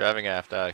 Driving aft, aye.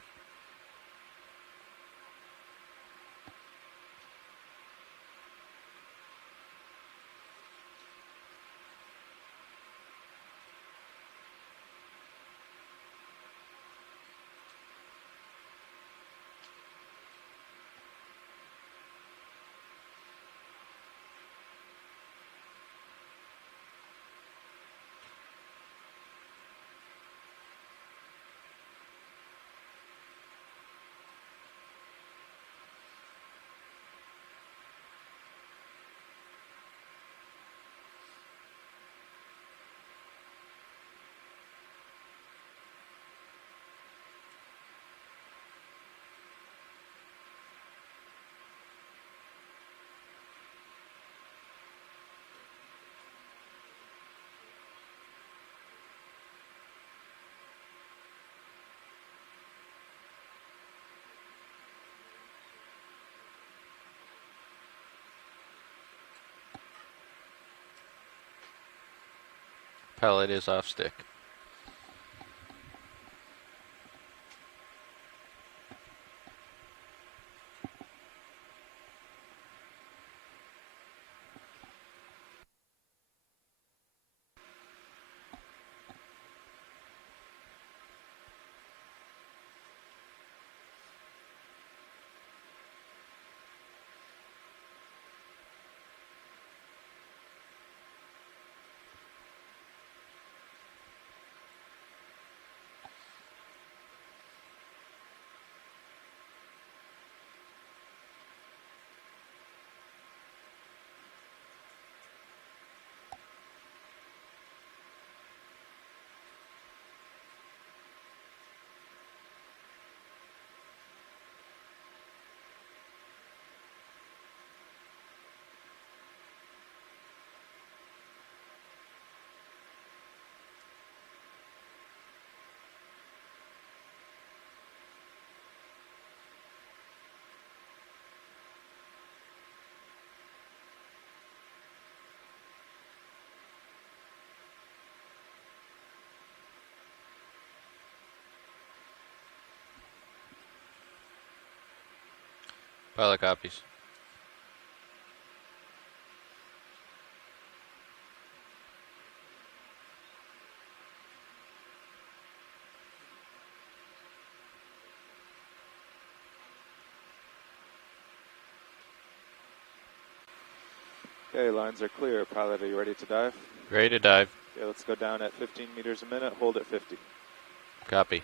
Pilot is off stick. Pilot copies. Okay, lines are clear. Pilot, are you ready to dive? Ready to dive. Okay, let's go down at 15 meters a minute, hold at 50. Copy.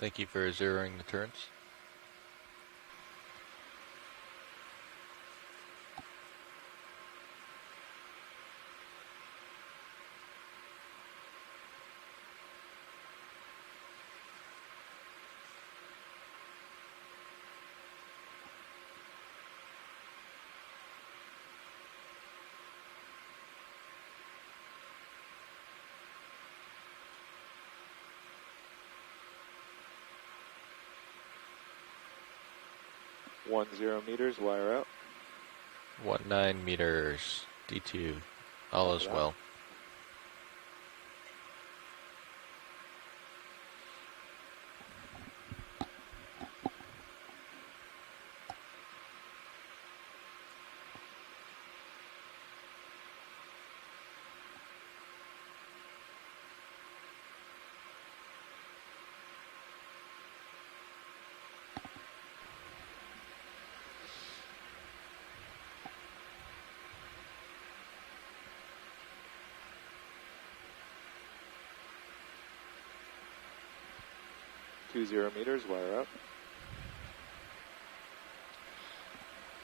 Thank you for zeroing the turns. One zero meters, wire out. 19 meters. D2. All is well. Two zero meters, wire out.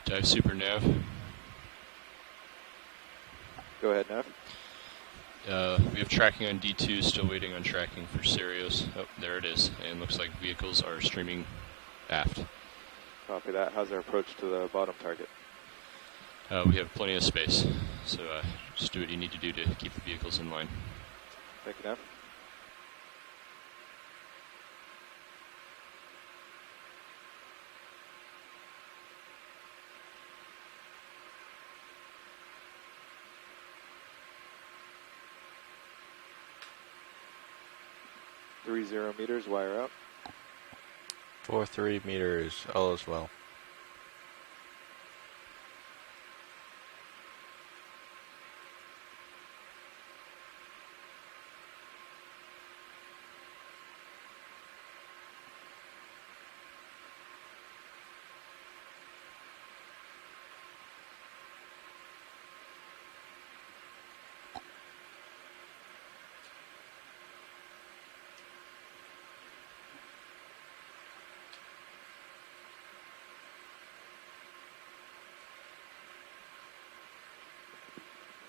Dive super nav. Go ahead, Nav. We have tracking on D2, still waiting on tracking for Sirius. Oh, there it is. And looks like vehicles are streaming aft. Copy that. How's our approach to the bottom target? We have plenty of space, so just do what you need to do to keep the vehicles in line. Thank you, Nav. 430 meters, wire up. 43 meters, all is well.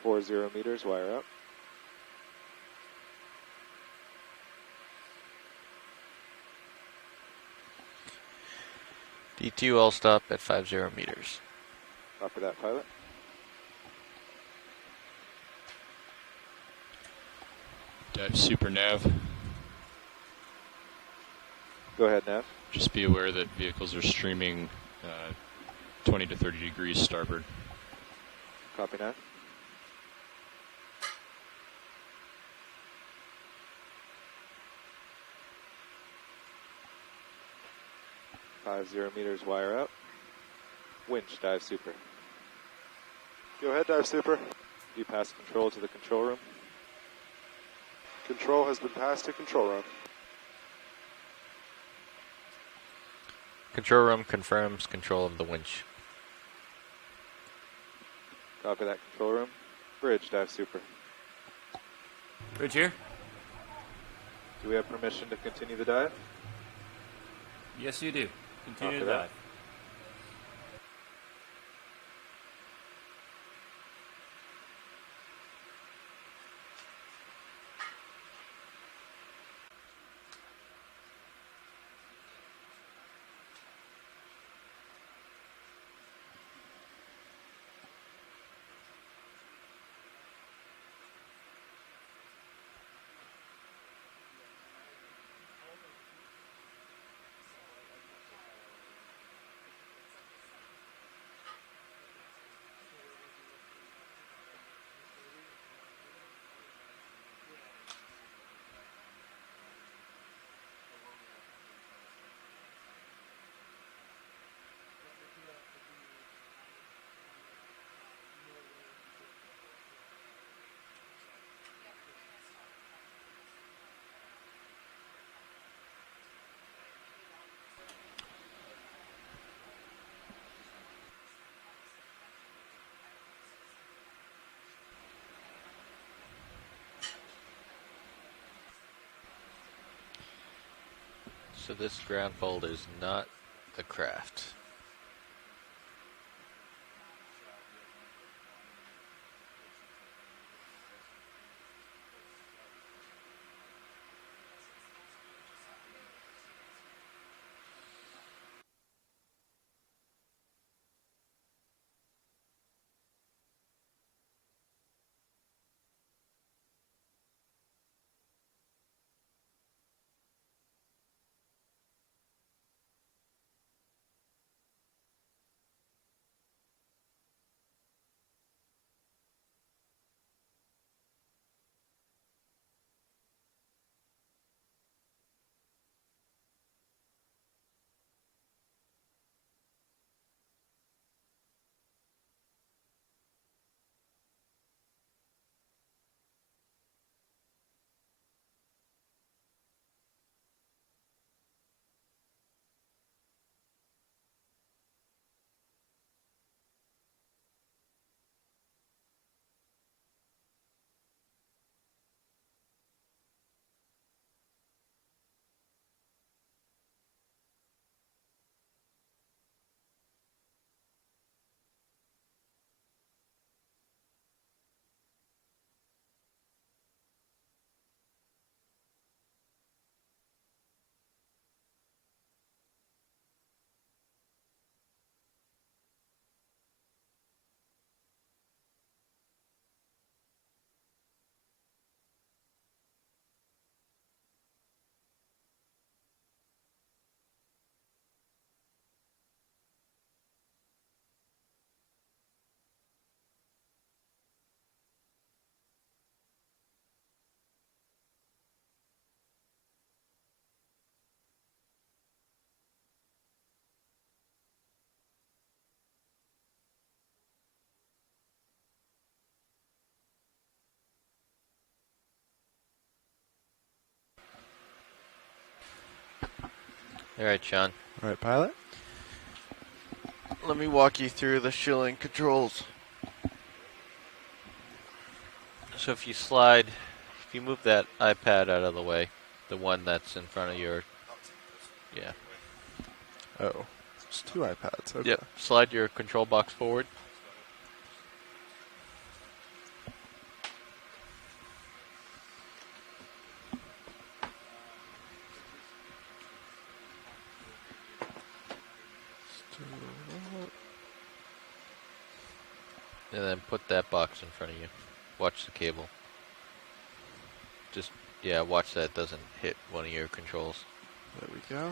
Four zero meters, wire up. D2 all stop at 50 meters. Copy that, pilot. Dive super nav. Go ahead, Nav. Just be aware that vehicles are streaming 20 to 30 degrees starboard. Copy, Nav. Five zero meters, wire up. Winch, dive super. Go ahead, dive super. You pass control to the control room. Control has been passed to control room. Control room confirms control of the winch. Copy that, control room. Bridge, dive super. Bridge here? Do we have permission to continue the dive? Yes, you do. Continue Copy to that. dive. So this ground fault is not the craft. All right, Sean. All right, pilot. Let me walk you through the shilling controls. So if you move that iPad out of the way, the one that's in front of your, yeah. Oh, it's 2 iPads. Okay. Yep. Slide your control box forward. And then put that box in front of you. Watch the cable. Just, yeah, watch that doesn't hit one of your controls. There we go.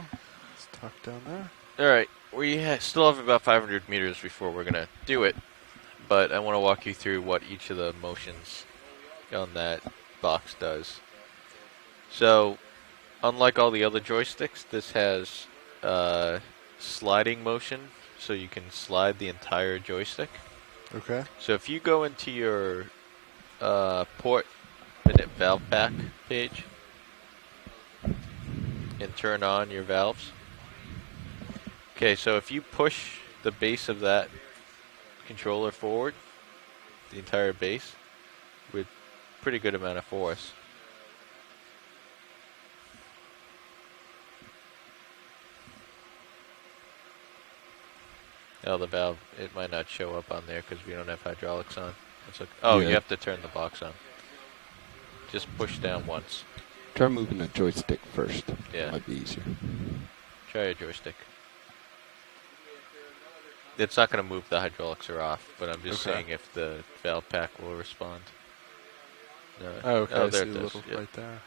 Let's tuck down there. Alright, we still have about 500 meters before we're going to do it. But I want to walk you through what each of the motions on that box does. So, unlike all the other joysticks, this has sliding motion, so you can slide the entire joystick. Okay. So if you go into your port minute valve pack page and turn on your valves. Okay, so if you push the base of that controller forward, the entire base, with pretty good amount of force, oh, the valve, it might not show up on there because we don't have hydraulics on. It's okay. Oh, Yeah. you have to turn the box on. Just push down once. Try moving the joystick first. Yeah. Might be easier. Try a joystick. It's not going to move the hydraulics are off, but I'm just Okay. saying if the valve pack will respond. No. Oh, okay. Oh, I there see it the does. little Yep. right there.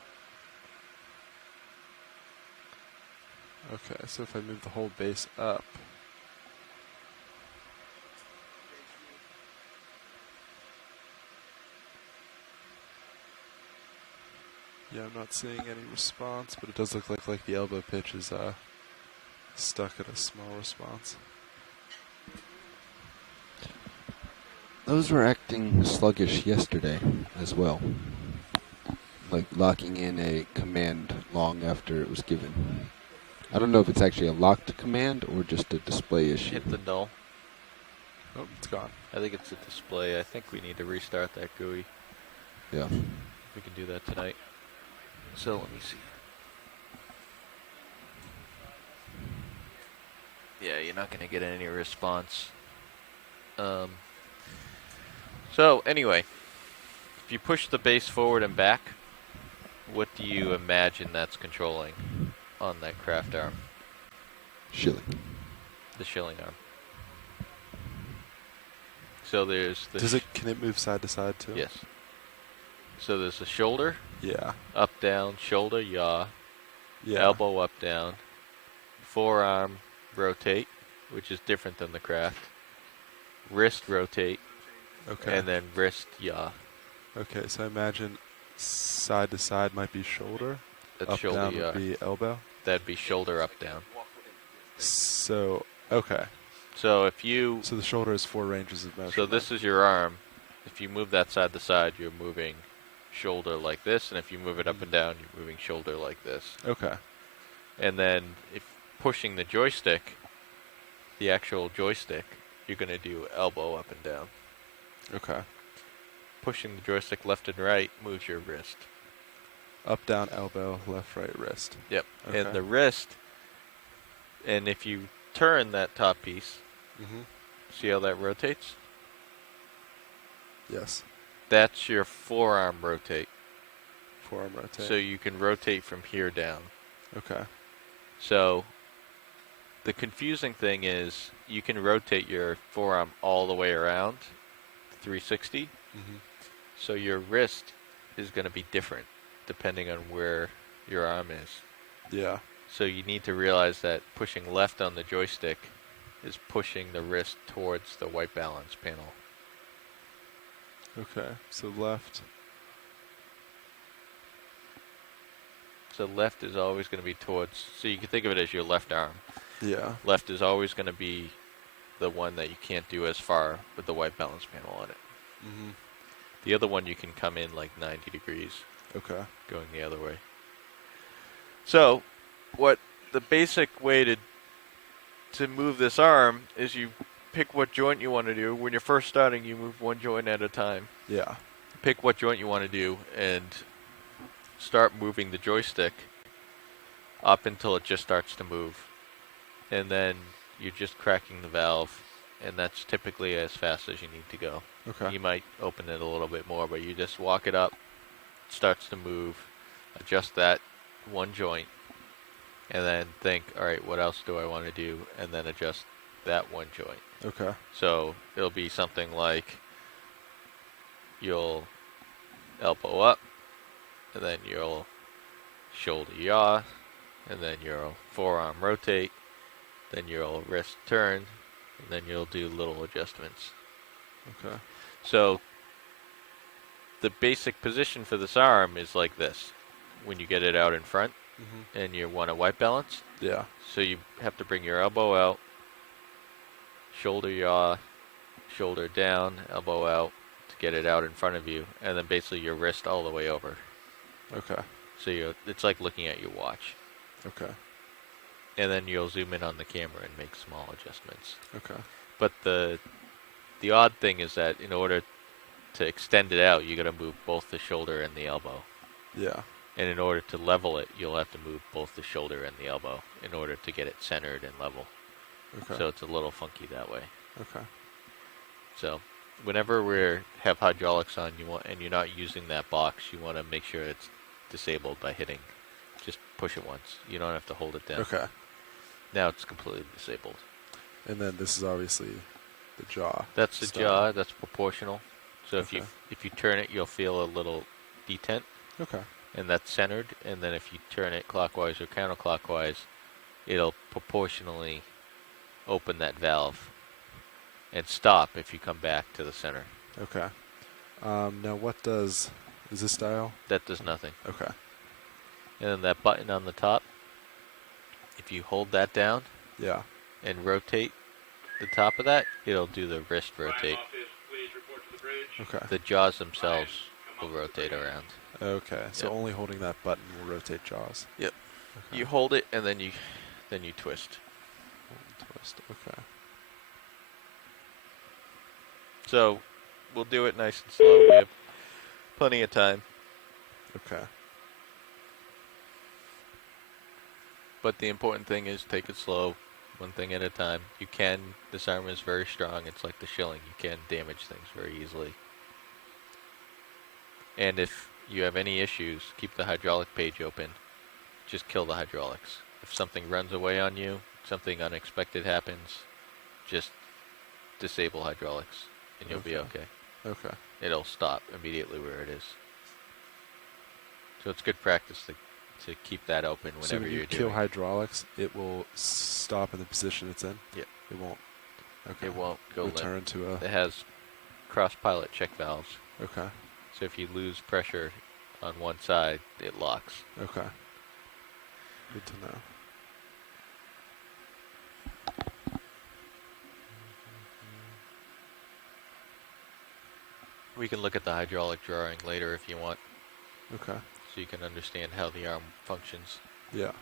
Okay, so if I move the whole base up. Yeah, I'm not seeing any response, but it does look like the elbow pitch is stuck at a small response. Those were acting sluggish yesterday as well. Like locking in a command long after it was given. I don't know if it's actually a locked command or just a display issue. Hit the null. Oh, it's gone. I think it's a display. I think we need to restart that GUI. Yeah. We can do that tonight. So let me see. Yeah, you're not going to get any response. So anyway, if you push the base forward and back, what do you imagine that's controlling on that craft arm, Shilling. the shilling arm? So there's the Can it move side to side too? yes. So there's the shoulder, Yeah. up down, shoulder yaw, Yeah. elbow up down, forearm rotate, which is different than the craft, wrist rotate, Okay. and then wrist yaw. Okay, so I imagine side to side might be shoulder. That's Up shoulder down yaw. would be elbow. That'd be shoulder up down. So okay. So if you So the shoulder has 4 ranges of motion. so this is your arm. If you move that side to side, you're moving shoulder like this, and if you move it up and down, you're moving shoulder like this. Okay. And then if pushing the joystick, the actual joystick, you're going to do elbow up and down. Okay. Pushing the joystick left and right moves your wrist. Up, down, elbow, left, right, wrist. Yep. Okay. And the wrist, and if you turn that top piece, Mm-hmm. see how that rotates? Yes. That's your forearm rotate. Forearm rotate. So you can rotate from here down. Okay. So the confusing thing is you can rotate your forearm all the way around 360. Mm-hmm. So your wrist is going to be different depending on where your arm is. Yeah. So you need to realize that pushing left on the joystick is pushing the wrist towards the white balance panel. Okay. So left. So left is always going to be towards, so you can think of it as your left arm. Yeah. Left is always going to be the one that you can't do as far with the white balance panel on it. Mm-hmm. The other one you can come in like 90 degrees Okay. going the other way. So what the basic way to move this arm is you pick what joint you want to do. When you're first starting, you move one joint at a time. Yeah. Pick what joint you want to do and start moving the joystick up until it just starts to move. And then you're just cracking the valve, and that's typically as fast as you need to go. Okay. You might open it a little bit more, but you just walk it up, it starts to move, adjust that one joint, and then think, all right, what else do I want to do? And then adjust that one joint. Okay. So it'll be something like you'll elbow up, and then you'll shoulder yaw, and then you'll forearm rotate, then you'll wrist turn, and then you'll do little adjustments. Okay. So the basic position for this arm is like this. When you get it out in front Mm-hmm. and you want a white balance, Yeah. so you have to bring your elbow out, shoulder yaw, shoulder down, elbow out to get it out in front of you, and then basically your wrist all the way over. Okay. So it's like looking at your watch. Okay. And then you'll zoom in on the camera and make small adjustments. Okay. But the odd thing is that in order to extend it out, you got to move both the shoulder and the elbow. Yeah. And in order to level it, you'll have to move both the shoulder and the elbow in order to get it centered and level. Okay. So it's a little funky that way. Okay. So whenever we have hydraulics on, and you're not using that box, you want to make sure it's disabled by hitting. Just push it once. You don't have to hold it down. Okay. Now it's completely disabled. And then this is obviously the jaw. That's the style. jaw. That's proportional. So Okay. if you turn it, you'll feel a little detent, Okay. and that's centered. And then if you turn it clockwise or counterclockwise, it'll proportionally open that valve and stop if you come back to the center. Okay. Now what is this dial? That does nothing. Okay. And then that button on the top, if you hold that down Yeah. and rotate the top of that, it'll do the wrist rotate. Okay. The jaws themselves will rotate around. Okay. So Yep. only holding that button will rotate jaws. Yep. Okay. You hold it and then you twist. Hold and twist. Okay. So we'll do it nice and slow. We have plenty of time. Okay. But the important thing is take it slow, one thing at a time. This arm is very strong. It's like the shilling. You can damage things very easily. And if you have any issues, keep the hydraulic page open. Just kill the hydraulics. If something runs away on you, something unexpected happens, just disable hydraulics and you'll be Okay. okay. Okay. It'll stop immediately where it is. So it's good practice to keep that open So whenever when you you're kill doing. hydraulics, it will stop in the position it's in? Yep. It won't. Okay. It won't go limp. return to a. It has cross-pilot check valves. Okay. So if you lose pressure on one side, it locks. Okay. Good to know. We can look at the hydraulic drawing later if you want, Okay. so you can understand how the arm functions. Yeah.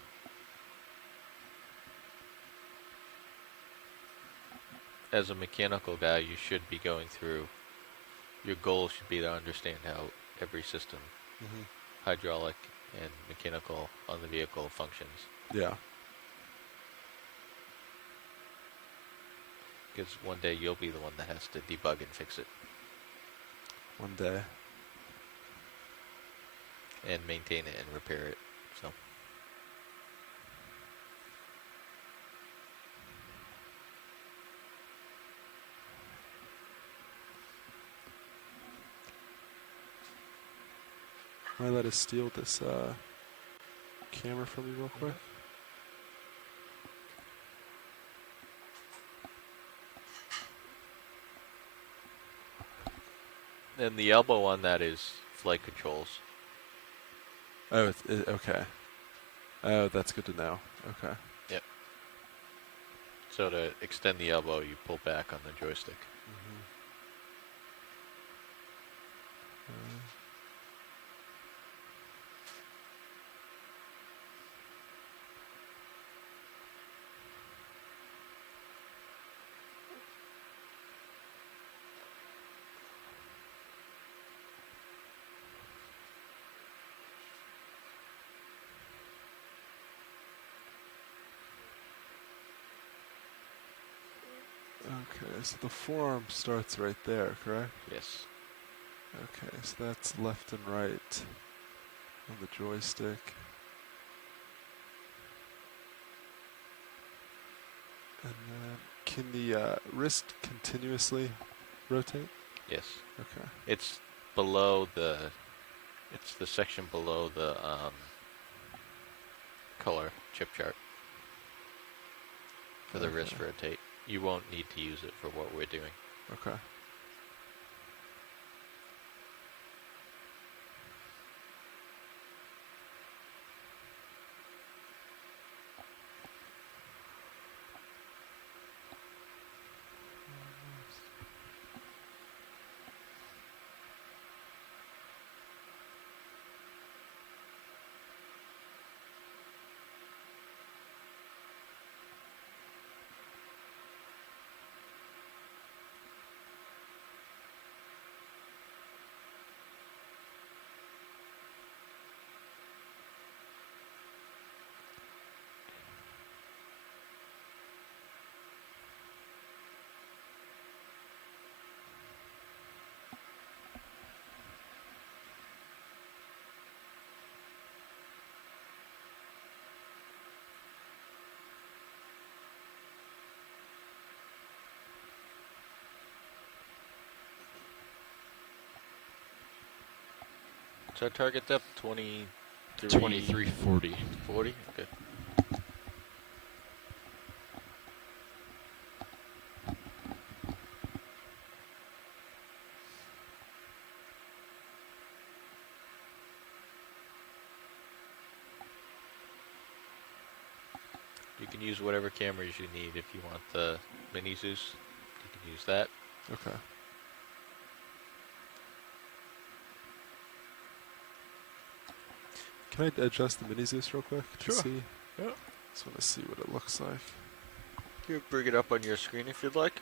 As a mechanical guy, you should be going through. Your goal should be to understand how every system, Mm-hmm. hydraulic and mechanical, on the vehicle functions. Yeah. Because one day you'll be the one that has to debug and fix it One day. and maintain it and repair it. So. Might let us steal this camera from you real quick. And the elbow on that is flight controls. Oh, okay. Oh, that's good to know. Okay. So to extend the elbow, you pull back on the joystick. Mm-hmm. Okay, so the forearm starts right there, correct? Yes. Okay, so that's left and right on the joystick. And then, can the wrist continuously rotate? Yes. Okay. It's below the. It's the section below the color chip chart for the wrist Okay. rotate. You won't need to use it for what we're doing. Okay. So target's up 23. 2340. 40? Okay. You can use whatever cameras you need. If you want the mini Zeus, you can use that. Okay. Can I adjust the mini Zeus real quick to Sure. see? Yeah. Just want to see what it looks like. You can bring it up on your screen if you'd like.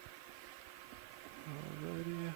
Alrighty.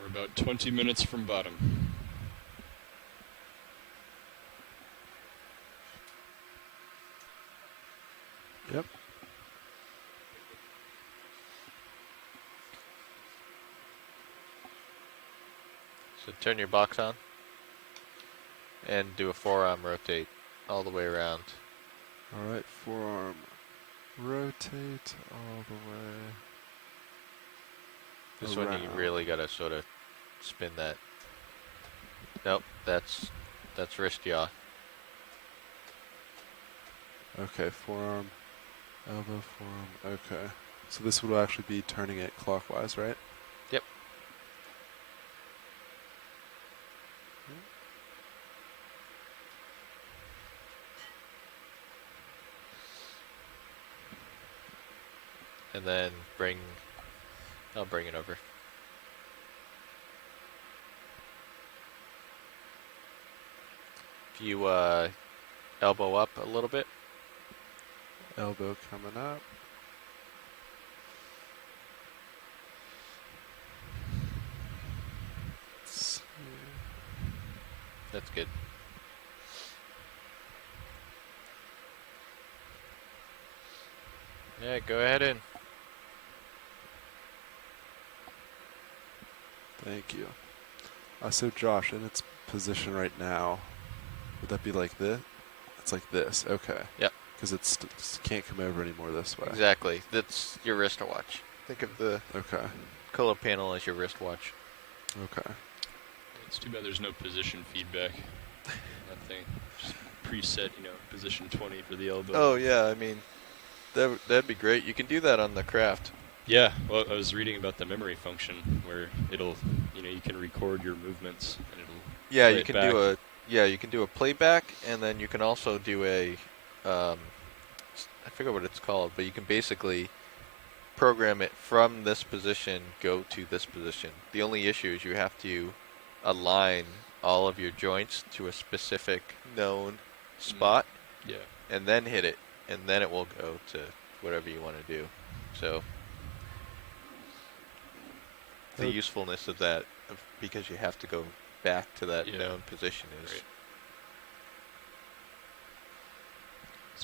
We're about 20 minutes from bottom. Yep. So turn your box on and do a forearm rotate all the way around. Alright, forearm. Rotate all the way. This one you around. really gotta sort of spin that. Nope, that's wrist yaw. Okay, forearm, elbow, forearm. Okay. So this would actually be turning it clockwise, right? Yep. And then I'll bring it over. If you elbow up a little bit, Elbow coming up. Let's see. that's good. Yeah, go ahead and Thank you. So Josh, in its position right now, would that be like this? It's like this. Okay. Yep. because it can't come over anymore this way. Exactly. That's your wristwatch. Think of the Okay. color panel as your wristwatch. Okay. It's too bad there's no position feedback. That thing, just preset, position 20 for the elbow. Oh yeah, I mean, that'd be great. You can do that on the Craft. Yeah, well, I was reading about the memory function where it'll, you can record your movements and it'll. Yeah, play you it can back. you can do a playback, and then you can also do a, I forget what it's called, but you can basically program it from this position, go to this position. The only issue is you have to align all of your joints to a specific known spot, Yeah. and then hit it, and then it will go to whatever you want to do. So the usefulness of that, because you have to go back to that known position, is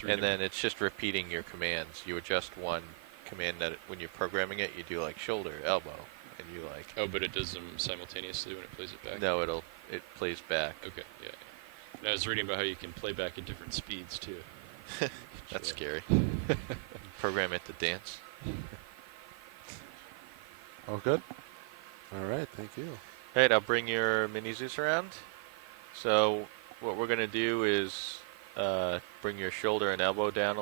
Right. and then it's just repeating your commands. You adjust one command that when you're programming it, you do like shoulder, elbow, and you like. Oh, but it does them simultaneously when it plays it back? No, it plays back. Okay, yeah. And I was reading about how you can play back at different speeds, too. That's scary. Program it to dance. All good? All right, thank you. Alright, I'll bring your mini Zeus around. So what we're going to do is bring your shoulder and elbow down.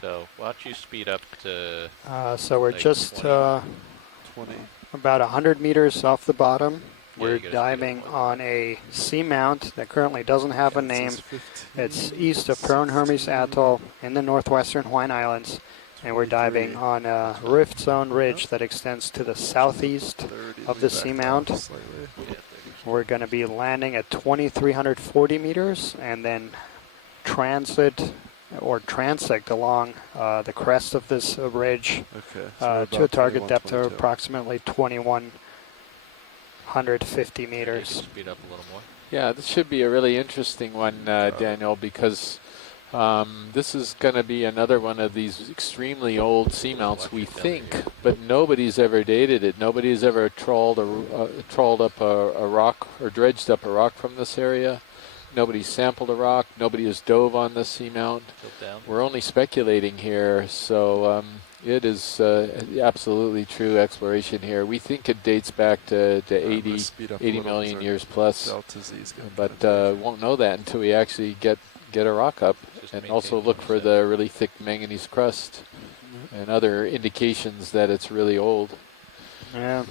So why don't you speed up to... So we're like just 20. 20. about 100 meters off the bottom. Yeah, We're you gotta speed up diving one. on a Seamount that currently doesn't have a It name. says 15, It's east of Pearl Hermes 16, Atoll in the northwestern Hawaiian Islands. And we're diving 23, on a rift zone ridge that extends to the southeast 30, of we the backed Seamount. off slightly. Yeah, We're going to be landing at 2,340 meters and then transect along the crest of this ridge Okay. So we're to a about target 21, depth of 22. approximately 2,150 You can meters. speed up a little more. Yeah, this should be a really interesting one, Daniel, because this is going to be another one of these extremely old seamounts, we think, but nobody's ever dated it. Nobody's ever trawled up a rock or dredged up a rock from this area. Nobody sampled a rock. Nobody has dove on this seamount. Tilt down. We're only speculating here, so it is absolutely true exploration here. We think it dates back to I'm gonna 80 speed up a 80 little million 'cause years plus. our Delta Z's getting But kinda big. won't know that until we actually get a rock up, Just and maintain also look for 27. the really thick manganese crust and other indications that it's really old. Yeah.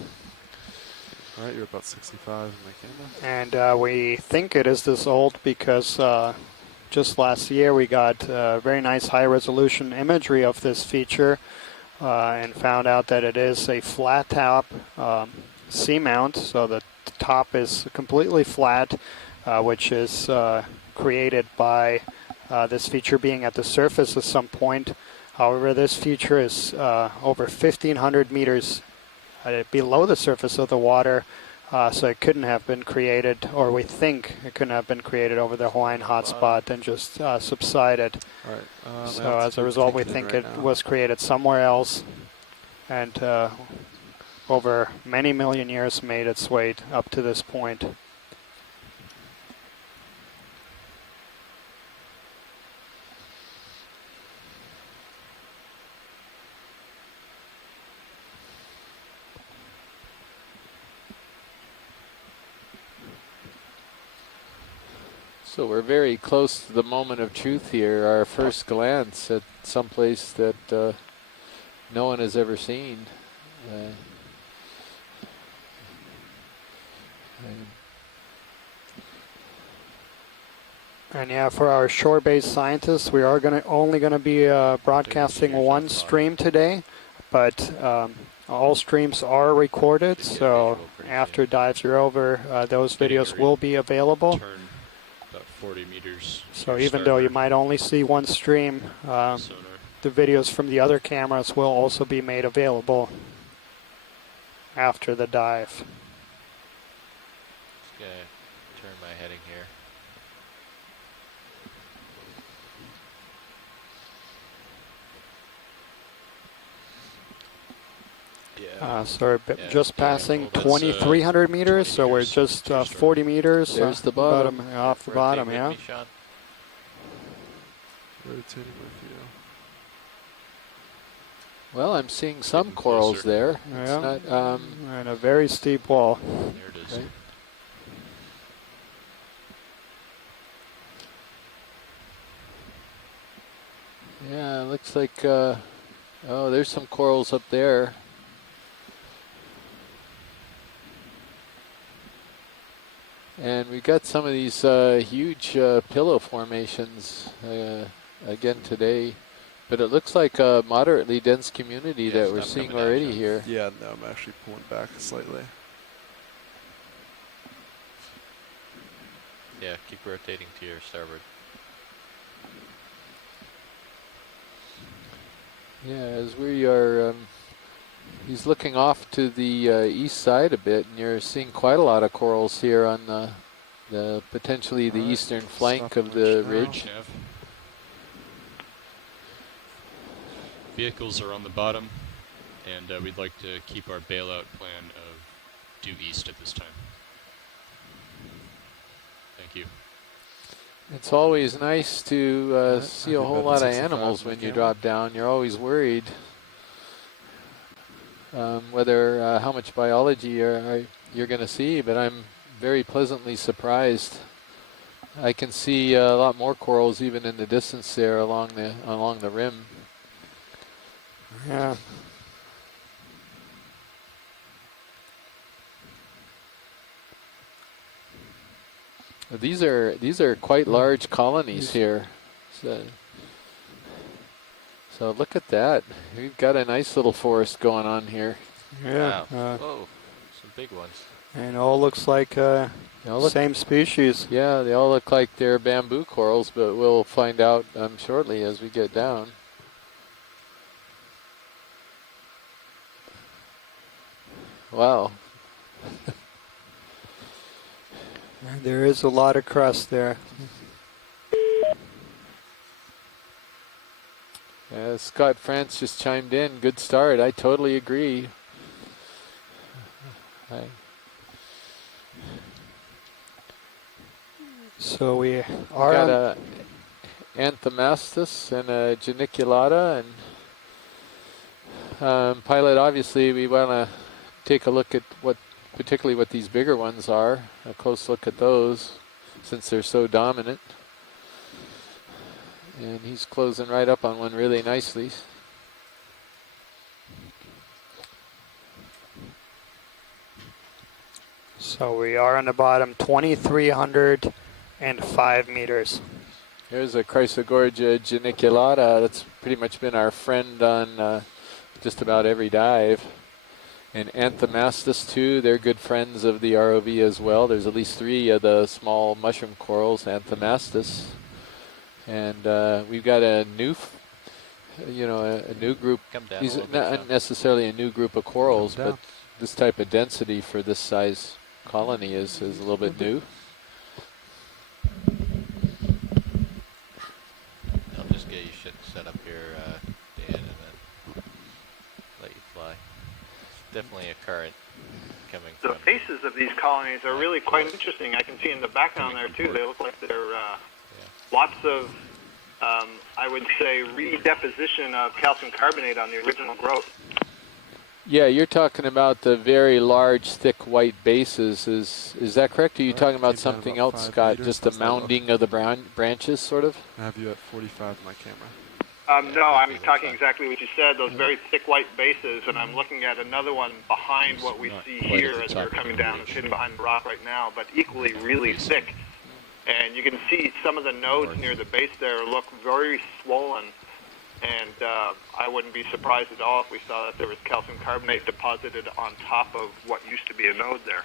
All right, you're about 65 in my camera. And we think it is this old because just last year we got very nice high-resolution imagery of this feature and found out that it is a flat top seamount, so the top is completely flat, which is created by this feature being at the surface at some point. However, this feature is over 1,500 meters below the surface of the water, so it couldn't have been created, or we think it couldn't have been created over the Hawaiian hotspot and just subsided. All right. So as a result, we think it was created somewhere else, and over many million years made its way up to this point. So we're very close to the moment of truth here, our first glance at someplace that no one has ever seen. And yeah, for our shore-based scientists, we are only going to be broadcasting one stream today, but all streams are recorded, so after dives are over, those videos will be available. Turn about 40 meters. So even though you might only see one stream, the videos from the other cameras will also be made available after the dive. Just gonna turn my heading here. So we're Yeah, just yeah, passing well, that's, 2,300 meters, so we're meters. just Just 40 meters There's the bottom. off the Rotate bottom, with yeah. me, Sean. rotating with you. Well, I'm seeing some Getting corals closer. there. It's Yeah. not, And a very steep wall. There it is. right. Yeah, it looks like, oh, there's some corals up there. And we got some of these huge pillow formations again today. But it looks like a moderately dense community that we're stuff seeing coming down, already John. here. Yeah, no, I'm actually pulling back slightly. Yeah, keep rotating to your starboard. Yeah, as we are, he's looking off to the east side a bit, and you're seeing quite a lot of corals here on the potentially the All right, eastern flank stop of the the winch now. ridge. Nav. Vehicles are on the bottom, and we'd like to keep our bailout plan of due east at this time. Thank you. It's always nice to Alright, see I'll a be whole about lot of 65 animals on the when you camera. drop down. You're always worried whether how much biology you're going to see, but I'm very pleasantly surprised. I can see a lot more corals even in the distance there along the rim. Yeah. These are quite large colonies here. So look at that. We've got a nice little forest going on here. Yeah. Wow. Whoa, some big ones. And all looks like They all look, same species. yeah, they all look like they're bamboo corals, but we'll find out shortly as we get down. Wow. There is a lot of crust there. Scott France just chimed in. Good start. I totally agree. So we Got are a Anthomastus and a Geniculata, and pilot. Obviously, we want to take a look at particularly what these bigger ones are. A close look at those, since they're so dominant. And he's closing right up on one really nicely. So we are on the bottom, 2,305 meters. Here's a Chrysogorgia geniculata. That's pretty much been our friend on just about every dive. And Anthomastus too, they're good friends of the ROV as well. There's at least 3 of the small mushroom corals, Anthomastus. And we've got a new, a new group. Come down a These little are bit, not John. necessarily a new group of corals, Come but down. this type of density for this size colony is a little bit new. I'll just get you shit set up here, Dan, and then let you fly. It's definitely a current coming The from. faces of these colonies are really quite interesting. I can see in the background there too. They look like they're lots of, I would say, redeposition of calcium carbonate on the original growth. Yeah, you're talking about the very large, thick white bases. Is that correct? Or are you Right, talking about came down something about else, 5 Scott? meters. Just the How's that look? mounding of the branches, sort of? I have you at 45 on my camera. No, I'm talking exactly what you said, those very thick white bases, and I'm looking at another one behind what we Not see quite at here the as top we're of the coming down. ridge. It's hidden behind the rock right now, but equally really thick. And you can see some of the nodes near the base there look very swollen. And I wouldn't be surprised at all if we saw that there was calcium carbonate deposited on top of what used to be a node there.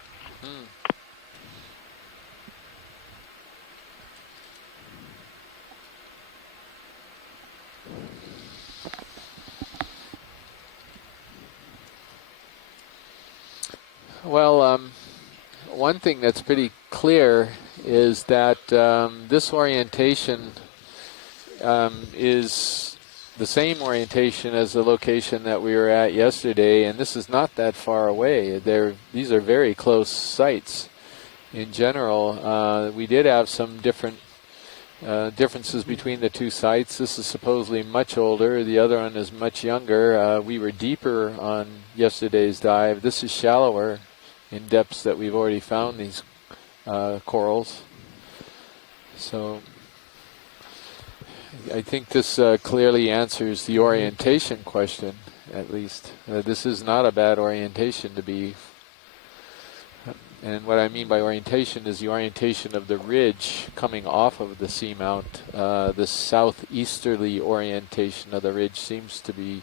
Well, one thing that's pretty clear is that this orientation is the same orientation as the location that we were at yesterday, and this is not that far away. These are very close sites in general. We did have some different differences between the two sites. This is supposedly much older. The other one is much younger. We were deeper on yesterday's dive. This is shallower in depths that we've already found these corals. So I think this clearly answers the orientation question, at least. This is not a bad orientation to be. And what I mean by orientation is the orientation of the ridge coming off of the seamount. The southeasterly orientation of the ridge seems to be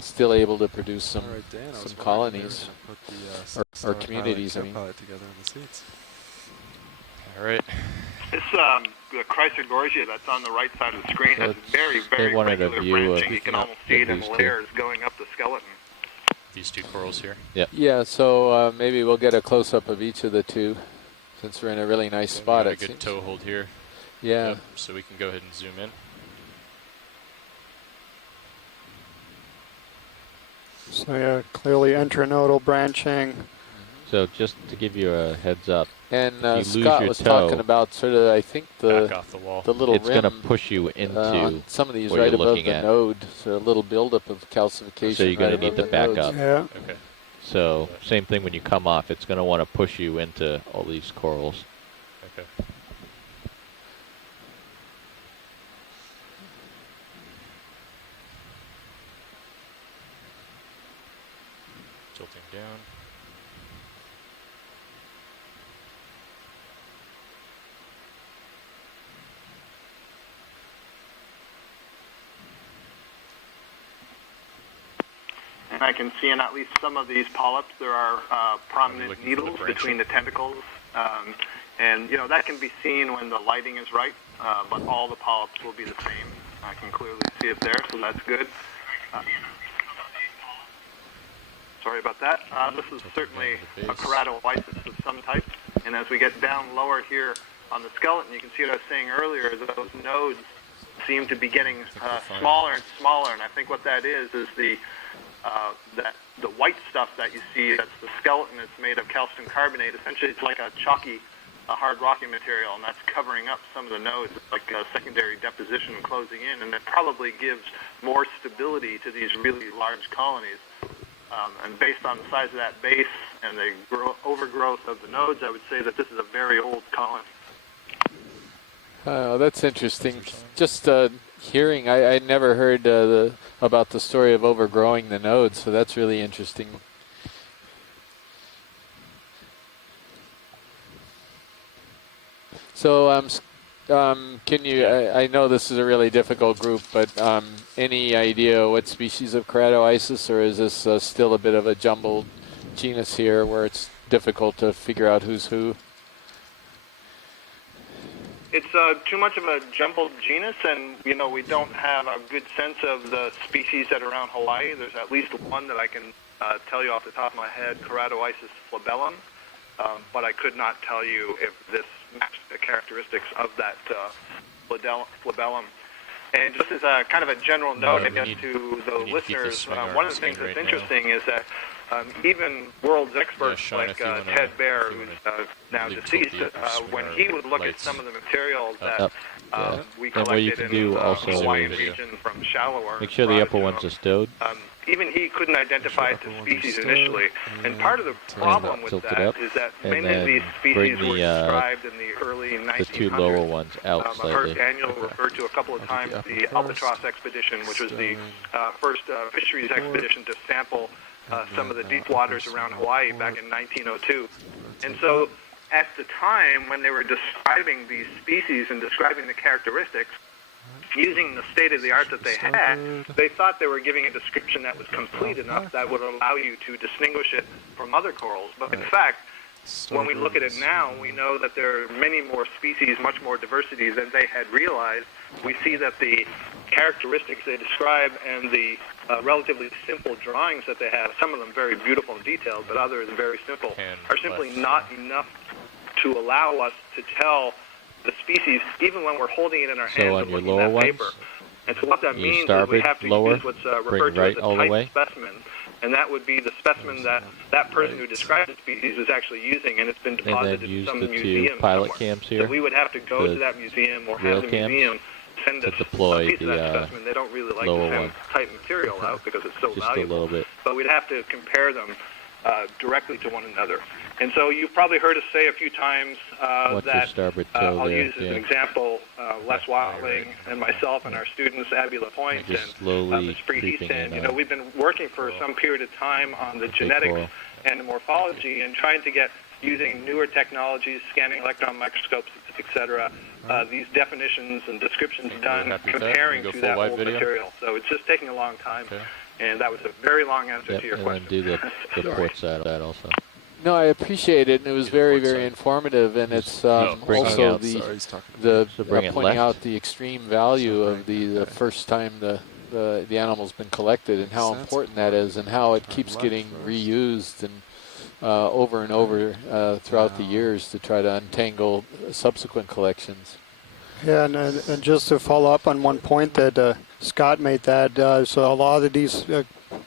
still able to produce some, All right, Dan, I was some wondering colonies if you put the or communities, I mean. pilot together in the seats. All right. This the Chrysler Gorgia that's on the right side of the screen So has very, very wanted a regular view of branching. You can almost see it in these two. layers going up the skeleton. These two corals here. Yeah, so maybe we'll get a close-up of each of the two, since we're in a really nice So we spot. got a It good seems. toe hold here. Yeah. Yep, so we can go ahead and zoom in. So yeah, clearly intranodal branching. So just to give you a heads up, And you lose Scott your was toe, talking about sort of, I think, Back off the wall. the little it's rim. going to push you into on some of these what right you're above looking the at. node, so a little buildup of calcification. So you're going right to need above to the back nodes. up. Yeah. Okay. So same thing when you come off, it's going to want to push you into all these corals. Okay. Tilting down. And I can see in at least some of these polyps there are prominent looking for the needles branching. between the tentacles. And, you know, that can be seen when the lighting is right, but all the polyps will be the same. I can clearly see it there, so that's good. Sorry about that. This is certainly a keratolysis of some type. And as we get down lower here on the skeleton, you can see what I was saying earlier, those nodes seem to be getting smaller and smaller. And I think what that is the white stuff that you see, that's the skeleton, it's made of calcium carbonate. Essentially, it's like a chalky, hard rocky material, and that's covering up some of the nodes. It's like a secondary deposition closing in, and it probably gives more stability to these really large colonies. And based on the size of that base and the overgrowth of the nodes, I would say that this is a very old colony. Oh, that's interesting. Just hearing, I never heard about the story of overgrowing the nodes, so that's really interesting. So, can you, I know this is a really difficult group, but any idea what species of keratoisis, or is this still a bit of a jumbled genus here where it's difficult to figure out who's who? It's too much of a jumbled genus, and you know we don't have a good sense of the species that are around Hawaii. There's at least one that I can tell you off the top of my head, Keratoisis flabellum, but I could not tell you if this matched the characteristics of that flabellum. And just as a kind of a general note, I guess, to the listeners, one of the things that's interesting is that even world's experts like Ted Baer, who's now deceased, when he would look at some of the materials that we collected in the Hawaiian region from shallower, Make sure the upper ones are stowed. even he couldn't identify it to species initially. And part of the problem with that is that many of these species were described in the early 1900s. The two lower ones out I've slightly. heard Daniel refer to a couple of times the Albatross expedition, which was the first fisheries expedition to sample some of the deep waters around Hawaii back in 1902. And so at the time when they were describing these species and describing the characteristics, using the state-of-the-art that they had, they thought they were giving a description that was complete enough that would allow you to distinguish it from other corals. But in fact, when we look at it now, we know that there are many more species, much more diversity than they had realized. We see that the characteristics they describe and the relatively simple drawings that they have, some of them very beautiful and detailed, but others very simple, are simply not enough to allow us to tell the species, even when we're holding it in our hands and looking at that paper. And so what that means is we have to use what's referred to as a type specimen. and that would be the specimen that person who described the species is actually using, and it's been And deposited then in use some the museum two pilot somewhere. cams here. So we would have to go the to that museum or real have the cams museum send to us deploy a piece of the, that specimen. They don't really like to lower send one. type material out because it's so Just valuable. a little bit. But we'd have to compare them directly to one another. And so you've probably heard us say a few times Watch your that starboard toe I'll there, use as yeah. an example Les Wilding and myself and our students, Abby LaPointe Just and slowly Ms. Bree creeping Easton. in You know, on we've been working for some period of time on the big genetics coral. and the morphology and trying to get, using newer technologies, scanning electron microscopes, etc., these definitions and descriptions done happy with that? comparing Go to full that wide old video? material. So it's just taking a long time. Okay. And that was a very long answer Yep, to your and question. then do the port side of that also. No, I appreciate it, and it was Either very, port very side. informative, and it's bringing also out- the Sorry, he's talking the So bring it pointing left. out the extreme value So of bring- the okay. first time the animal's been collected, and how Makes sense. important that is, and how it Turn keeps left getting first. reused and over and over throughout the Wow. years to try to untangle subsequent collections. Yeah, and just to follow up on one point that Scott made, that so a lot of these,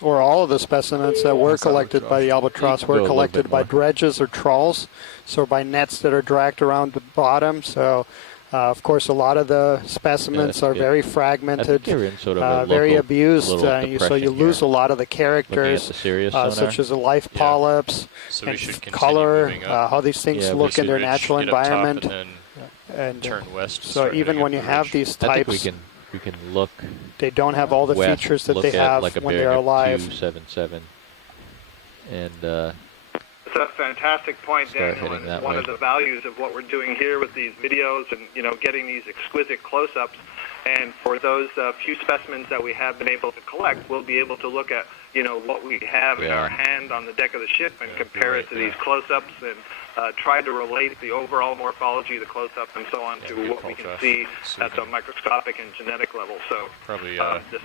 or all of the specimens that were That's collected by the albatross Go a were little collected bit by more. dredges or trawls, so by nets that are dragged around the bottom. So, of course, a lot of the specimens that's are good. very I think fragmented, you're in sort of a very local abused, little so you depression lose here. a lot of the Looking at characters, the Sirius sonar. such as the life Yeah. polyps, So we and should continue color, moving up. how these things Yeah, we look in should their Ridge, natural get up top, environment. and then And turn west. And so start even heading when up you the have ridge. these I think types, we can look they don't have all the west, features that look they at have like a when bearing they're of alive. 277, and It's a fantastic point, Start Daniel, heading and that it's one way. of the values of what we're doing here with these videos and, you know, getting these exquisite close-ups. And for those few specimens that we have been able to collect, we'll be able to look at, you know, what we have in Yeah. our hand on the deck of the ship and Yeah, compare you're it to right these close-ups and try to relate the overall morphology, the close-up, and so on Yeah, to good what call, we can Josh. see So we at the can microscopic and genetic level. So Probably this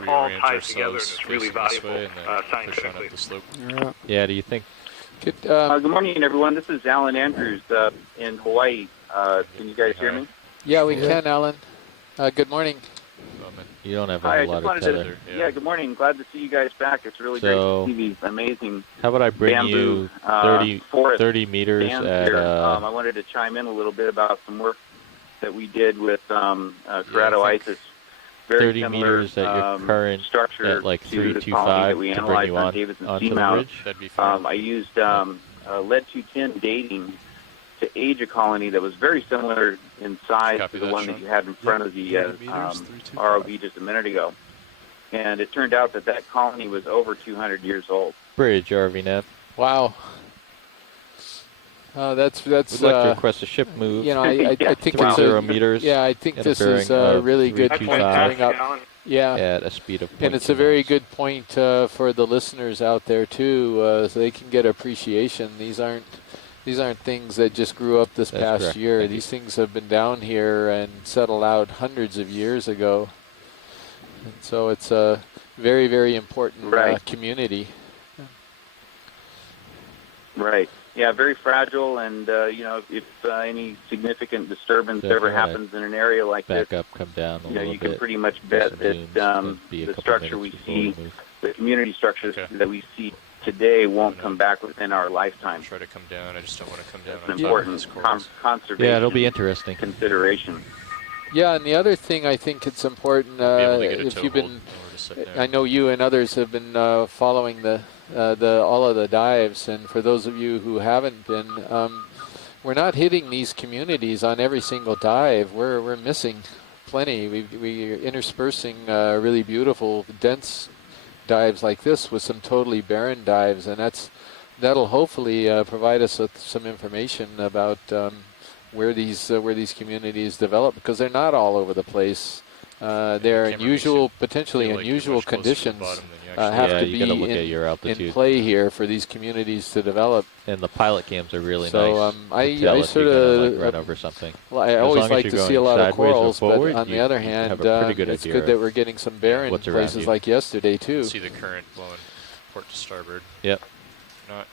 all reorient ties together and ourselves it's really facing this valuable way and then push on scientifically. up the slope. Yeah. yeah. Do you think? Good, Good morning, everyone. This is Alan Andrews in Hawaii. Can you guys hear me? yeah, we Yeah. can, Alan. Good morning. You don't have a Hi, I whole just lot of wanted tether. to. Yeah, good morning. Glad to see you guys back. It's really So, great to see these amazing How about I bring bamboo you 30, forest 30 meters stands at here. I wanted to chime in a little bit about some work that we did with Corrado I think Isis. Very 30 similar meters at your current structure at like to the colony that 325 we to bring analyzed you on on Davidson onto the Seamount. ridge. That'd be fine. I used lead-210 dating to age a colony that was very similar in size Copy to the that, one Sean. that you had in front of the 30 meters, 325. ROV just a minute ago. And it turned out that that colony was over 200 years old. Bridge, RV Nav. Wow. That's We'd like to uh, request a ship move. you know, I think Wow. it's 30 meters. yeah, I think at a this is bearing a of really good point to 325 bring up. Alan. Yeah. at a speed of. And it's a 0.2 very knots. good point for the listeners out there too, so they can get appreciation. These aren't things that just grew up this That's past correct. year. Thank you. These things have been down here and settled out hundreds of years ago. And so it's a very, very important Right. community. Right. Yeah, very fragile, and if any significant disturbance So if ever you wanna happens in an area like this, Back up, come down a little you can bit. pretty much do bet some that zooms, it'll be a the couple structure we minutes before see, move. the community structures Okay. that we see today, won't come back within our lifetime. Try to come down. I just don't want to come down It's on an top of important these corals. conservation Yeah, it'll be interesting. consideration. Yeah, and the other thing I think it's important Be able to get a if toe you've hold been, in order to sit down. I know you and others have been following the all of the dives, and for those of you who haven't been, we're not hitting these communities on every single dive. We're missing plenty. We're interspersing really beautiful, dense dives like this with some totally barren dives, and that'll hopefully provide us with some information about where these communities develop, because they're not all over the place. They're camera unusual, makes you potentially feel like you're unusual much closer to the conditions bottom than you actually have Yeah, to you be gotta look at your in altitude. play here for these communities to develop. And the pilot cams are really So, nice. I to tell if sort you're gonna, of, like, run over something. Well, I As always long as like you're to see going a lot of sideways or corals, forward, but on the you other have hand, a pretty good it's idea good that of we're getting some barren what's around places you. like yesterday too. see the current blowing port to starboard. Yep. Not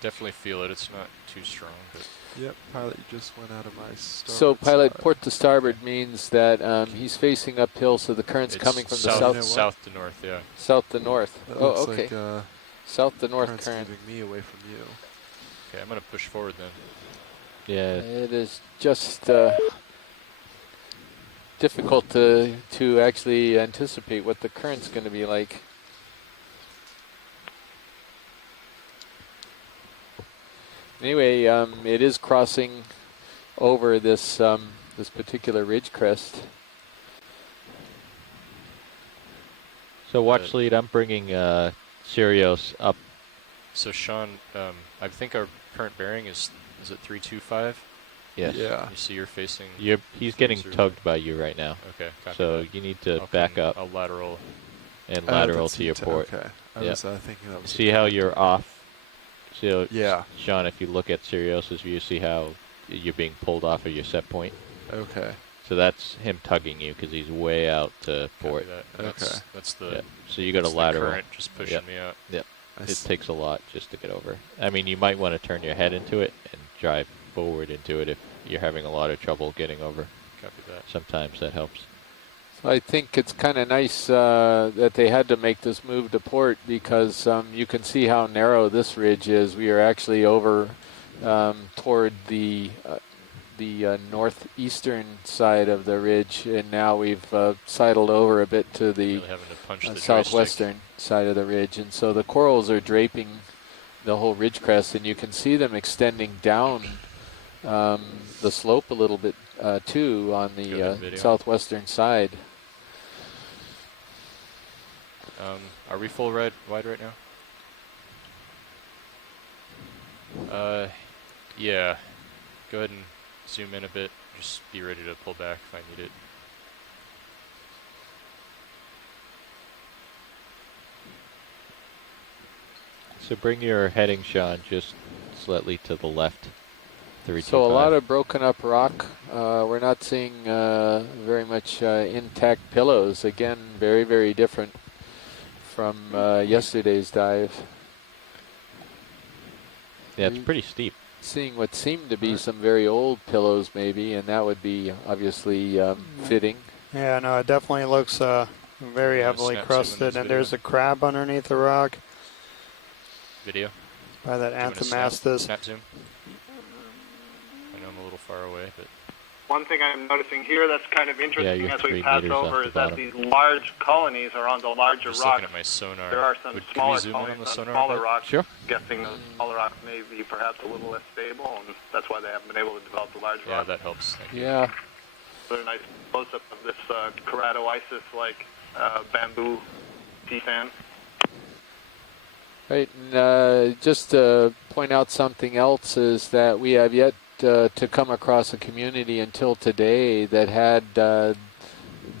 definitely feel it. It's not too strong, but Yep, pilot, you just went out of my starboard So pilot side. port to starboard means that he's facing uphill, so the current's it's coming from south, the You know what? south to north. Yeah. south to north. That Oh, looks okay. like South to north Current's current. moving me away from you. Okay, I'm going to push forward then. Yeah. It is just difficult to actually anticipate what the current's going to be like. Anyway, it is crossing over this this particular ridge crest. So watch lead. I'm bringing Sirius up. So Sean, I think our current bearing is it 325? Yes. Yeah. You see you're facing... He's getting 305. tugged by you right now. Okay, copy So that. you need to I'll back come- up I'll lateral. and lateral that's to your T10, port. Okay. I Yep. was thinking that was See how you're off? So, Yeah. Sean, if you look at Sirius's view, see how you're being pulled off of your set point? Okay. So that's him tugging you because he's way out to port. Copy that. And Okay. That's the... Yeah. So you got to that's the lateral. current just pushing me out. Yep. I It s- takes a lot just to get over. I mean, you might want to turn your head into it and drive forward into it if you're having a lot of trouble getting over. Copy that. Sometimes that helps. So I think it's kind of nice that they had to make this move to port because you can see how narrow this ridge is. We are actually over toward the northeastern side of the ridge, and now we've sidled over a bit to the Really having to punch the joystick. southwestern side of the ridge, and so the corals are draping the whole ridge crest, and you can see them extending down the slope a little bit too on Go ahead and the video. southwestern side. Are we full wide right now? Yeah. Go ahead and zoom in a bit. Just be ready to pull back if I need it. So bring your heading, Sean, just slightly to the left. So a lot of broken up rock. We're not seeing very much intact pillows. Again, very, very different from yesterday's dive. Yeah, it's pretty steep. Seeing what seemed to be some very old pillows maybe, and that would be obviously fitting. Yeah, no, it definitely looks very Yeah, heavily snap zoom in crusted, this and video. there's a crab underneath the rock Video. by that Doing a snap- Anthomastus. Snap zoom. I know I'm a little far away, but One thing I'm noticing here that's kind of interesting you're as 3 we pass meters off over the is that bottom. these large colonies are on the larger just rocks. looking at my sonar. There are some Can we smaller zoom in on colonies the on sonar? smaller a bit? rocks. Sure. Guessing those smaller rocks may be perhaps a little less stable, and that's why they haven't been able to develop the large Yeah, rocks. that helps. Thank you. Yeah. So a nice close-up of this keratoisis-like bamboo sea fan. Right, and just to point out something else is that we have yet to come across a community until today that had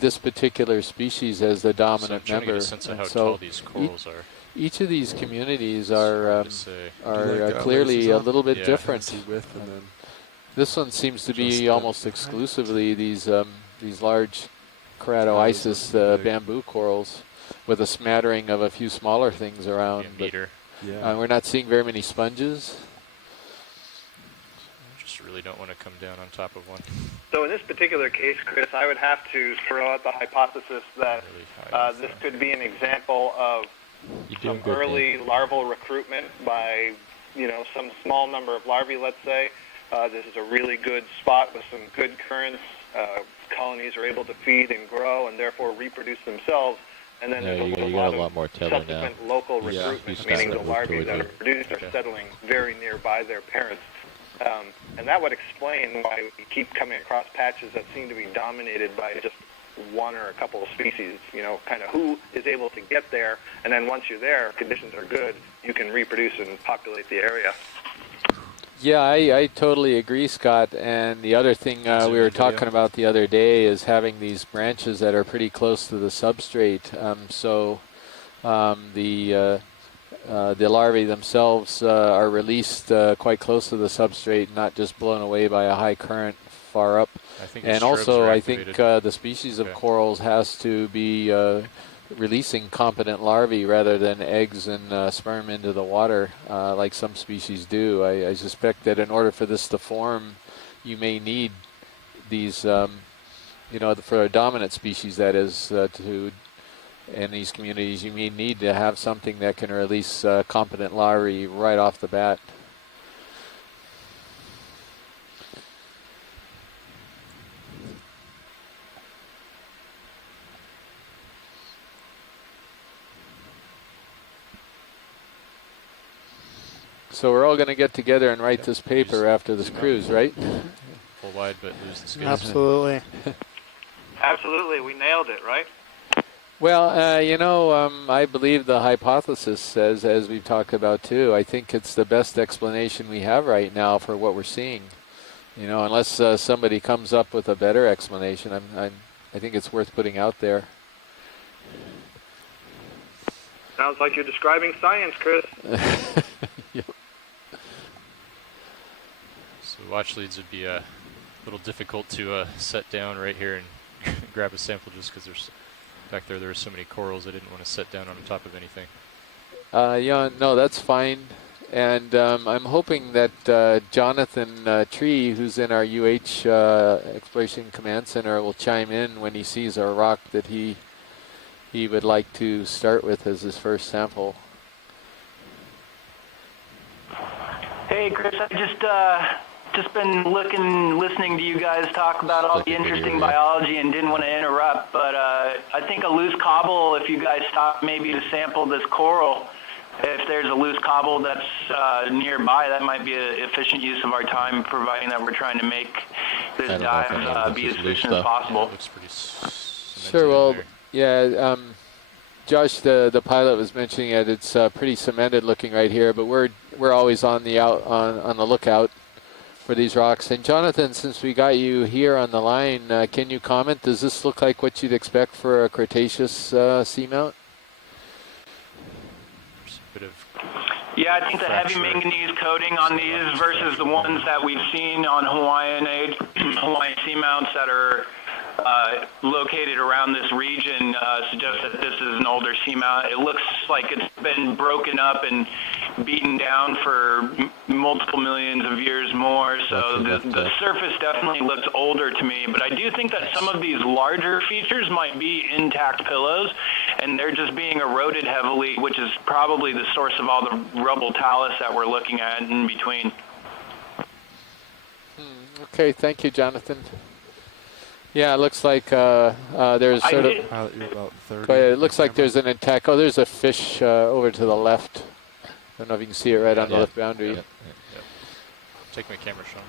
this particular species as the So I'm dominant trying to member. get a sense of And how so tall these corals are. each of these communities It's are hard to say. clearly lasers a on? little bit Yeah. different. See width and then This one seems to Just be the- almost exclusively these large keratoisis big. bamboo corals with a smattering of a few smaller things Maybe around. a But, meter. yeah. we're not seeing very many sponges. I just really don't want to come down on top of one. So in this particular case, Chris, I would have to throw out the hypothesis that Really high. this could be an example of You're some doing good, early larval recruitment by, some small number of larvae, let's say. This is a really good spot with some good currents. Colonies are able to feed and grow and therefore reproduce themselves. And then Yeah, there's you a got a lot lot of more tether now. subsequent local Yeah, recruitment, he's meaning the starting to move larvae towards that you. are produced are Okay. settling very nearby their parents. And that would explain why we keep coming across patches that seem to be dominated by just one or a couple of species, kind of who is able to get there. And then once you're there, conditions are good, you can reproduce and populate the area. Yeah, I totally agree, Scott. And the other thing we were talking about the other day is having these branches that are pretty close to the substrate. The larvae themselves are released quite close to the substrate, not just blown away by a high current far up. I think And the strobes also, are I think activated. the species of Okay. corals has to be releasing competent larvae rather than eggs and sperm into the water like some species do. I suspect that in order for this to form, you may need these, for a dominant species, that is, to in these communities, you may need to have something that can release competent larvae right off the bat. So we're all going to get together and write this paper after this cruise, right? Full wide, but lose the space. Absolutely. Absolutely, we nailed it, right? Well, I believe the hypothesis says, as we've talked about too, I think it's the best explanation we have right now for what we're seeing. Unless somebody comes up with a better explanation, I think it's worth putting out there. Sounds like you're describing science, Chris. Yep. So watch leads would be a little difficult to set down right here and grab a sample just because there's back there are so many corals I didn't want to set down on top of anything. No, that's fine. And I'm hoping that Jonathan Tree, who's in our UH Exploration Command Center, will chime in when he sees a rock that he would like to start with as his first sample. Hey, Chris, I just been listening to you guys talk about all the interesting biology and didn't want to interrupt, but I think a loose cobble, if you guys stop maybe to sample this coral, if there's a loose cobble that's nearby, that might be an efficient use of our time, providing that we're trying to make this dive be as efficient as possible. Yeah, it looks pretty cemented. Sure, well, there. yeah, Josh, the pilot was mentioning it. It's pretty cemented looking right here, but we're always on the lookout for these rocks. And Jonathan, since we got you here on the line, can you comment? Does this look like what you'd expect for a Cretaceous seamount? Yeah, I think the heavy manganese coating on these versus the ones that we've seen on Hawaiian seamounts that are located around this region suggests that this is an older seamount. It looks like it's been broken up and beaten down for multiple millions of years more, so the surface definitely looks older to me, but I do think that some of these larger features might be intact pillows, and they're just being eroded heavily, which is probably the source of all the rubble talus that we're looking at in between. Okay, thank you, Jonathan. Yeah, it looks like there's sort of. You're about 30. It looks like there's an intact. Oh, there's a fish over to the left. I don't know if you can see it right on the left boundary. Yep. Take my camera, Sean.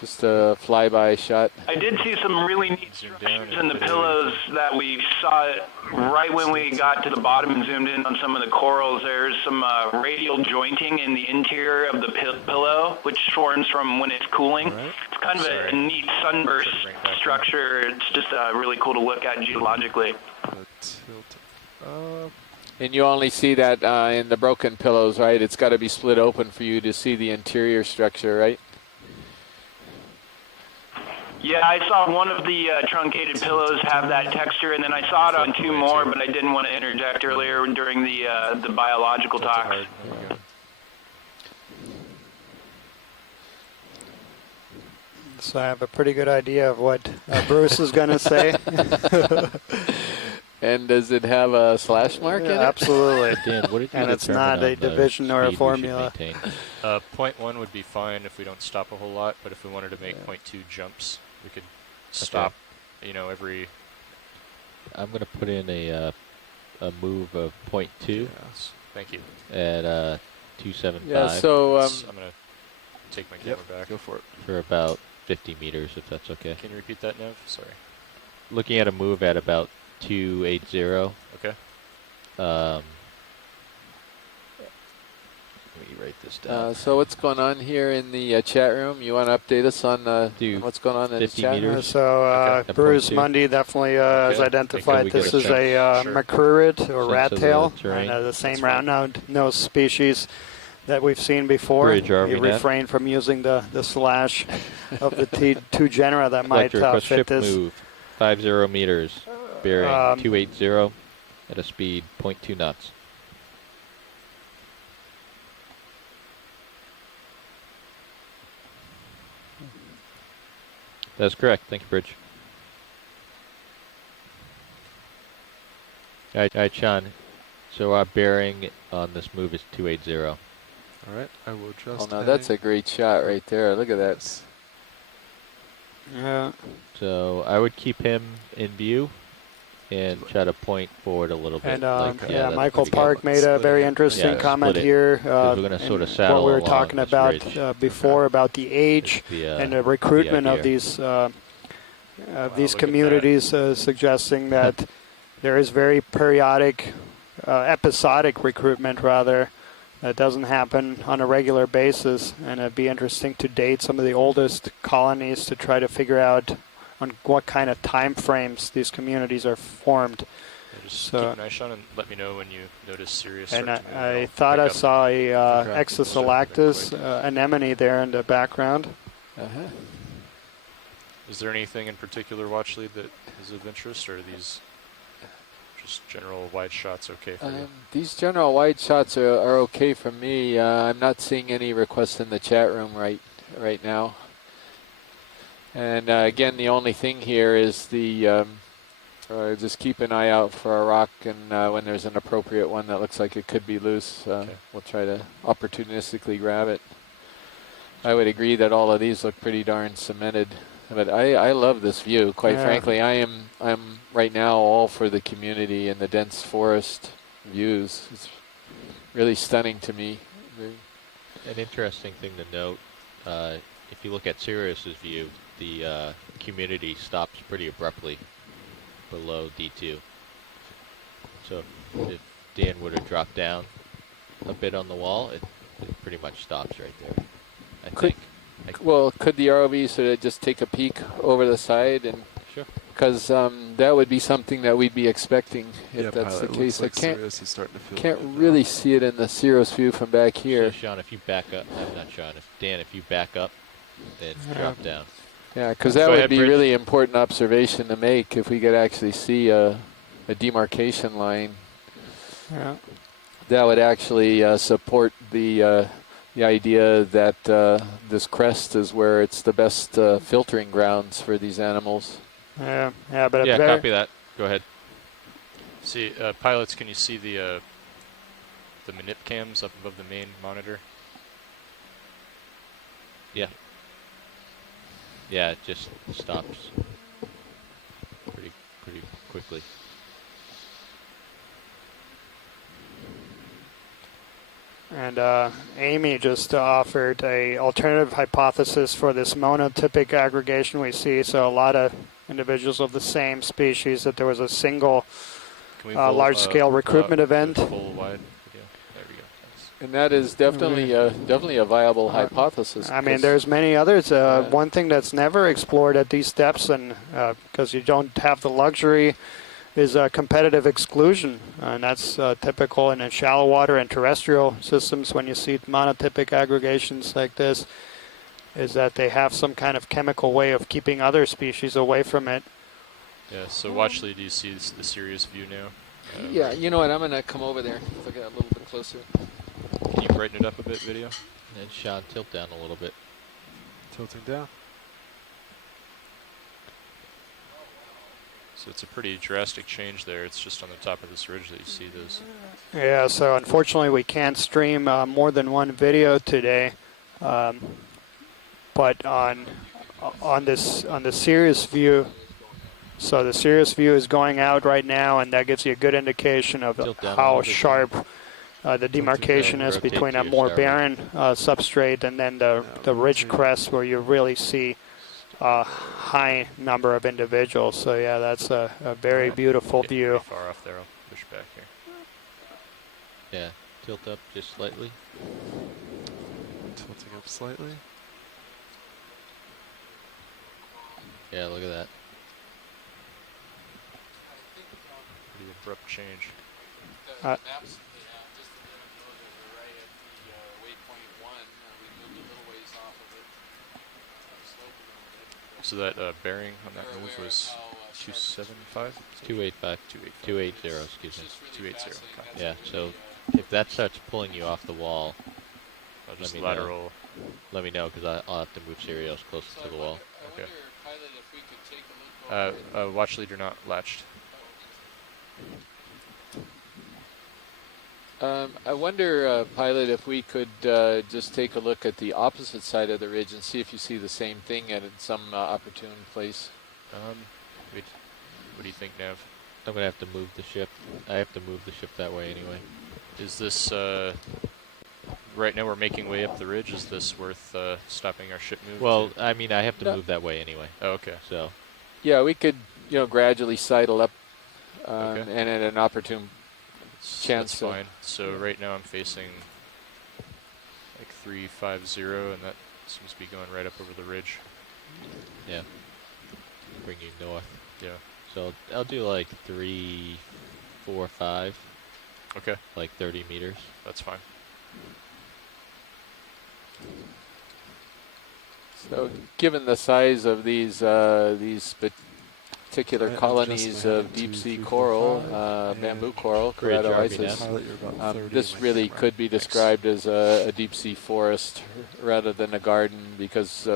Just a flyby shot. I did see some really neat structures in the pillows that we saw right when we got to the bottom and zoomed in on some of the corals. There's some radial jointing in the interior of the pillow, which forms from when it's cooling. Right. It's kind of a neat sunburst structure. It's just really cool to look at geologically. And you only see that in the broken pillows, right? It's got to be split open for you to see the interior structure, right? Yeah, I saw one of the truncated pillows have that texture, and then I saw it on two more, but I didn't want to interject earlier during the biological talks. So I have a pretty good idea of what Bruce is going to say. And does it have a slash mark in it? Absolutely. Dan, what did you and it's not a division or a formula. 0.1 would be fine if we don't stop a whole lot, but if we wanted to make 0.2 jumps, we could stop, every... I'm going to put in a move of 0.2. Yes. Thank you. At 275. Yeah, so... I'm going to take my camera back. Go for it. For about 50 meters, if that's okay. Can you repeat that, Nev? Sorry. Looking at a move at about 280. Okay. Let me write this down. So what's going on here in the chat room? You want to update us on what's going on in the chat room? So Bruce Mundy definitely has identified this is a macrurid or rat tail, and the same round-nosed species that we've seen before. You refrain from using the slash of the two genera that might fit this. Move 50 meters, bearing 280 at a speed 0.2 knots. That's correct. Thank you, Bridge. Alright, Sean. So our bearing on this move is 280. All right, I will Oh, just. no, that's a great shot right there. Look at that. Yes. Yeah. So I would keep him in view and try to point forward a little bit. And that's Michael pretty Park good. made a very interesting Yeah, comment split it, here. 'cause we're gonna sort of in saddle what we were along talking this about ridge. before about the age and the recruitment of idea. these communities, suggesting that there is very periodic, episodic recruitment rather. That doesn't happen on a regular basis, and it'd be interesting to date some of the oldest colonies to try to figure out on what kind of time frames these communities are formed. Yeah, just keep an eye, Sean, and let me know when you notice Sirius. And start to move, I I'll thought pick I up. saw a Okay. Exosalactus anemone there in the background. Uh-huh. Is there anything in particular, watch lead, that is of interest, or are these just general wide shots okay for you? These general wide shots are okay for me. I'm not seeing any requests in the chat room right now. And again, the only thing here is the just keep an eye out for a rock, and when there's an appropriate one that looks like it could be loose, we'll try to opportunistically grab it. I would agree that all of these look pretty darn cemented, but I love this view. Quite frankly, I'm right now all for the community and the dense forest views. It's really stunning to me. An interesting thing to note, if you look at Sirius's view, the community stops pretty abruptly below D2. So if Dan would have dropped down a bit on the wall, it pretty much stops right there, I think. Well, could the ROV sort of just take a peek over the side? And sure. Because that would be something that we'd be expecting if that's the Pilot, case. looks like I Sirius is starting to feel can't really see it in the Cirrus view from back here. So Sean, if you back up, not Sean, Dan, if you back up, then drop down. Yeah, because that would be really important observation to make if we could actually see a demarcation line. Yeah. That would actually support the idea that this crest is where it's the best filtering grounds for these animals. Yeah, but yeah, copy that. Go ahead. See, pilots, can you see the manip cams up above the main monitor? Yeah. Yeah, it just stops pretty quickly. And Amy just offered a alternative hypothesis for this monotypic aggregation we see. So a lot of individuals of the same species, that there was a single large-scale recruitment event. Full wide video. There we go. Thanks. And that is definitely a viable hypothesis. I mean, there's many others. One thing that's never explored at these depths, and because you don't have the luxury, is competitive exclusion. And that's typical in shallow water and terrestrial systems when you see monotypic aggregations like this, is that they have some kind of chemical way of keeping other species away from it. Yeah, so Watchley, do you see the Sirius view now? Yeah, you know what, I'm going to come over there, look at it a little bit closer. Can you brighten it up a bit, video? And Sean, tilt down a little bit. Tilting down. So it's a pretty drastic change there. It's just on the top of this ridge that you see those. Yeah, so unfortunately we can't stream more than one video today. But on the Sirius view, so the Sirius view is going out right now, and that gives you a good indication of how sharp the demarcation is between a more barren substrate and then the ridge crest, where you really see a high number of individuals. So yeah, that's a very beautiful view. Far off there, I'll push back here. Yeah, tilt up just slightly. Tilting up slightly. Yeah, look at that. Pretty abrupt change. So that bearing on that move was 275? 285. 280, excuse me. 280. Okay. Yeah, so if that starts pulling you off the wall, just lateral. Let me know, because I'll have to move Sirius closer to the wall. Okay. Watch leader not latched. I wonder, Pilot, if we could just take a look at the opposite side of the ridge and see if you see the same thing at some opportune place. What do you think, Nav? I'm gonna have to move the ship. I have to move the ship that way anyway. Is this right now we're making way up the ridge? Is this worth stopping our ship move? Well, I mean, I have to move that way anyway. Oh, okay. So. Yeah, we could, gradually sidle up, Okay. and at an opportune chance. That's fine. So right now I'm facing like 350, and that seems to be going right up over the ridge. Yeah. Bring you north. Yeah. So I'll do like 3, 4, 5. Okay. Like 30 meters. That's fine. So, given the size of these particular colonies of deep sea coral, bamboo coral, Coralloisis, this really could be described as a deep sea forest rather than a garden, because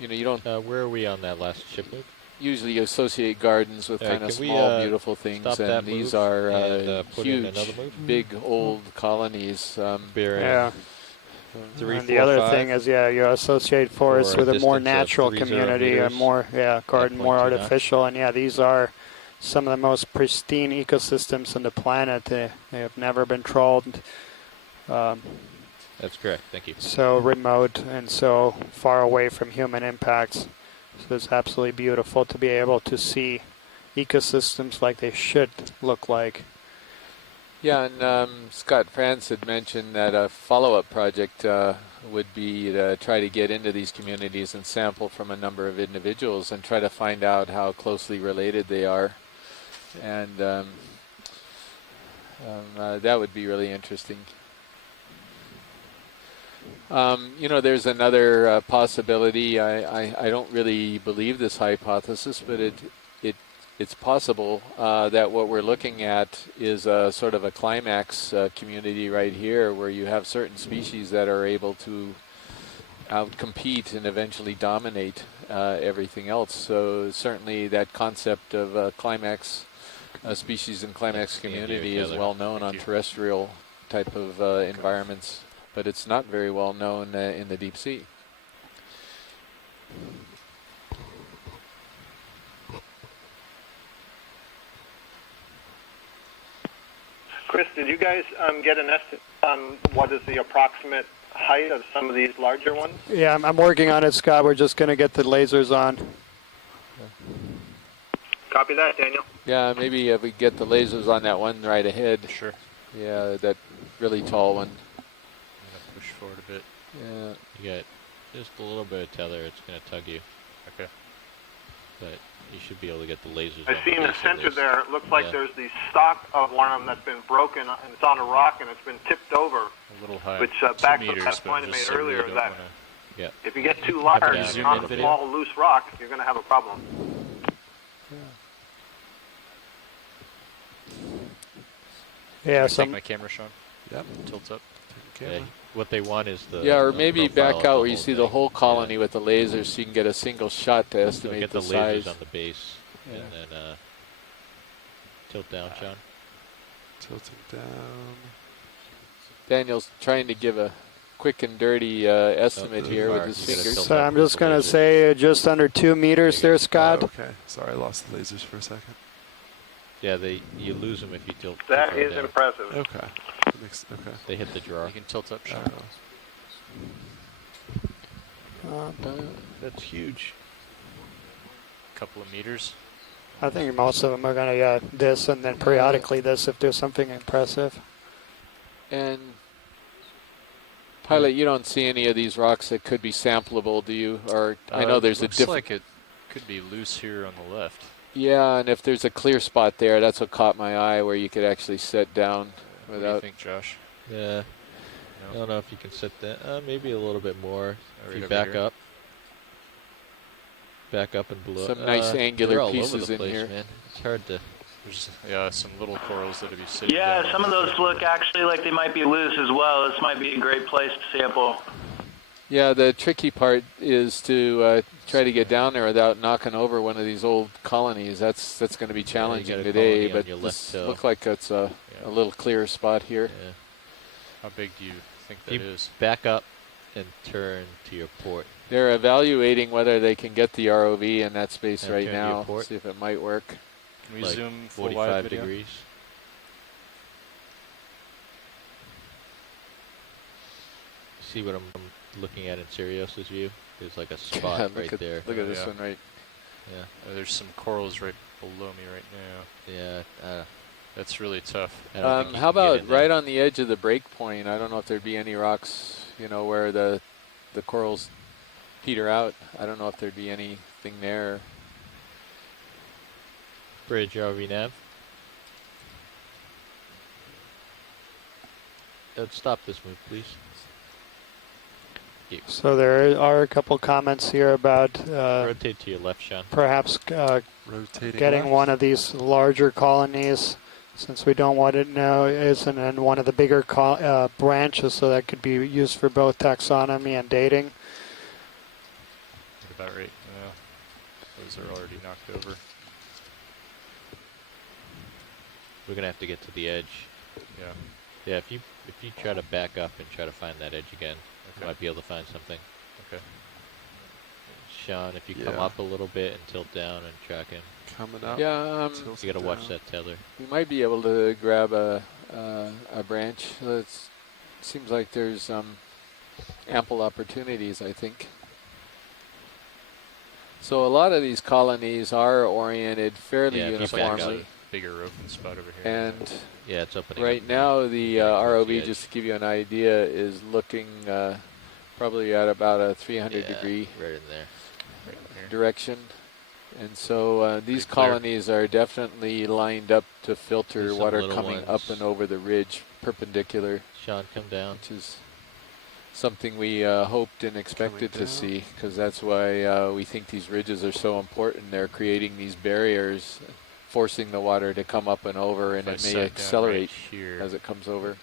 you don't. Where are we on that last ship move? Usually associate gardens with kind of small, beautiful things, and these are huge, big, old colonies. Yeah. 3, and 4, the other 5, thing is, you associate forests with a more natural community, a more, garden, more artificial, and these are some of the most pristine ecosystems on the planet. They have never been trawled. That's correct. Thank you. So remote and so far away from human impacts. So it's absolutely beautiful to be able to see ecosystems like they should look like. Yeah, and Scott France had mentioned that a follow-up project would be to try to get into these communities and sample from a number of individuals and try to find out how closely related they are. And that would be really interesting. There's another possibility. I don't really believe this hypothesis, but it's possible that what we're looking at is a sort of a climax community right here, where you have certain species that are able to outcompete and eventually dominate everything else. So certainly that concept of climax species and climax community is well known on terrestrial type of environments, but it's not very well known in the deep sea. Chris, did you guys get an estimate on what is the approximate height of some of these larger ones? Yeah, I'm working on it, Scott. We're just going to get the lasers on. Copy that, Daniel. Yeah, maybe if we get the lasers on that one right ahead. Sure. Yeah, that really tall one. I'm going to push forward a bit. Yeah. You got just a little bit of tether. It's going to tug you. Okay. But you should be able to get the lasers. I see in the center there, it looks like there's the stalk of one of them that's been broken, and it's on a rock, and it's been tipped over. A little high. Which backs up that point I made earlier, that if you get too large on a small, loose rock, you're going to have a problem. Yeah, take my camera, Sean. Yep. Tilts up. Yeah, what they want is the or maybe back out where you see the whole colony with the lasers, so you can get a single shot to estimate get the lasers size on the base, and then tilt down, Sean. Tilting down. Daniel's trying to give a quick and dirty estimate here with his fingers. So I'm just going to say just under 2 meters there, Scott. Okay. Sorry, I lost the lasers for a second. Yeah, you lose them if you tilt. That is impressive. Okay. Okay. They hit the drawer. You can tilt up, Sean. That's huge. Couple of meters. I think most of them are going to this and then periodically this if there's something impressive. And Pilot, you don't see any of these rocks that could be sampleable, do you? Or I know there's a different. Looks like it could be loose here on the left. Yeah, and if there's a clear spot there, that's what caught my eye, where you could actually sit down What without. do you think, Josh? Yeah. I don't know if you can sit that. Maybe a little bit more. Right If you over back here. up. Back up and below. Some nice angular they're all over pieces the in place, here. Man. It's hard to. There's some little corals that would be sitting Yeah, down some on of the those look actually like they might be loose as well. This might be a great place to sample. Yeah, the tricky part is to try to get down there without knocking over one of these old colonies. That's going to be challenging got a today. colony on But your this left toe. looks like it's a a little clearer spot here. Yeah. How big do you think that You is? back up and turn to your port. They're evaluating whether they can get the ROV in that space And right turn to your now, port. see if it might work. Can we Like zoom full wide 45 video? degrees. See what I'm looking at in Sirius's view? There's like a spot look right at, there. Look at Oh, this yeah. one right. Yeah. There's some corals right below me right now. Yeah. That's really tough. I don't think you How can get about in there. right on the edge of the break point? I don't know if there'd be any rocks, you know, where the corals peter out. I don't know if there'd be anything there. Bridge RV nav. Stop this move, please. So there are a couple comments here about Rotate to your left, Sean. perhaps Rotating getting left. one of these larger colonies, since we don't want it now, isn't in one of the bigger branches, so that could be used for both taxonomy and dating. About right. Those are already knocked over. We're gonna have to get to the edge. Yeah. Yeah, if you try to back up and try to find that edge again, you might be able to find something. Okay. Sean, if you come up a little bit and tilt down and track him. Coming up. Yeah, you gotta watch that tether. We might be able to grab a branch. It seems like there's ample opportunities, I think. So a lot of these colonies are oriented fairly Yeah, if you back up. uniformly. Bigger open spot over here. And yeah, it's opening right up now the towards the ROV, edge. just to give you an idea, is looking probably at about a 300 Yeah, degree right in there. Right here. direction. And so these Pretty clear. colonies are definitely lined up to filter There's some water little coming up ones. and over the ridge perpendicular, Sean, come down. which is something we hoped and expected to down. see, because that's why we think these ridges are so important. They're creating these barriers, forcing the water to come up and over, and If I it sat may down accelerate right here. as it comes over.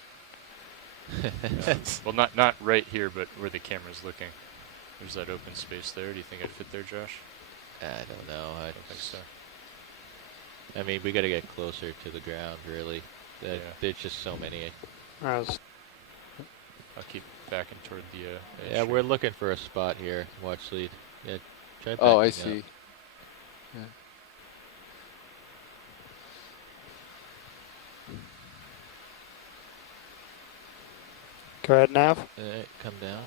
Well, not right here, but where the camera's looking. There's that open space there. Do you think I'd fit there, Josh? I don't know. I don't think so. I mean, we gotta get closer to the ground, really. There's just so many. I'll keep backing toward the edge. Yeah, we're looking for a spot here. Watch lead. Yeah, try Oh, I backing see. up. Yeah. Go ahead, Nav. Alright, come down.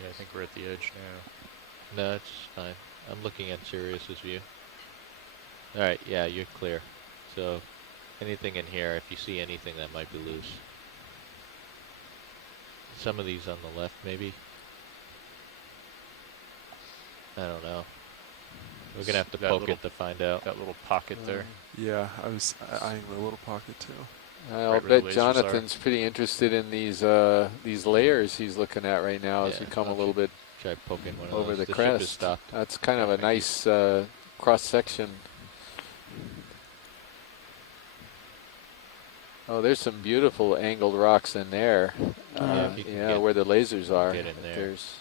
Yeah, I think we're at the edge now. No, it's fine. I'm looking at Sirius's view. Alright, yeah, you're clear. So, anything in here, if you see anything that might be loose. Some of these on the left, maybe. I don't know. We're gonna have to That poke little- it to find out. That little pocket there. Yeah, I was eyeing the little pocket too. I'll Right where the bet lasers Jonathan's pretty interested in these layers he's looking at right now as Yeah, we come a I'll little bit try poking one of over those. the ship is crest. stopped. That's kind of a nice cross section. Oh, there's some beautiful angled rocks in there. Yeah, if you can get- where the lasers are. get in there. There's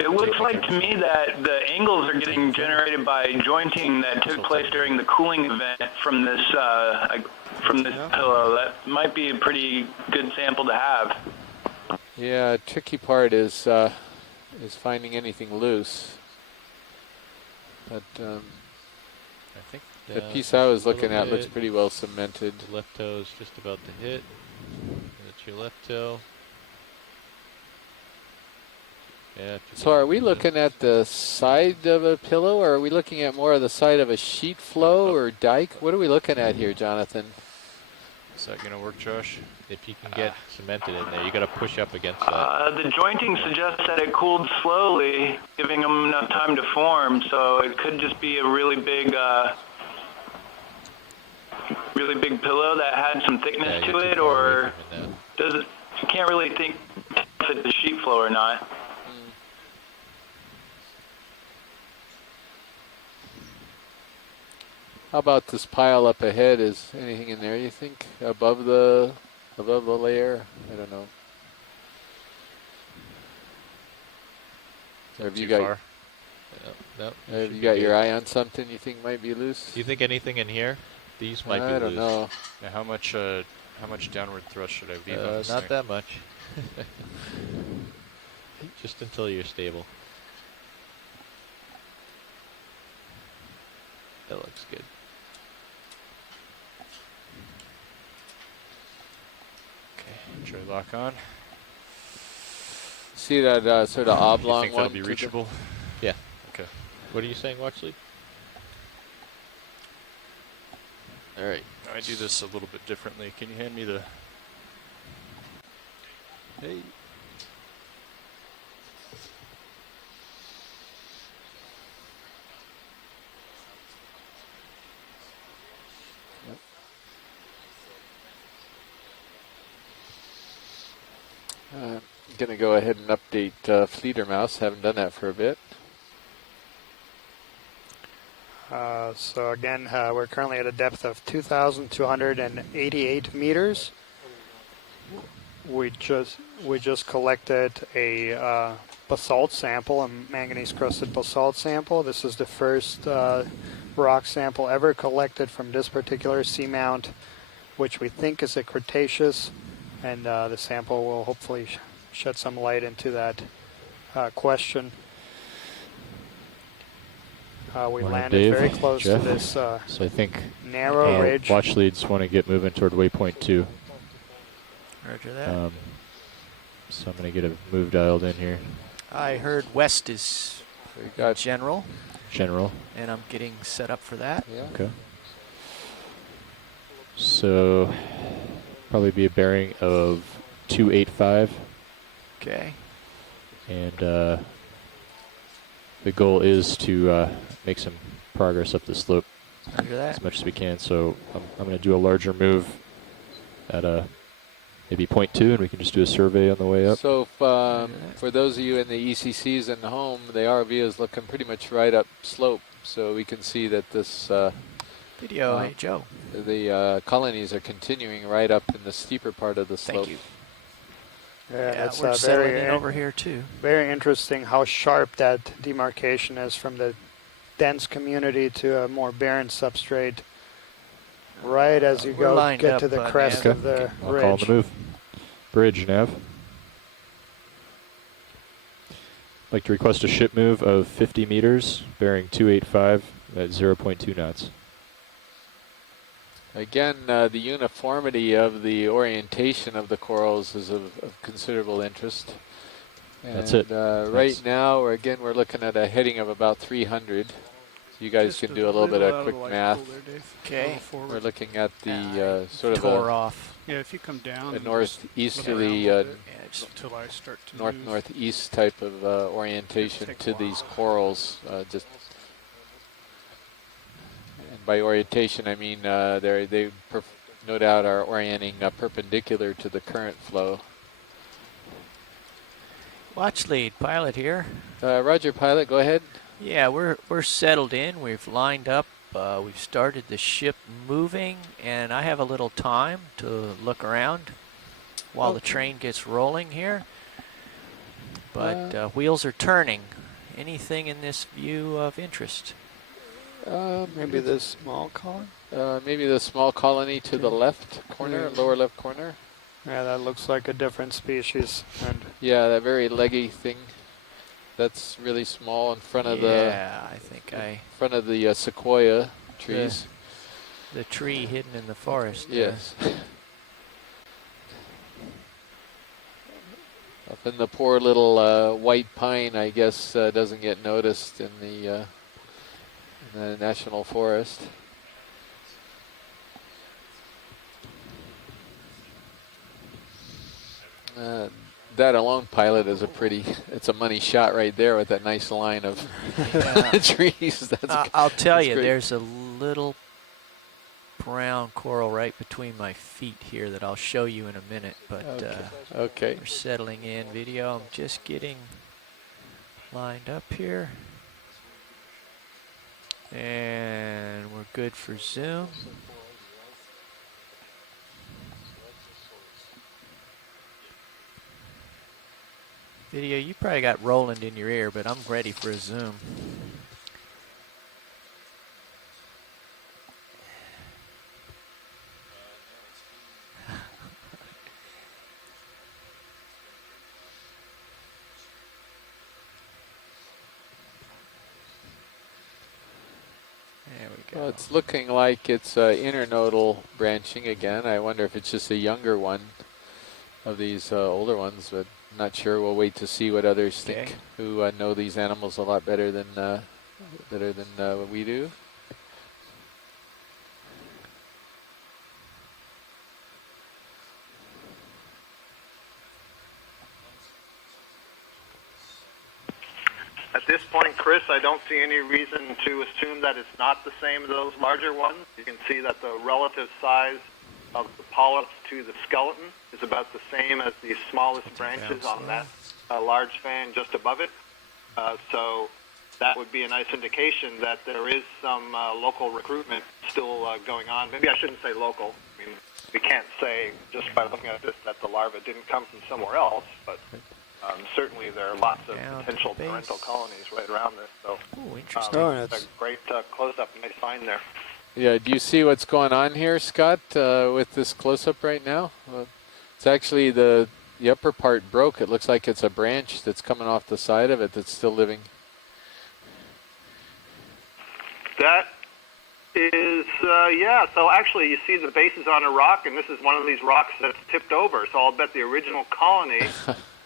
It looks like to me that the angles are getting generated by jointing that took place during the cooling event from this pillow. That might be a pretty good sample to have. Yeah, tricky part is finding anything loose. But I think the piece I was looking at looks pretty well cemented. The left toe is just about to hit. That's your left toe. Yeah. So are we looking at the side of a pillow, or are we looking at more of the side of a sheet flow or dike? What are we looking at here, Jonathan? Is that gonna work, Josh? If you can get cemented in there, you got to push up against that. The jointing suggests that it cooled slowly, giving them enough time to form. So it could just be a really big pillow that had some thickness Yeah, to you're it, too far away or from it now. does it? You can't really think if it's a sheet flow or not. How about this pile up ahead? Is anything in there, you think, above the layer? I don't know. Or have Too you got far? No. Have you got your eye on something you think might be loose? Do you think anything in here? These might be loose. I don't know. Now, how much downward thrust should I leave on this Not thing? that much. Just until you're stable. That looks good. Okay, try lock on. See that sort of oblong You think one? that'll be reachable? Yeah. Okay. What are you saying, watch lead? All right. I do this a little bit differently. Can you hand me the... Hey. I'm going to go ahead and update Fleeter Mouse. Haven't done that for a bit. So again, we're currently at a depth of 2,288 meters. We just collected a basalt sample, a manganese-crusted basalt sample. This is the first rock sample ever collected from this particular seamount, which we think is a Cretaceous, and the sample will hopefully shed some light into that question. We Morning, landed Dave, very close Jeff. to this So I think narrow ridge. watch leads want to get moving toward waypoint 2. Roger that. So I'm going to get a move dialed in here. I heard west is general, and I'm getting set up for that. Yeah. Okay. So probably be a bearing of 285. Okay. And the goal is to make some progress up the slope Roger that. as much as we can. So I'm going to do a larger move at maybe point 2, and we can just do a survey on the way up. So for those of you in the ECCs and home, the RV is looking pretty much right up slope. So we can see that this video, hey Joe. The colonies are continuing right up in the steeper part of the slope. Thank you. Yeah, it's we're settling very in over here too. Very interesting how sharp that demarcation is from the dense community to a more barren substrate. Right as you get to the crest of the I'll ridge. call the move. Bridge, Nav. Like to request a ship move of 50 meters, bearing 285 at 0.2 knots. Again, the uniformity of the orientation of the corals is of considerable interest. And That's it. Right now, we're looking at a heading of about 300. You guys can do a little bit of quick math. Okay. We're looking at the sort of off. Yeah, if you come down. a northeasterly, until I start to northeast type of orientation to these corals. And by orientation, I mean they no doubt are orienting perpendicular to the current flow. Watch lead, pilot here. Roger, pilot, go ahead. Yeah, we're settled in. We've lined up. We've started the ship moving, and I have a little time to look around while the train gets rolling here. But wheels are turning. Anything in this view of interest? Maybe this small colony? Maybe the small colony to the left corner, lower left corner. Yeah, that looks like a different species. And yeah, that very leggy thing. That's really small in front of front of the sequoia trees. The tree hidden in the forest. Yes. Up in the poor little white pine, I guess, doesn't get noticed in the national forest. That alone, pilot, is it's a money shot right there with that nice line of trees. I'll tell you, great. there's a little brown coral right between my feet here that I'll show you in a minute. But okay. We're settling in video. I'm just getting lined up here. And we're good for zoom. Video, you probably got Roland in your ear, but I'm ready for a zoom. There we go. Well, it's looking like it's internodal branching again. I wonder if it's just a younger one of these older ones, but not sure. We'll wait to see what others think who know these animals a lot better than we do. At this point, Chris, I don't see any reason to assume that it's not the same as those larger ones. You can see that the relative size of the polyps to the skeleton is about the same as the smallest branches on that large fan just above it. So that would be a nice indication that there is some local recruitment still going on. Maybe I shouldn't say local. I mean, we can't say just by looking at this that the larva didn't come from somewhere else, but certainly there are lots of potential parental colonies right around this. So it's a great close-up, nice find there. Yeah, do you see what's going on here, Scott, with this close-up right now? It's actually the upper part broke. It looks like it's a branch that's coming off the side of it that's still living. That is, yeah. So actually, you see the base is on a rock, and this is one of these rocks that's tipped over. So I'll bet the original colony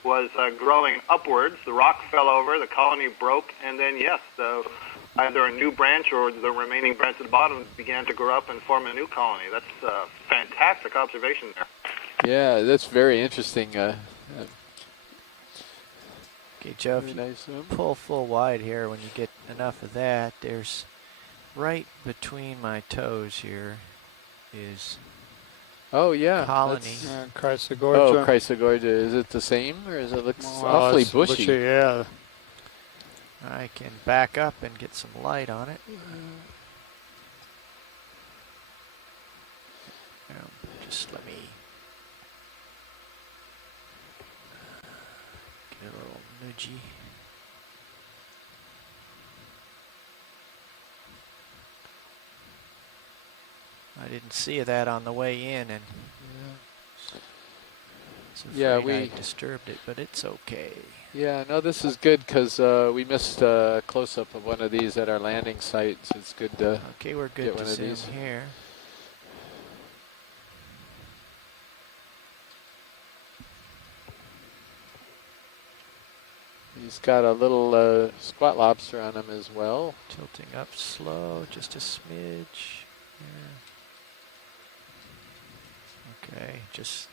was growing upwards. The rock fell over, the colony broke, and then, yes, either a new branch or the remaining branch at the bottom began to grow up and form a new colony. That's a fantastic observation there. Yeah, that's very interesting. Okay, Joe, if you pull full wide here, when you get enough of that, there's right between my toes here is colony. Chrysogorgia. Oh, Chrysogorgia. Is it the same, or is it looks awfully bushy? Yeah. I can back up and get some light on it. Just let me get a little nudgy. I didn't see that on the way in, and I disturbed it, but it's okay. Yeah, no, this is good because we missed a close-up of one of these at our landing site, so it's good to we're good get to one of zoom these. Here. He's got a little squat lobster on him as well. Tilting up slow, just a smidge. Yeah. Okay, just.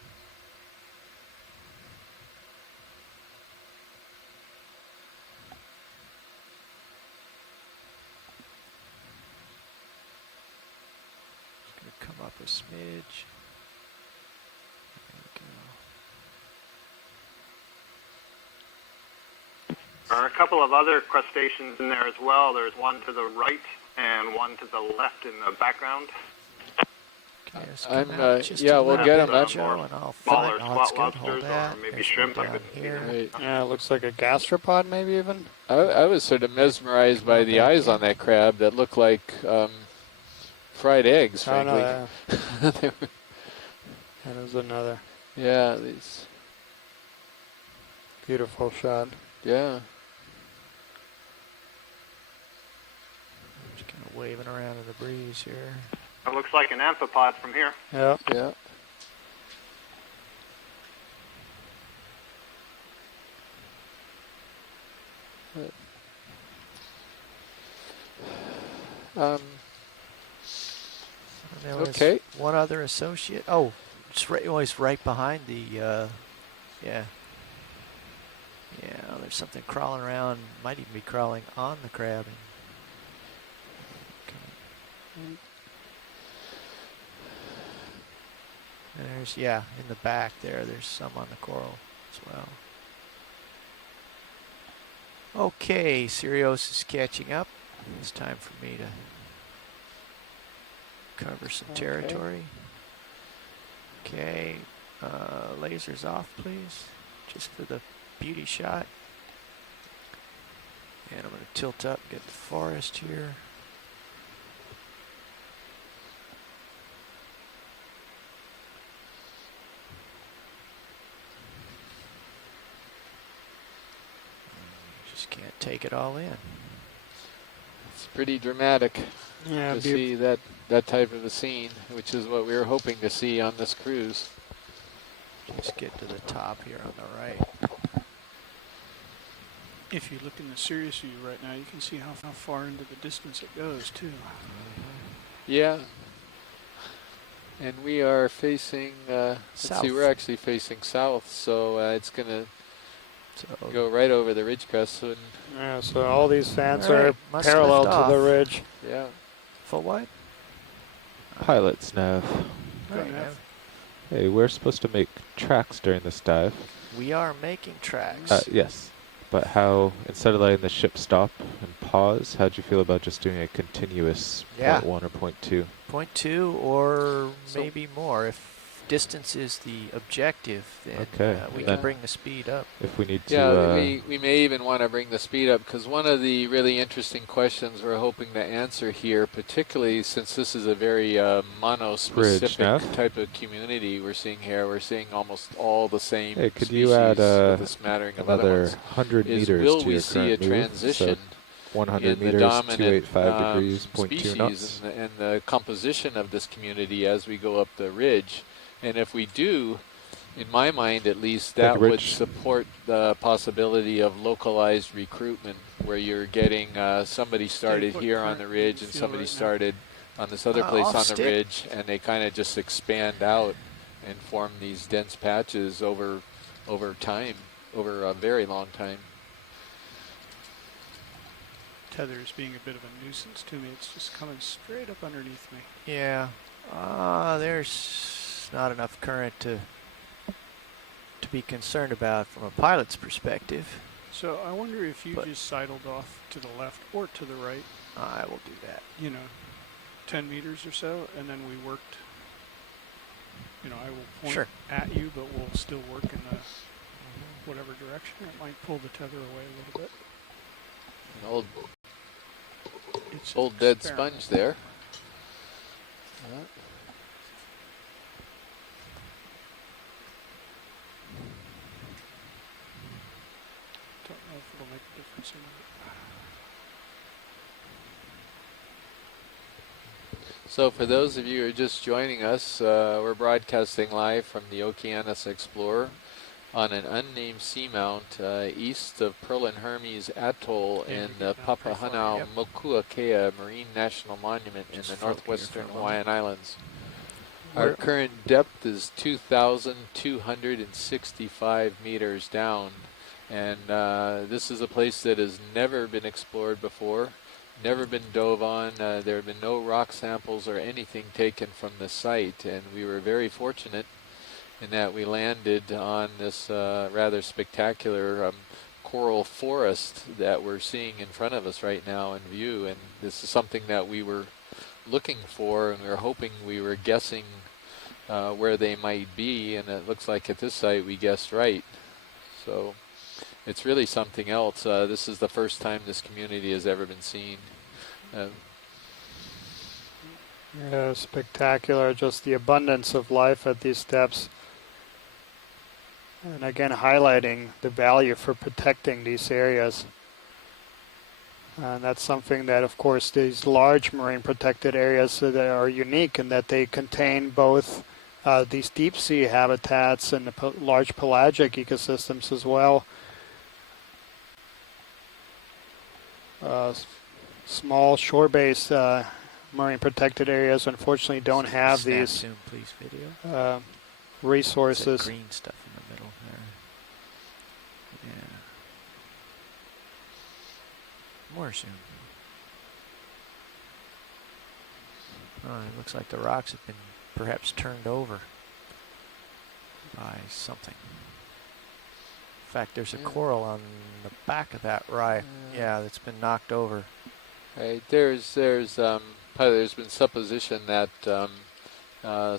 Come up a smidge. There we go. There are a couple of other crustaceans in there as well. There's one to the right and one to the left in the background. Yeah, we'll get them. Smaller squat lobsters or maybe shrimp. Yeah, it looks like a gastropod maybe even. I was sort of mesmerized by the eyes on that crab that looked like fried eggs, frankly. Oh, no, yeah. And there's another. Yeah, these. Beautiful shot. Yeah. Just kind of waving around in the breeze here. It looks like an amphipod from here. Yeah. Yeah. There was one other associate. Oh, it's always right behind the, yeah. Yeah, there's something crawling around. Might even be crawling on the crab. And there's, in the back there's some on the coral as well. Okay, Sirius is catching up. It's time for me to cover some territory. Okay, lasers off, please, just for the beauty shot. And I'm going to tilt up, get the forest here. Just can't take it all in. It's pretty dramatic. Yeah, to see that type of a scene, which is what we were hoping to see on this cruise. Just get to the top here on the right. If you look in the Sirius view right now, you can see how far into the distance it goes, too. Yeah. And we are facing, let's see, we're actually facing south, so it's going to go right over the ridge crest. And yeah, so all these fans All right, are must parallel lift to off. the ridge. Yeah. Full wide? Pilot's nav. All right, Nav. Hey, we're supposed to make tracks during this dive. We are making tracks. Yes. But how, instead of letting the ship stop and pause, how'd you feel about just doing a continuous Yeah. 0.1 or 0.2? 0.2 or maybe more. If distance is the objective, then we can bring the speed up. If we need to... Yeah, we may even want to bring the speed up, because one of the really interesting questions we're hoping to answer here, particularly since this is a very mono-specific type of community we're seeing here, we're seeing almost all the same Hey, could species you add with a smattering of other another ones, 100 is meters will to we your see a current move? transition So 100 in the meters, dominant 285 degrees, 0.2 species knots? and the composition of this community as we go up the ridge? And if we do, in my mind at least, that would support the possibility of localized recruitment, where you're getting somebody started here on the ridge and somebody started on this other place on the ridge, and they kind of just expand out and form these dense patches over time, over a very long time. Tether is being a bit of a nuisance to me. It's just coming straight up underneath me. Yeah. There's not enough current to be concerned about from a pilot's perspective. So I wonder if you just sidled off to the left or to the right. I will do that. 10 meters or so, and then we worked. I will point at you, but we'll still work in the whatever direction. It might pull the tether away a little bit. An old dead sponge there. Don't know if it'll make a difference or not. So for those of you who are just joining us, we're broadcasting live from the Okeanos Explorer on an unnamed seamount east of Pearl and Hermes Atoll in the Papahanaumokuakea Marine National Monument in the northwestern Hawaiian Islands. Our current depth is 2,265 meters down, and this is a place that has never been explored before, never been dove on. There have been no rock samples or anything taken from the site, and we were very fortunate in that we landed on this rather spectacular coral forest that we're seeing in front of us right now in view. And this is something that we were looking for, and we were hoping, we were guessing where they might be, and it looks like at this site we guessed right. So it's really something else. This is the first time this community has ever been seen. Yeah, spectacular, just the abundance of life at these depths. And again, highlighting the value for protecting these areas. And that's something that, of course, these large marine protected areas that are unique in that they contain both these deep sea habitats and the large pelagic ecosystems as well. Small shore-based marine protected areas unfortunately don't have these zoom, please, video. Resources. That green stuff in the middle there. Yeah. More zoom. Oh, it looks like the rocks have been perhaps turned over by something. In fact, there's a coral on the back of that yeah, that's been knocked over. Right. There's been supposition that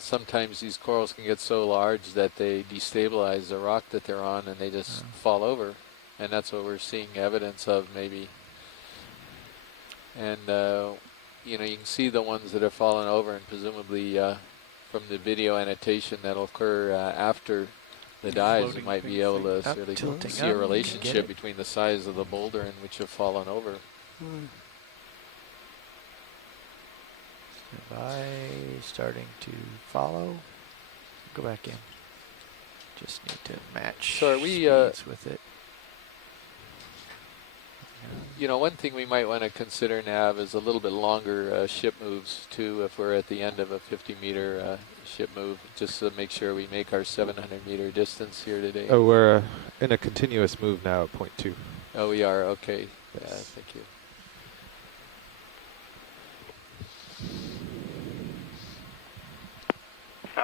sometimes these corals can get so large that they destabilize the rock that they're on and they just fall over, and that's what we're seeing evidence of maybe. And you can see the ones that have fallen over, and presumably from the video annotation that'll occur after the dives, you might be able to really see a relationship between the size of the boulder in which have fallen over. Standby, starting to follow. Go back in. Just need to match So are we, speeds with it. You know, one thing we might want to consider, Nav, is a little bit longer ship moves, too, if we're at the end of a 50-meter ship move, just to make sure we make our 700-meter distance here today. Oh, we're in a continuous move now at point 2. Oh, we are? Okay. Yeah, thank you.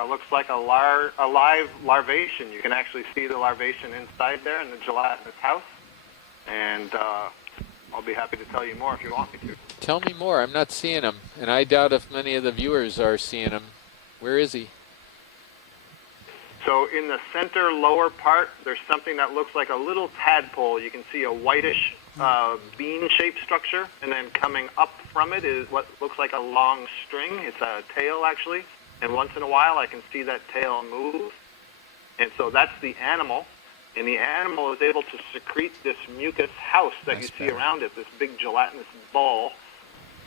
Looks like a live larvation. You can actually see the larvation inside there in the gelatinous house. And I'll be happy to tell you more if you want me to. Tell me more. I'm not seeing him, and I doubt if many of the viewers are seeing him. Where is he? So in the center lower part, there's something that looks like a little tadpole. You can see a whitish bean-shaped structure, and then coming up from it is what looks like a long string. It's a tail, actually. And once in a while, I can see that tail move. And so that's the animal. And the animal is able to secrete this mucus house that you see around it, this big gelatinous ball.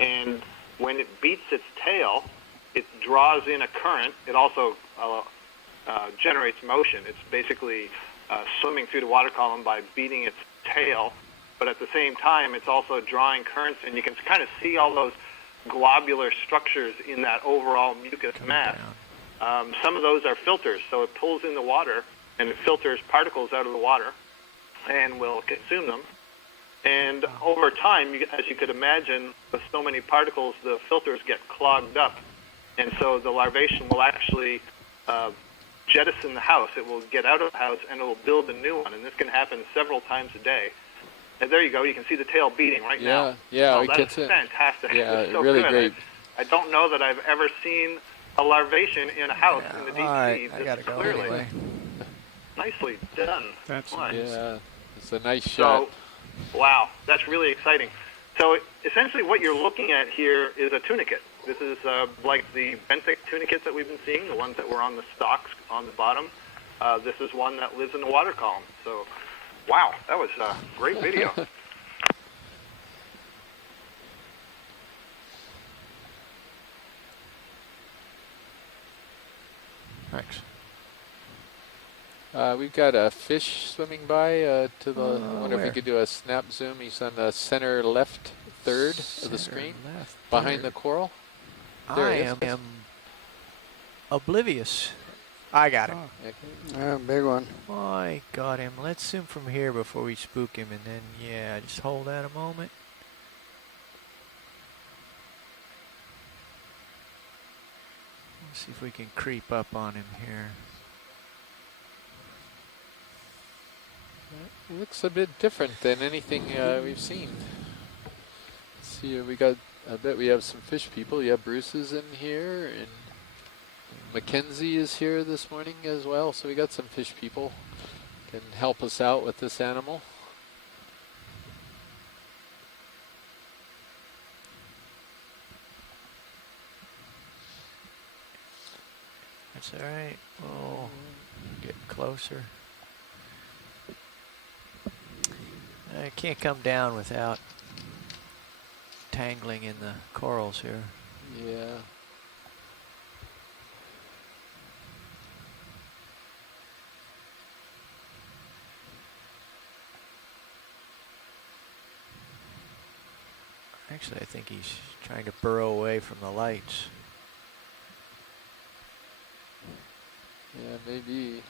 And when it beats its tail, it draws in a current. It also generates motion. It's basically swimming through the water column by beating its tail. But at the same time, it's also drawing currents. And you can kind of see all those globular structures in that overall mucus mass. Some of those are filters, so it pulls in the water and it filters particles out of the water and will consume them. And over time, as you could imagine, with so many particles, the filters get clogged up. And so the larvation will actually jettison the house. It will get out of the house and it will build a new one. And this can happen several times a day. And there you go. You can see the tail beating right now. Yeah, oh, that's fantastic. Yeah, it's so really good. great. I don't know that I've ever seen a larvation in a house in the deep sea. I gotta go clearly. anyway. Nicely done. That's nice. Yeah, it's a nice shot. So, wow, that's really exciting. So essentially what you're looking at here is a tunicate. This is like the benthic tunicates that we've been seeing, the ones that were on the stalks on the bottom. This is one that lives in the water column. So, wow, that was a great video. Thanks. We've got a fish swimming by to the. I wonder if where? we could do a snap zoom. He's on the center left third of the screen, behind the coral. There I he is. am oblivious. I got him. Yeah, big one. I got him. Let's zoom from here before we spook him, and then, yeah, just hold that a moment. Let's see if we can creep up on him here. It looks a bit different than anything we've seen. Let's see, we got. I bet we have some fish people. Yeah, Bruce is in here, and Mackenzie is here this morning as well. So we got some fish people can help us out with this animal. That's all right. We'll get closer. I can't come down without tangling in the corals here. Yeah. Actually, I think he's trying to burrow away from the lights. Yeah, maybe.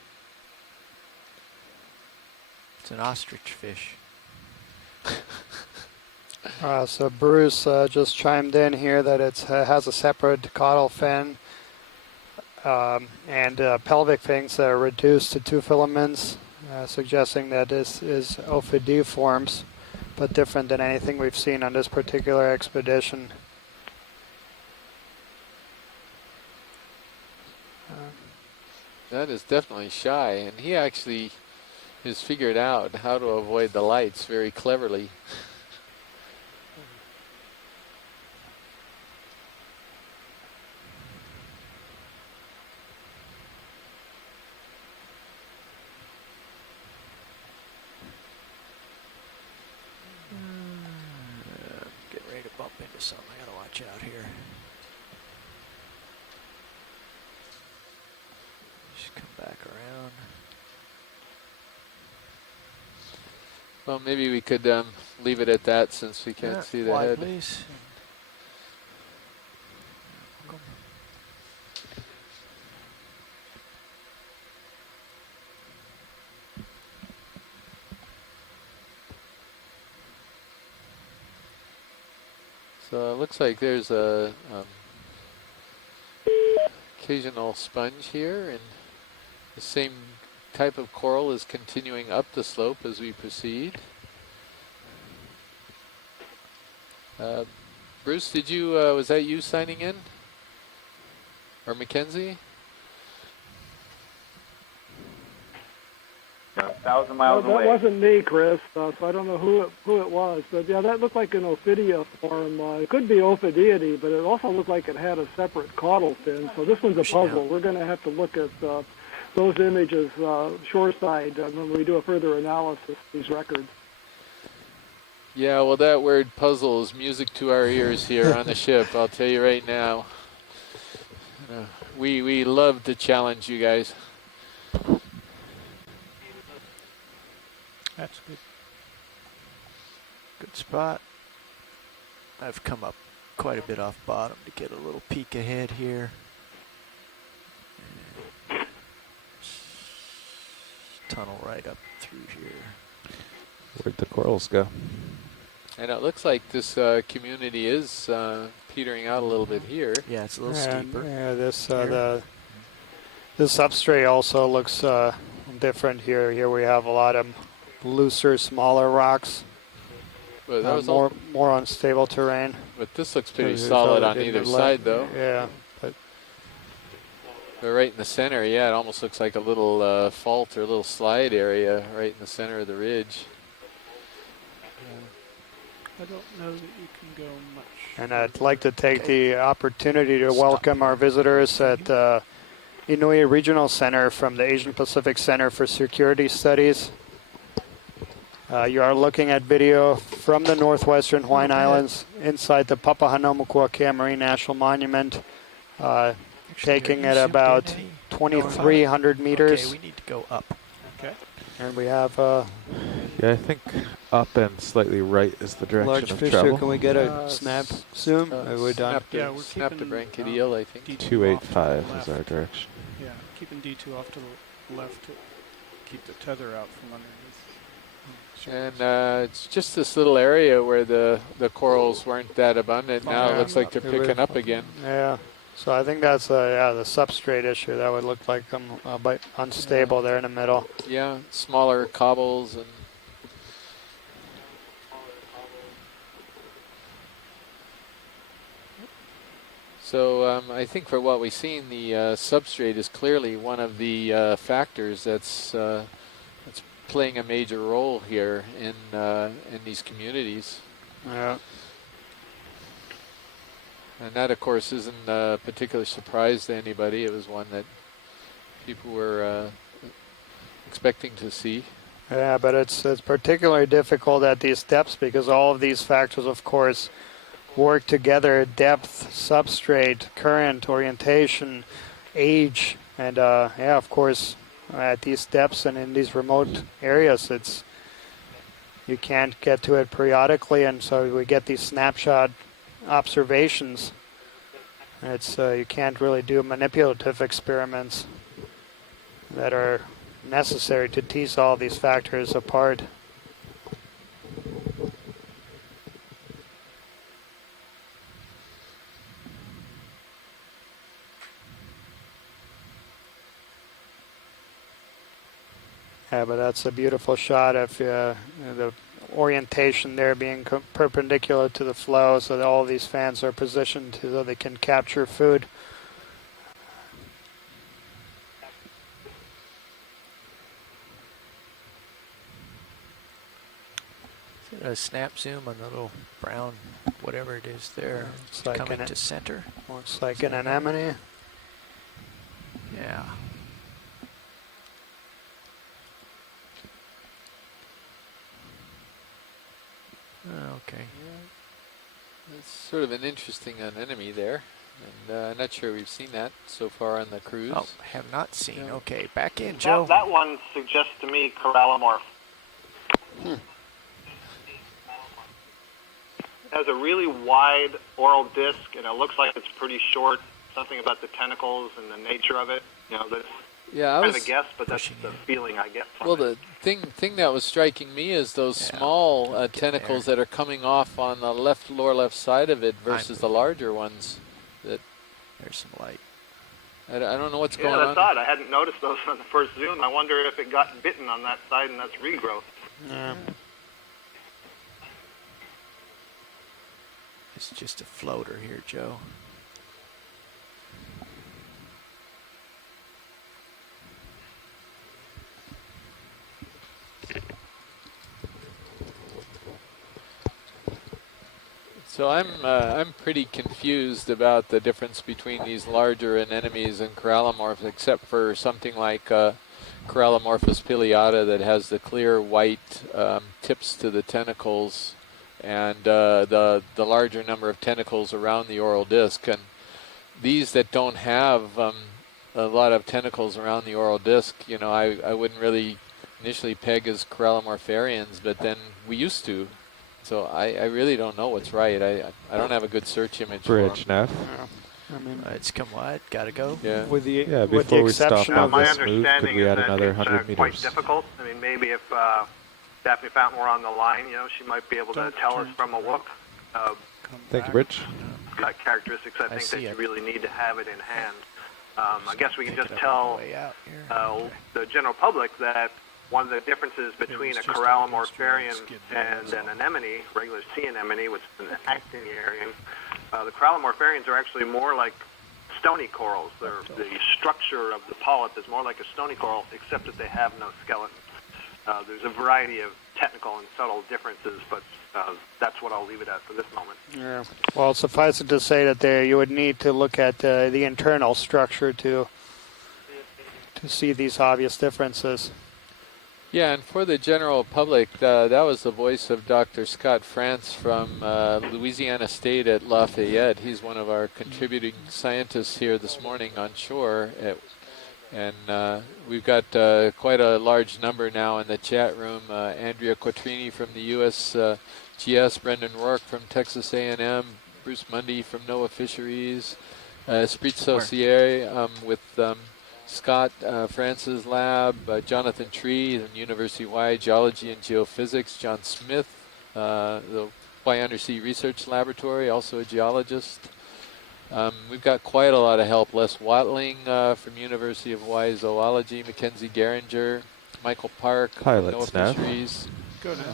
It's an ostrich fish. So Bruce just chimed in here that it has a separate caudal fin and pelvic fins that are reduced to 2 filaments, suggesting that this is ophidiiforms, but different than anything we've seen on this particular expedition. That is definitely shy, and he actually has figured out how to avoid the lights very cleverly. Getting ready to bump into something. I gotta watch out here. Well, maybe we could leave it at that since we can't see the wide, head. please. So it looks like there's a occasional sponge here, and the same type of coral is continuing up the slope as we proceed. Bruce, did you, was that you signing in? Or Mackenzie? 1,000 miles that away. wasn't me, Chris, so I don't know who it was. But yeah, that looked like an Ophidia form. It could be Ophidiidae, but it also looked like it had a separate caudal fin. So this one's a puzzle. We're going to have to look at those images shoreside when we do a further analysis of these records. Yeah, well, that word puzzle is music to our ears here on the ship, I'll tell you right now. We love to challenge you guys. That's good. Good spot. I've come up quite a bit off bottom to get a little peek ahead here. Tunnel right up through here. Where'd the corals go? And it looks like this community is petering out a little bit here. Yeah, it's a little steeper. Yeah, this the substrate also looks different here. Here we have a lot of looser, smaller rocks. But that was more unstable terrain. But this looks pretty solid on either side, though. Yeah, but right in the center, yeah, it almost looks like a little fault or a little slide area right in the center of the ridge. I don't know that you can go much. And I'd like to take the opportunity to welcome our visitors at Inouye Regional Center from the Asian Pacific Center for Security Studies. You are looking at video from the northwestern Hawaiian Islands inside the Papahanaumokuakea Marine National Monument, taking at about 2,300 meters. Okay, we need to go up. Okay. And we have Yeah, I think up and slightly right is the direction large of fish travel. here. Can we get a snap zoom? We're done. Snap the blanket eel, I think. D2 285 off to the is our left. direction. Yeah, keeping D2 off to the left to keep the tether out from underneath. And it's just this little area where the corals weren't that abundant. Now it looks like they're picking up again. Yeah. So I think that's the substrate issue. That would look like a bit unstable there in the middle. Yeah, smaller cobbles and. So I think for what we've seen, the substrate is clearly one of the factors that's playing a major role here in these communities. Yeah. And that, of course, isn't a particular surprise to anybody. It was one that people were expecting to see. Yeah, but it's particularly difficult at these depths because all of these factors, of course, work together: depth, substrate, current, orientation, age, and yeah, of course, at these depths and in these remote areas, you can't get to it periodically, and so we get these snapshot observations. It's you can't really do manipulative experiments that are necessary to tease all these factors apart. Yeah, but that's a beautiful shot of the orientation there being perpendicular to the flow, so that all these fans are positioned so they can capture food. A snap zoom on the little brown, whatever it is there. It's like coming to center. Looks like an anemone. Yeah. Okay. Yeah. It's sort of an interesting anemone there. And I'm not sure we've seen that so far on the cruise. Oh, have not seen. Okay, back in, That, Joe. that one suggests to me corallimorph. has a really wide oral disc, and it looks like it's pretty short. Something about the tentacles and the nature of it. You know, that's kind of a guess, but that's the feeling I get from it. Well, the thing that was striking me is those small tentacles that are coming off on the lower left side of it versus the larger ones. That there's some light. I don't know what's going on. Yeah, that's odd. I hadn't noticed those on the first zoom. I wonder if it got bitten on that side and that's regrowth. It's just a floater here, Joe. So I'm pretty confused about the difference between these larger anemones and corallomorphs, except for something like Corallomorphus pileata that has the clear white tips to the tentacles, and the larger number of tentacles around the oral disc. And these that don't have a lot of tentacles around the oral disc, you know, I wouldn't really initially peg as corallomorpharians, but then we used to. So I really don't know what's right. I don't have a good search image Bridge, for 'em. Neff. I mean, it's come wide. Gotta go. Yeah. With the before we stop Now, on my this move, could understanding we is add that another it's 100 quite meters? difficult. I mean, maybe if Daphne Fountain were on the line, you know, she might be able to tell us from a look. Thank you, Bridge. Got characteristics I think that you really need to have it in hand. I guess we can just tell the general public that one of the differences between a corallomorpharian and an anemone, regular sea anemone, which is an actiniarian, the corallomorpharians are actually more like stony corals. The structure of the polyp is more like a stony coral, except that they have no skeleton. There's a variety of technical and subtle differences, but that's what I'll leave it at for this moment. Yeah. Well, suffice it to say that you would need to look at the internal structure to see these obvious differences. Yeah, and for the general public, that was the voice of Dr. Scott France from Louisiana State at Lafayette. He's one of our contributing scientists here this morning on shore. And we've got quite a large number now in the chat room. Andrea Quattrini from the USGS, Brendan Rourke from Texas A&M, Bruce Mundy from NOAA Fisheries, Esprit Saucier with Scott France's lab, Jonathan Tree from University of Hawaii Geology and Geophysics, John Smith, the Hawaii Undersea Research Laboratory, also a geologist. We've got quite a lot of help. Les Watling from University of Hawaii Zoology, Mackenzie Geringer, Michael Park from NOAA Fisheries. Go now.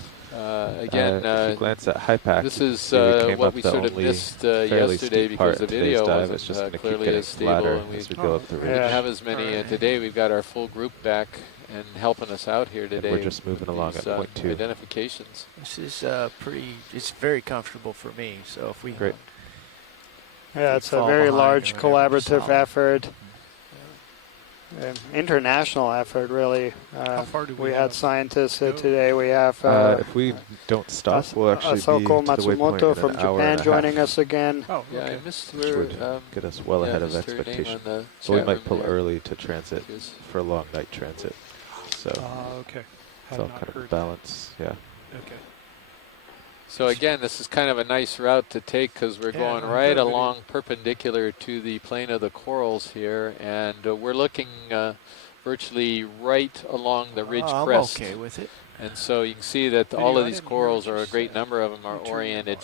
Again, if you glance at HIPAC, this is came what up we the sort of only missed fairly yesterday steep part because the in today's video dive. It's just wasn't going to keep clearly getting as stable. flatter And we as we go up the ridge. didn't have as many today. We've got our full group back and helping us out here today. And we're just moving along at point 2. Identifications. This is it's very comfortable for me. So if we Great. Yeah, it's a very large collaborative effort. International effort, really. How far do we had have scientists today. We have if we don't stop, we'll actually be to Asoko the waypoint Matsumoto in from an hour Japan and a joining half, us again. Oh, Yeah, okay. I missed which her. would get us well ahead of missed her name expectation. on the So we chat might room pull there. early to transit for a long night transit. So Okay. it's all kind of balance. Yeah. Okay. So again, this is kind of a nice route to take because we're going right along perpendicular to the plane of the corals here, and we're looking virtually right along the ridge crest. I'm okay with it. And so you can see that all of these corals, or a great number of them, are oriented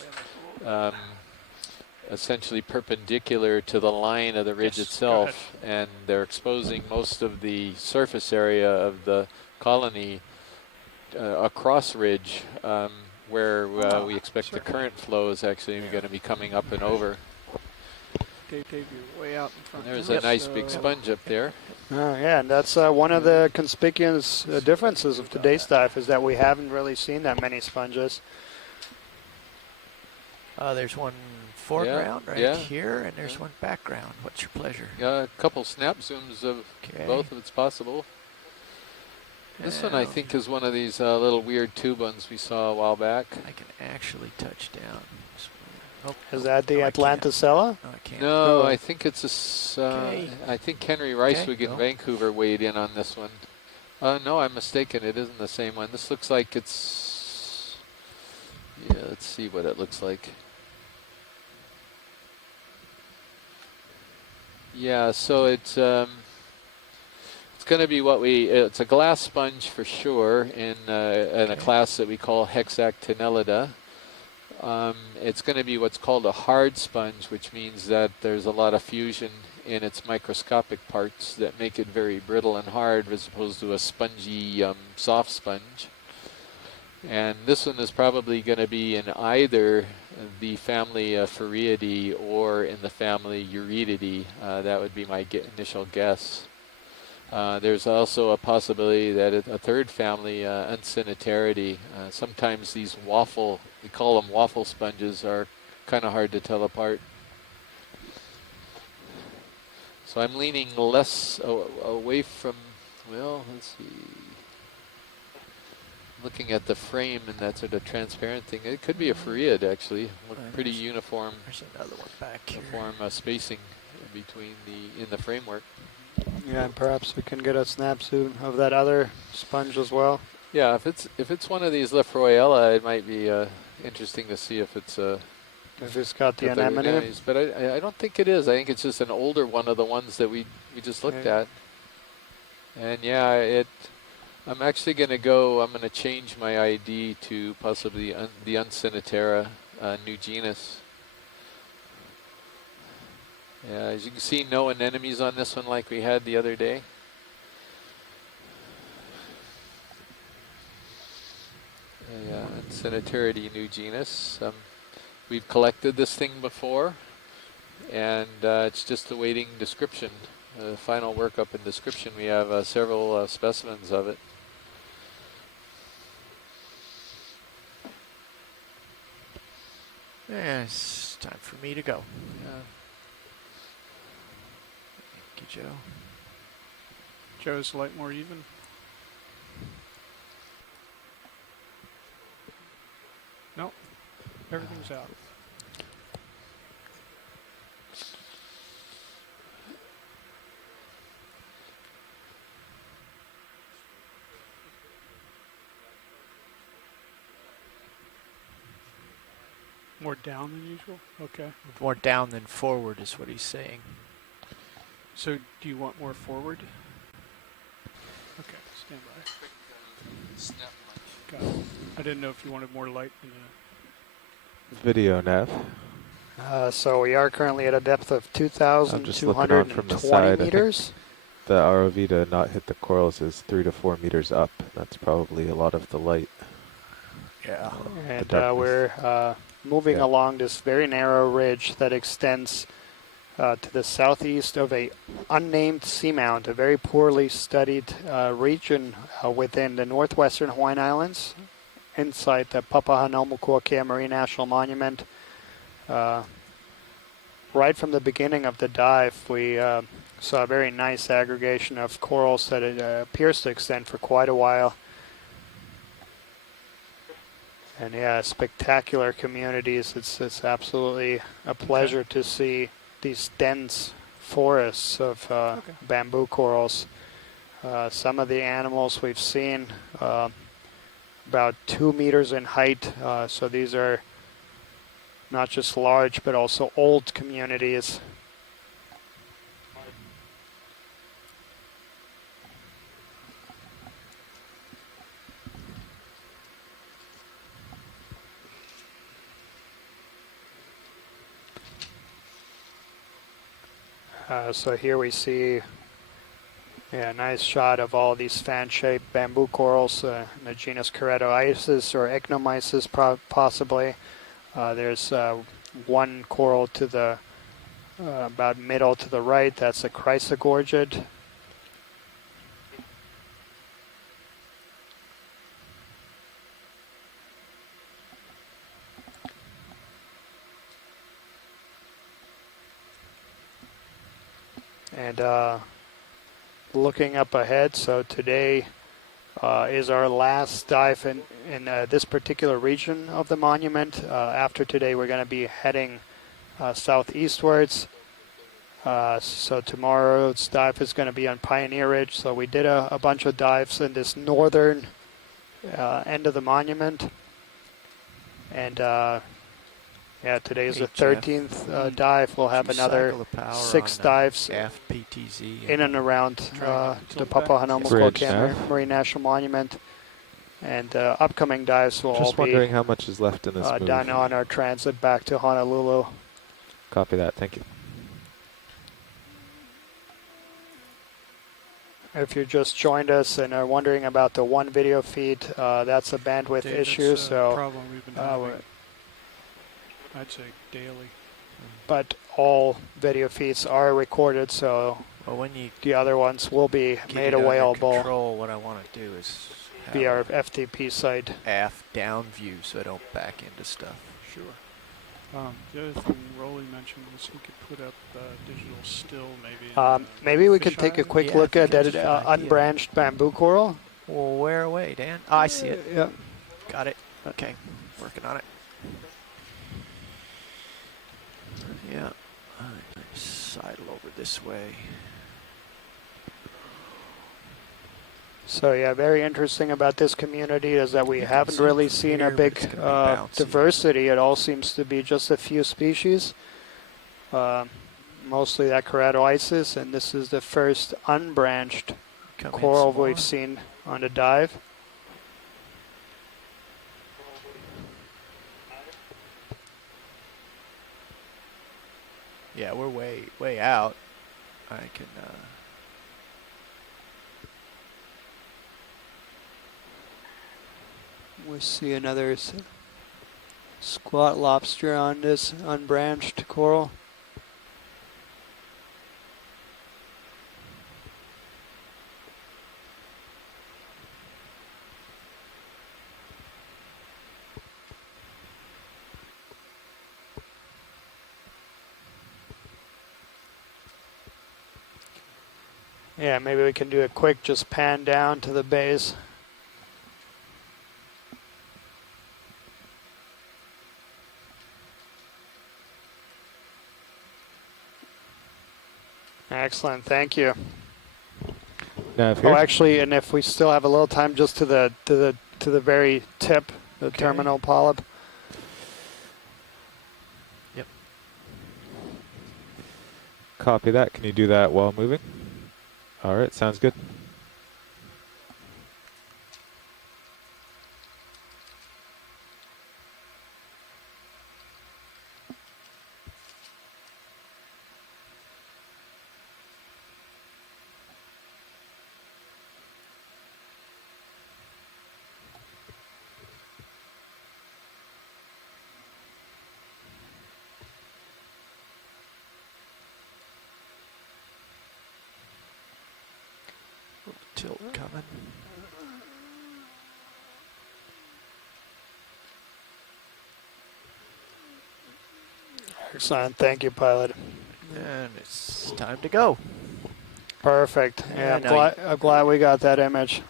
essentially perpendicular to the line of the ridge itself, and they're exposing most of the surface area of the colony across ridge, where we expect the current flow is actually going to be coming up and over. Dave, you're way out in front. And there's a nice big sponge up there. Yeah, and that's one of the conspicuous differences of today's dive is that we haven't really seen that many sponges. There's one foreground here, and there's one background. What's your pleasure? A couple snap zooms of both if it's possible. This one I think is one of these little weird tube ones we saw a while back. I can actually touch down. Oh, is that the Atlanticella? No, I can't. No, I think it's I think Henry Ricewick in Vancouver weighed in on this one. No, I'm mistaken. It isn't the same one. This looks like it's... Yeah, let's see what it looks like. Yeah, so it's going to be it's a glass sponge for sure in a class that we call Hexactinellida. It's going to be what's called a hard sponge, which means that there's a lot of fusion in its microscopic parts that make it very brittle and hard as opposed to a spongy soft sponge. And this one is probably going to be in either the family Phareidae or in the family Euretidae. That would be my initial guess. There's also a possibility that a third family, Uncinetaridae, sometimes these we call them waffle sponges, are kind of hard to tell apart. So I'm leaning less away from, well, let's see. Looking at the frame and that sort of transparent thing, it could be a Phareid actually. Pretty uniform. There's another one back here. Uniform spacing between in the framework. Yeah, and perhaps we can get a snap soon of that other sponge as well. Yeah, if it's one of these Lefroyella, it might be interesting to see if it's if it's got the anemone. But I don't think it is. I think it's just an older one of the ones that we just looked at. And yeah, I'm actually going to I'm going to change my ID to possibly the Uncinetera new genus. Yeah, as you can see, no anemones on this one like we had the other day. Yeah, Uncinetaridae new genus. We've collected this thing before, and it's just awaiting description. Final workup and description. We have several specimens of it. Yeah, it's time for me to go. Yeah. Thank you, Joe. Joe's light more even. Nope. Everything's out. More down than usual? Okay. More down than forward is what he's saying. So do you want more forward? Okay, stand by. Got it. I didn't know if you wanted more light in the Video nav. So we are currently at a depth of I'm just looking on from the side. meters. The ROV to not hit the corals is 3 to 4 meters up. That's probably a lot of the light. Yeah. And we're moving along this very narrow ridge that extends to the southeast of a unnamed seamount, a very poorly studied region within the northwestern Hawaiian Islands, inside the Papahanaumokuakea Marine National Monument. Right from the beginning of the dive, we saw a very nice aggregation of corals that appears to extend for quite a while. And yeah, spectacular communities. It's absolutely a pleasure to see these dense forests of bamboo corals. Some of the animals we've seen about 2 meters in height. So these are not just large, but also old communities. So here we see a nice shot of all these fan-shaped bamboo corals in the genus Keratoisis or Ecnomyces possibly. There's one coral to the about middle to the right. That's a Chrysogorgid. And looking up ahead, so today is our last dive in this particular region of the monument. After today, we're going to be heading southeastwards. So tomorrow's dive is going to be on Pioneer Ridge. So we did a bunch of dives in this northern end of the monument. And yeah, Yeah, today's Hey, the 13th dive. We'll have another 6 dives aft PTZ in and around the Bridge Papahānaumoku Marine National Monument. And upcoming dives will all Just be wondering how much is left in this move. done on our transit back to Honolulu. Copy that. Thank you. If you just joined us and are wondering about the one video feed, that's a bandwidth Dave, issue. that's a So problem we've been having, I'd say daily. But all video feeds are recorded, so when you the other ones will be get made it under available control, what I want to do is via our FTP site. Aft down view so I don't back into stuff. Sure. The other thing Rolly mentioned was he could put up digital still maybe. Maybe we could take a quick look at that unbranched bamboo coral. Well, where away, Dan? Oh, I see it. Yeah. Got it. Okay. Working on it. Yeah. All right. Sidle over this way. So yeah, very interesting about this community is that we haven't really seen a big diversity. It all seems to be just a few species, mostly that Keratoisis, and this is the first unbranched coral we've seen on the dive. Yeah, we're way out. I can. We see another squat lobster on this unbranched coral. Yeah, maybe we can do a quick just pan down to the base. Excellent, thank you. Actually, and if we still have a little time, just to the very tip, the terminal polyp. Yep. Copy that. Can you do that while moving? All right, sounds good. Tilt coming. Excellent, thank you, pilot. And it's time to go. Perfect. Yeah, I'm glad we got that image.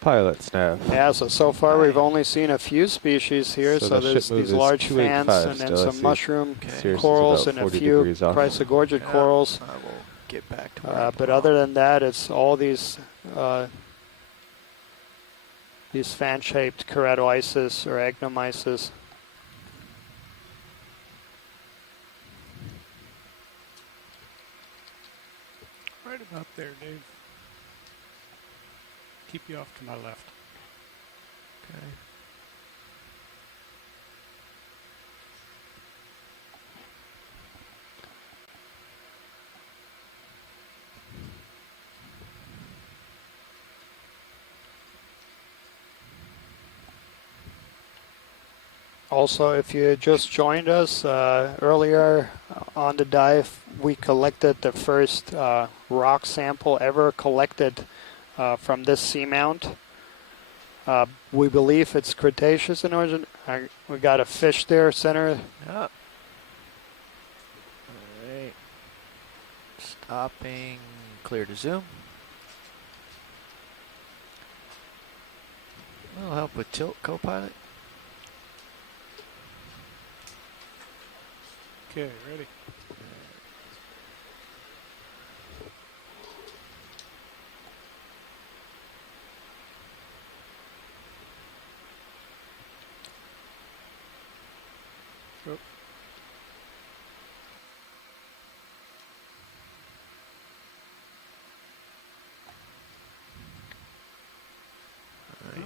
Pilot nav. Yeah, so far we've only seen a few species here. So the there's ship move these is large 285 fans and then still. I some see mushroom Sirius is corals about and a 40 few degrees off. chrysogorgiid corals. I will get back to where But other than that, it's all these fan-shaped Keratoisis or Agnomyces. Right about there, Dave. Keep you off to my left. Okay. Also, if you just joined us earlier on the dive, we collected the first rock sample ever collected from this seamount. We believe it's Cretaceous in origin. We got a fish there, center. Yeah. Alright. Stopping. Clear to zoom. That'll help with tilt, co-pilot. Okay, ready.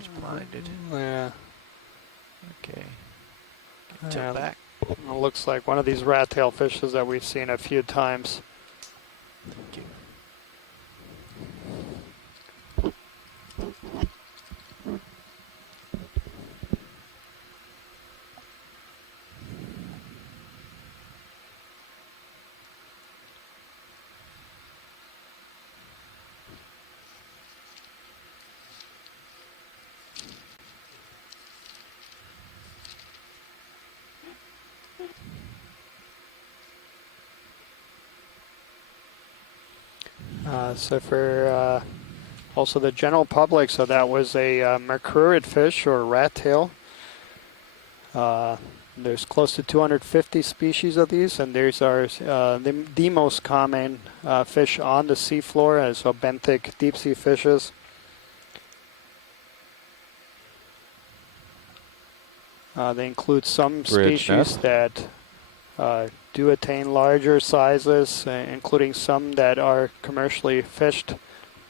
he's blinded. Yeah. Okay. Tilt back. It looks like one of these rat tail fishes that we've seen a few times. Thank you. So for also the general public, so that was a mercuriid fish or rat tail. There's close to 250 species of these, and these are the most common fish on the seafloor, so benthic deep sea fishes. They include some species that do attain larger sizes, including some that are commercially fished.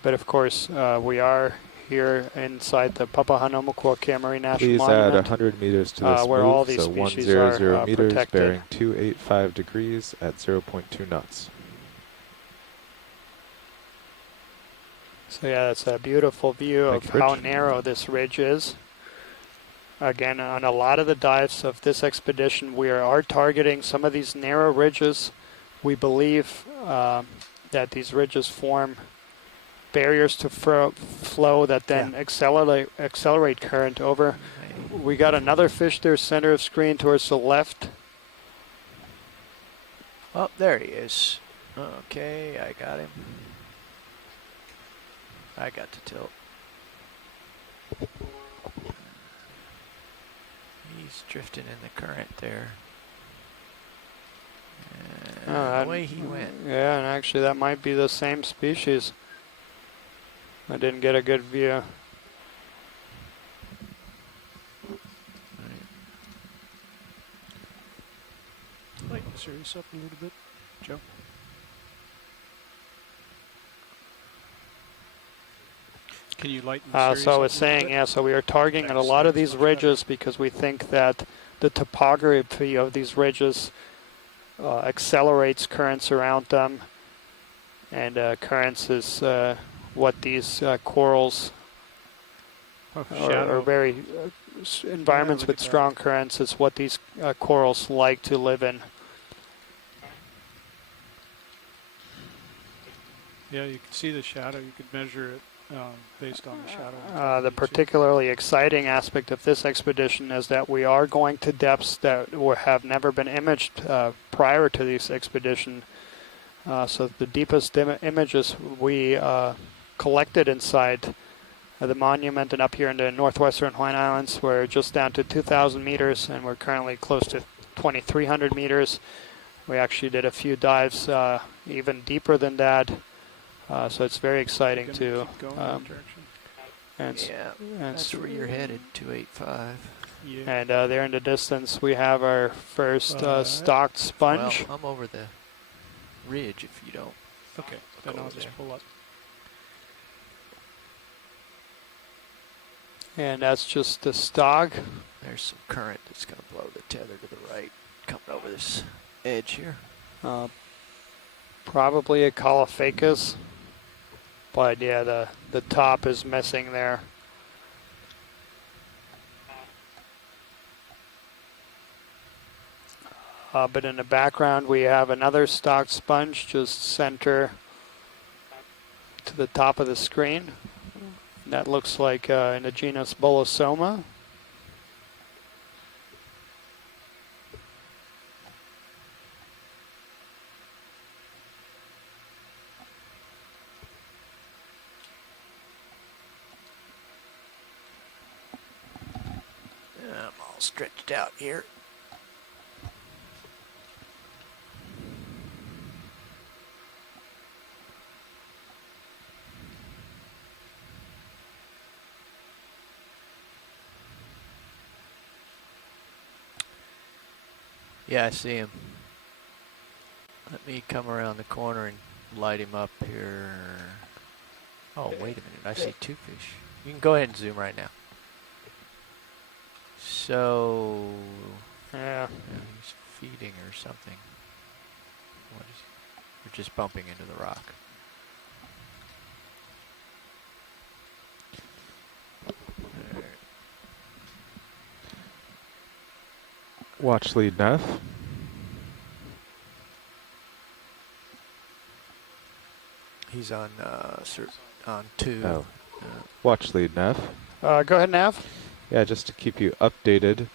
But of course, we are here inside the Papahanaumokuakea Marine National Monument. Please add 100 meters to this where move, all these so species 100 are meters protected. bearing 285 degrees at 0.2 knots. So yeah, it's a beautiful view of Thank you, how Rich. narrow this ridge is. Again, on a lot of the dives of this expedition, we are targeting some of these narrow ridges. We believe that these ridges form barriers to flow that then accelerate current over. We got another fish there, center of screen towards the left. Oh, there he is. Okay, I got him. I got to tilt. He's drifting in the current there. And away he went. Yeah, and actually that might be the same species. I didn't get a good view. Lighten the series up a little bit, Joe. Can you lighten the series So I up was a little saying, bit? yeah, so we are targeting at a lot of these ridges because we think that the topography of these ridges accelerates currents around them. And currents is what these corals are very, environments with strong currents is what these corals like to live in. Yeah, you can see the shadow. You could measure it based on the shadow. The particularly exciting aspect of this expedition is that we are going to depths that have never been imaged prior to this expedition. So the deepest images we collected inside the monument and up here in the northwestern Hawaiian Islands were just down to 2,000 meters, and we're currently close to 2,300 meters. We actually did a few dives even deeper than that. So it's very exciting to. And that's where you're headed, 285. Yeah. And there in the distance, we have our first stocked sponge. Well, I'm over the ridge if you don't. Okay, then I'll just pull up. And that's just the stock. There's some current that's going to blow the tether to the right, coming over this edge here. Probably a Caulophacus. But yeah, the top is missing there. But in the background, we have another stocked sponge just center to the top of the screen. That looks like in the genus Bolosoma. I'm all stretched out here. Yeah, I see him. Let me come around the corner and light him up here. Oh, wait a minute. I see two fish. You can go ahead and zoom right now. So, yeah, he's feeding or something. What is? We're just bumping into the rock. Watch lead nav. He's on on 2. Oh. Watch lead nav. Go ahead, Nav. Yeah, just to keep you updated,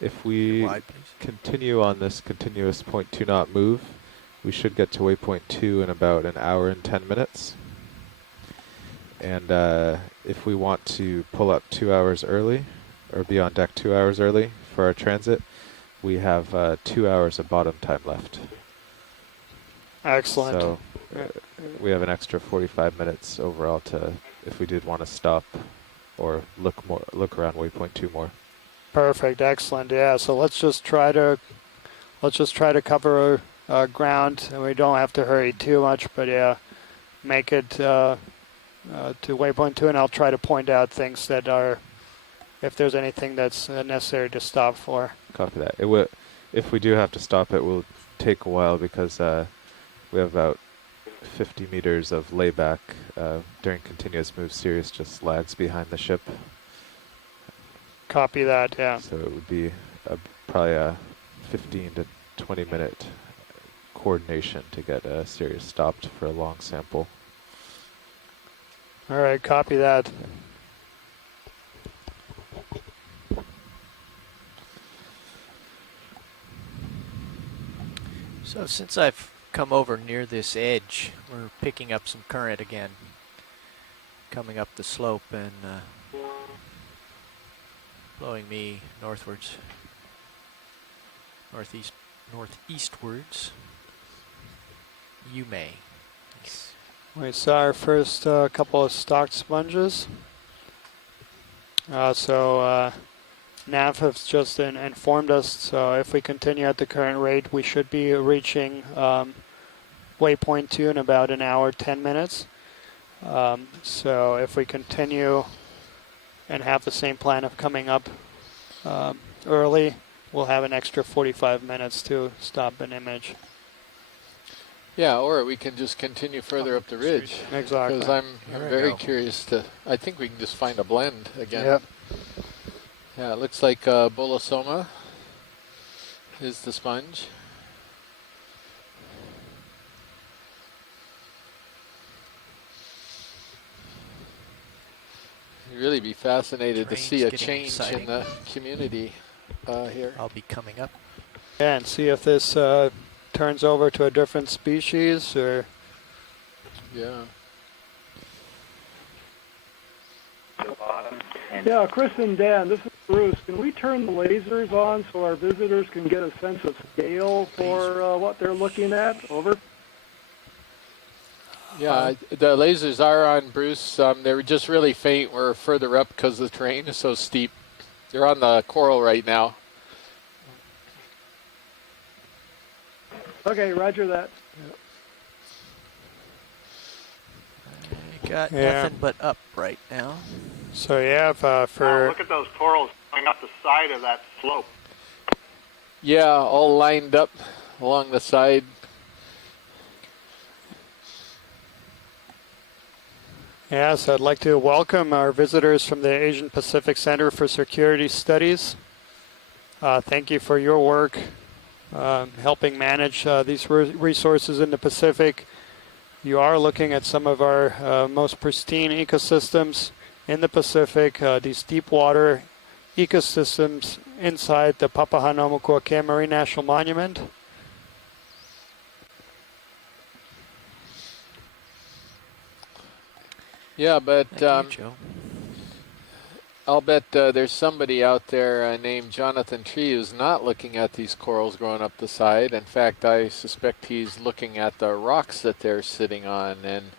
if we Wide, please. continue on this continuous 0.2 knot move, we should get to waypoint 2 in about an hour and 10 minutes. And if we want to pull up 2 hours early, or be on deck 2 hours early for our transit, we have 2 hours of bottom time left. Excellent. So we have an extra 45 minutes overall to, if we did want to stop or look around waypoint 2 more. Perfect. Excellent. Yeah. So let's just try to cover ground, and we don't have to hurry too much. But yeah, make it to waypoint 2, and I'll try to point out things that are, if there's anything that's necessary to stop for. Copy that. It will, if we do have to stop, it will take a while because we have about 50 meters of layback during continuous move. Sirius just lags behind the ship. Copy that, yeah. So it would be probably a 15 to 20 minute coordination to get Sirius stopped for a long sample. All right, copy that. So since I've come over near this edge, we're picking up some current again, coming up the slope and blowing me northwards, northeastwards. You may. We saw our first couple of stocked sponges. Nav has just informed us, so if we continue at the current rate, we should be reaching waypoint 2 in about an hour, 10 minutes. So if we continue and have the same plan of coming up early, we'll have an extra 45 minutes to stop an image. Yeah, or we can just continue further up the ridge. Exactly. Because I'm very curious to, I think we can just find a blend again. Yep. Yeah, it looks like Bolosoma is the sponge. You'd really be fascinated to see a change in the community here. I'll be coming up. Yeah, and see if this turns over to a different species or... Yeah. Yeah, Chris and Dan, this is Bruce. Can we turn the lasers on so our visitors can get a sense of scale for what they're looking at? Over. Yeah, the lasers are on, Bruce. They were just really faint. We're further up because the terrain is so steep. They're on the coral right now. Okay, roger that. I got nothing but up right now. So yeah, Wow, look at those corals going up the side of that slope. Yeah, all lined up along the side. Yes, I'd like to welcome our visitors from the Asian Pacific Center for Security Studies. Thank you for your work helping manage these resources in the Pacific. You are looking at some of our most pristine ecosystems in the Pacific, these deep water ecosystems inside the Papahanaumokuakea Marine National Monument. Yeah, but I'll bet there's somebody out there named Jonathan Tree who's not looking at these corals growing up the side. In fact, I suspect he's looking at the rocks that they're sitting on. And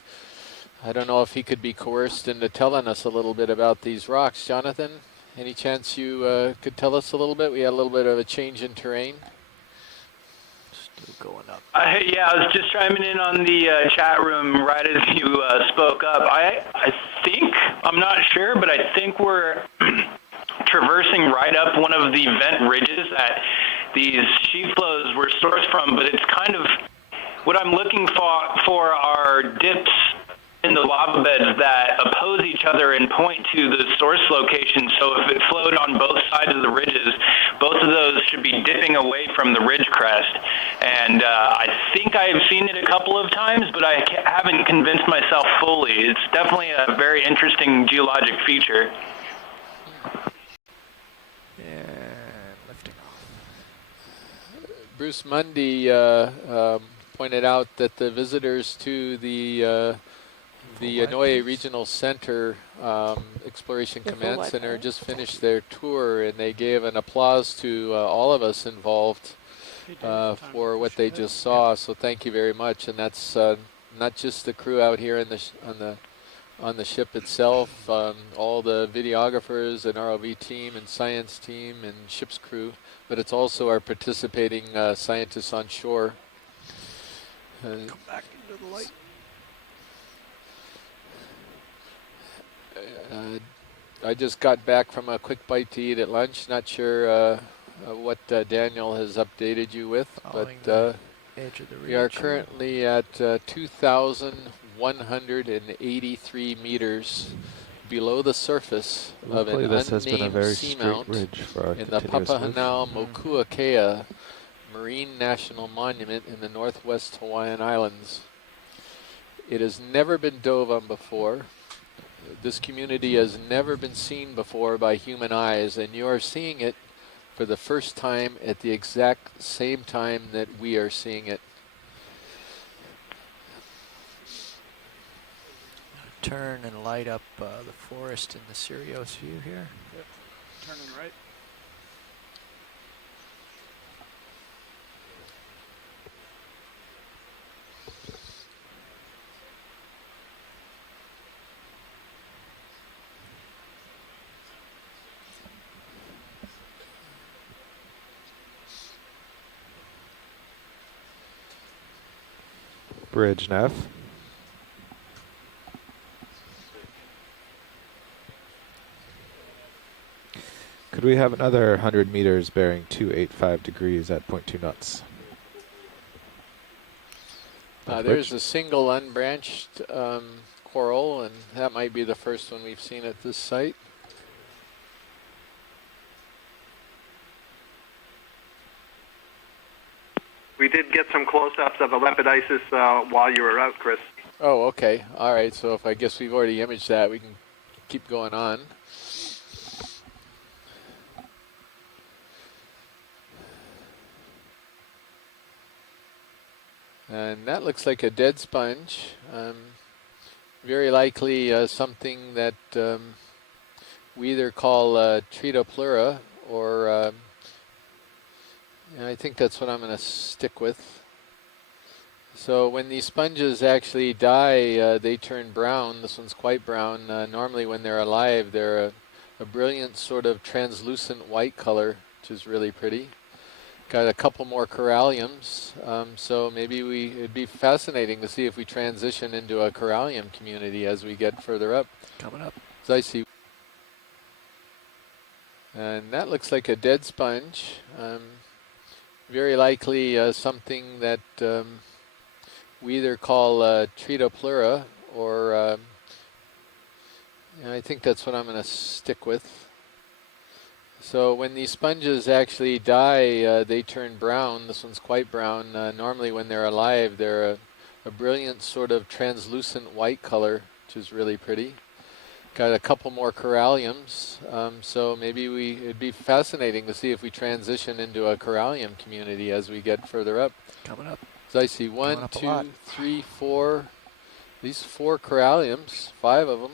I don't know if he could be coerced into telling us a little bit about these rocks. Jonathan, any chance you could tell us a little bit? We had a little bit of a change in terrain. Still going up. Yeah, I was just chiming in on the chat room right as you spoke up. I think, I'm not sure, but I think we're traversing right up one of the vent ridges that these sheet flows were sourced from, but it's kind of what I'm looking for are dips in the lava beds that oppose each other and point to the source location. So if it flowed on both sides of the ridges, both of those should be dipping away from the ridge crest. And I think I've seen it a couple of times, but I haven't convinced myself fully. It's definitely a very interesting geologic feature. And lifting off. Bruce Mundy pointed out that the visitors to the Inouye Regional Center Exploration Command Center just finished their tour, and they gave an applause to all of us involved for what they just saw. So thank you very much. And that's not just the crew out here in on the ship itself, all the videographers and ROV team and science team and ship's crew, but it's also our participating scientists on shore. Come back into the light. I just got back from a quick bite to eat at lunch. Not sure what Daniel has updated you with, Following but edge of the we are ridge. currently at 2,183 meters below the surface of an this has been a unnamed very straight seamount ridge for our in the continuous move. Papahanao-Mokuakea Marine National Monument in the northwest Hawaiian Islands. It has never been dove on before. This community has never been seen before by human eyes, and you are seeing it for the first time at the exact same time that we are seeing it. Turn and light up the forest in the Sirius view here. Yep. Turning right. Bridge nav. Could we have another 100 meters bearing 285 degrees at 0.2 knots? There's a single unbranched coral, and that might be the first one we've seen at this site. We did get some close-ups of a lepidisis while you were out, Chris. Oh, okay. All right. So if I guess we've already imaged that, we can keep going on. And that looks like a dead sponge. Very likely something that we either call Tritopleura or I think that's what I'm going to stick with. So when these sponges actually die, they turn brown. This one's quite brown. Normally when they're alive, they're a brilliant sort of translucent white color, which is really pretty. Got a couple more coralliums, so maybe it'd be fascinating to see if we transition into a corallium community as we get further up. Coming up. So I see. And that looks like a dead sponge. Very likely something that we either call Tritopleura or I think that's what I'm going to stick with. So when these sponges actually die, they turn brown. This one's quite brown. Normally when they're alive, they're a brilliant sort of translucent white color, which is really pretty. Got a couple more coralliums, so maybe it'd be fascinating to see if we transition into a corallium community as we get further up. Coming up. So I see 1, 2, 3, 4, these 4 coralliums, 5 of them.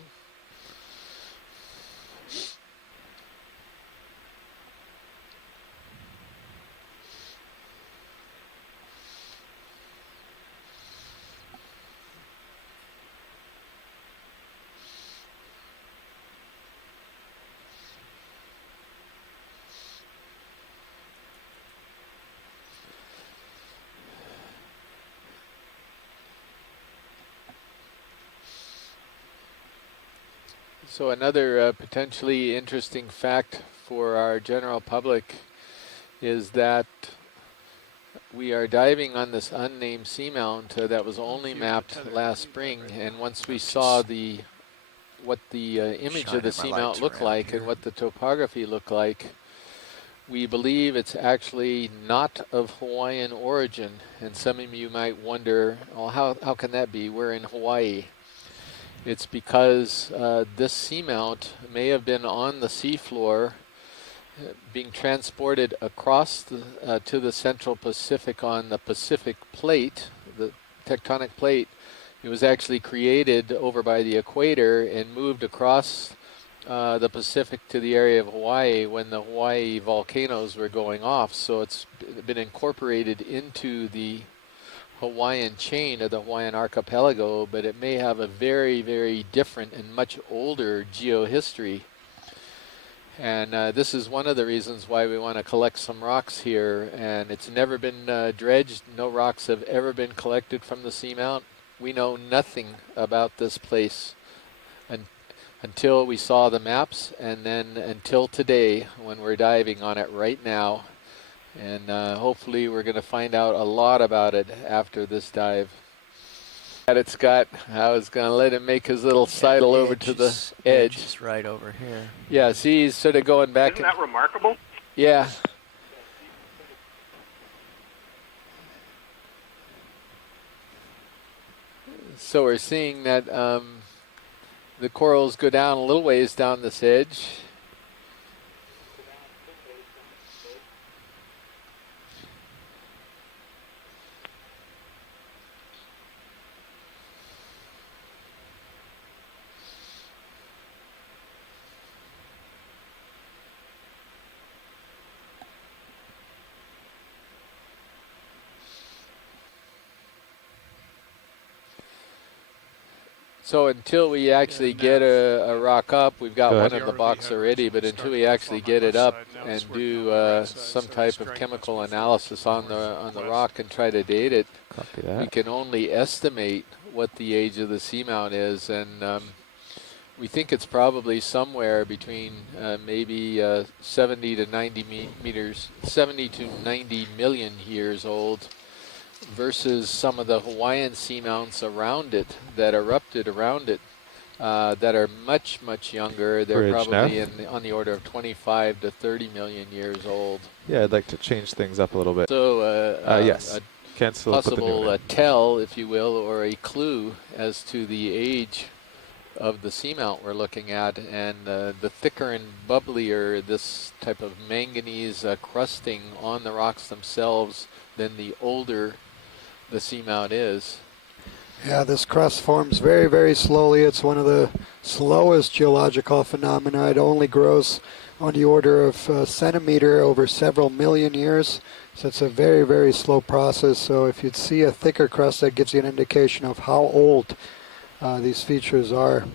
So another potentially interesting fact for our general public is that we are diving on this unnamed seamount that was only mapped last spring, and once we saw what the image of the seamount looked like and what the topography looked like, we believe it's actually not of Hawaiian origin. And some of you might wonder, well, how can that be? We're in Hawaii. It's because this seamount may have been on the seafloor being transported across to the Central Pacific on the Pacific plate, the tectonic plate. It was actually created over by the equator and moved across the Pacific to the area of Hawaii when the Hawaii volcanoes were going off. So it's been incorporated into the Hawaiian chain of the Hawaiian archipelago, but it may have a very, very different and much older geohistory. And this is one of the reasons why we want to collect some rocks here. And it's never been dredged. No rocks have ever been collected from the seamount. We know nothing about this place until we saw the maps, and then until today when we're diving on it right now. And hopefully we're going to find out a lot about it after this dive. It's got, I was going to let him make his little sidle over to the edge. Just right over here. Yeah, see, he's sort of going back. Isn't that remarkable? Yeah. So we're seeing that the corals go down a little ways down this edge. So until we actually get a rock up, we've got one in the box already, but until we actually get it up and do some type of chemical analysis on the rock and try to date it, we can only estimate what the age of the seamount is. And we think it's probably somewhere between maybe 70 to 90 meters, 70 to 90 million years old, versus some of the Hawaiian seamounts around it that erupted around it that are much, much younger. They're probably on the order of 25 to 30 million years old. Yeah, I'd like to change things up a little bit. So yes, cancel possible tell, if you will, or a clue as to the age of the seamount we're looking at. And the thicker and bubblier this type of manganese crusting on the rocks themselves, then the older the seamount is. Yeah, this crust forms very, very slowly. It's one of the slowest geological phenomena. It only grows on the order of a centimeter over several million years. So it's a very, very slow process. So if you'd see a thicker crust, that gives you an indication of how old these features are.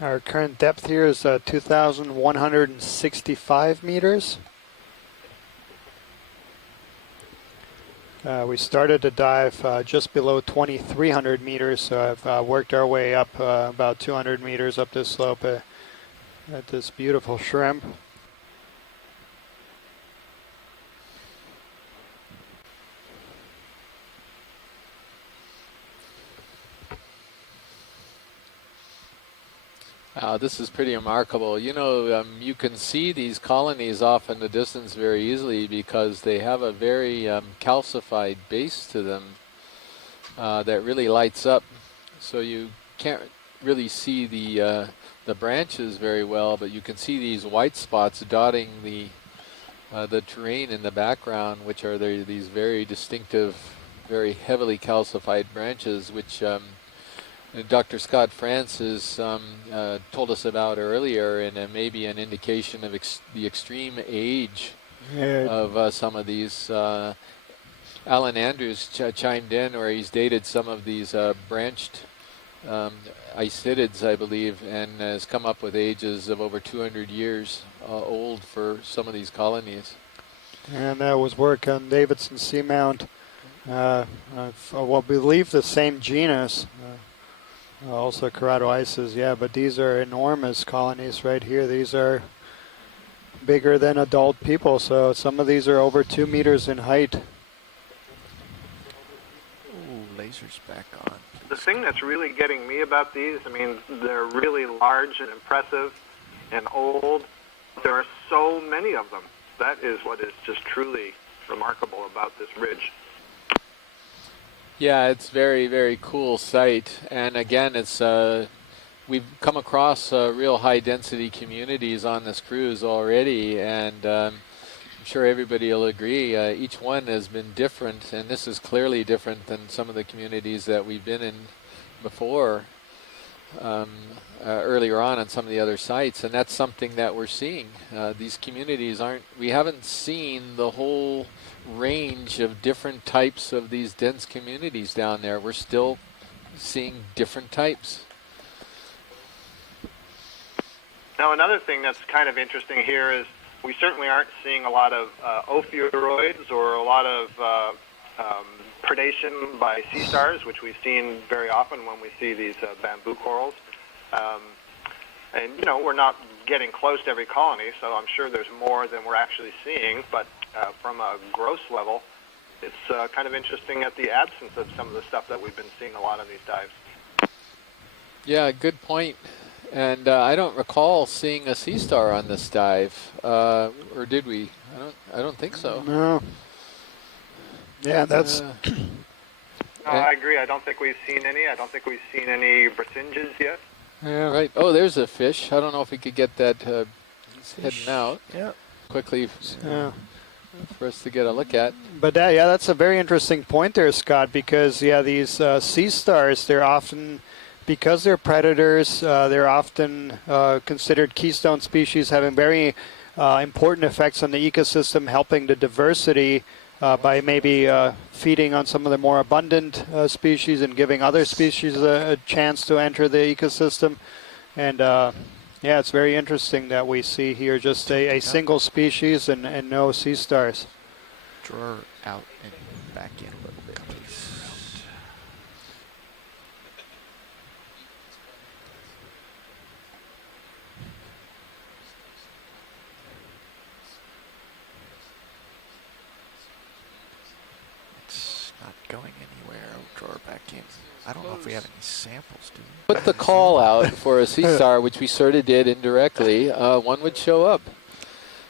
Our current depth here is 2,165 meters. We started to dive just below 2,300 meters, so I've worked our way up about 200 meters up this slope at this beautiful shrimp. This is pretty remarkable. You know, you can see these colonies off in the distance very easily because they have a very calcified base to them that really lights up. So you can't really see the branches very well, but you can see these white spots dotting the terrain in the background, which are these very distinctive, very heavily calcified branches, which Dr. Scott Francis told us about earlier, and maybe an indication of the extreme age of some of these. Alan Andrews chimed in, where he's dated some of these branched Isidids, I believe, and has come up with ages of over 200 years old for some of these colonies. And that was work on Davidson Seamount. I believe the same genus. Also Keratoisis, yeah, but these are enormous colonies right here. These are bigger than adult people, so some of these are over 2 meters in height. Ooh, laser's back on. The thing that's really getting me about these, I mean, they're really large and impressive and old. There are so many of them. That is what is just truly remarkable about this ridge. Yeah, it's very, very cool site. And again, it's we've come across real high-density communities on this cruise already, and I'm sure everybody will agree. Each one has been different, and this is clearly different than some of the communities that we've been in before, earlier on some of the other sites, and that's something that we're seeing. These communities we haven't seen the whole range of different types of these dense communities down there. We're still seeing different types. Now, another thing that's kind of interesting here is we certainly aren't seeing a lot of ophiuroids or a lot of predation by sea stars, which we've seen very often when we see these bamboo corals. And, you know, we're not getting close to every colony, so I'm sure there's more than we're actually seeing. But from a gross level, it's kind of interesting at the absence of some of the stuff that we've been seeing a lot on these dives. Yeah, good point. And I don't recall seeing a sea star on this dive, or did we? I don't think so. No. Yeah, that's. No, I agree. I don't think we've seen any. I don't think we've seen any brasinges yet. Yeah, right. Oh, there's a fish. I don't know if we could get that heading out quickly for us to get a look at. But that's a very interesting point there, Scott, because these sea stars, they're often, because they're predators, they're often considered keystone species, having very important effects on the ecosystem, helping the diversity by maybe feeding on some of the more abundant species and giving other species a chance to enter the ecosystem. And it's very interesting that we see here just a single species and no sea stars. Draw out and back in a little bit, please. It's not going anywhere. I'll draw it back in. I don't know if we have any samples, do we? Put the call out for a sea star, which we sort of did indirectly. One would show up.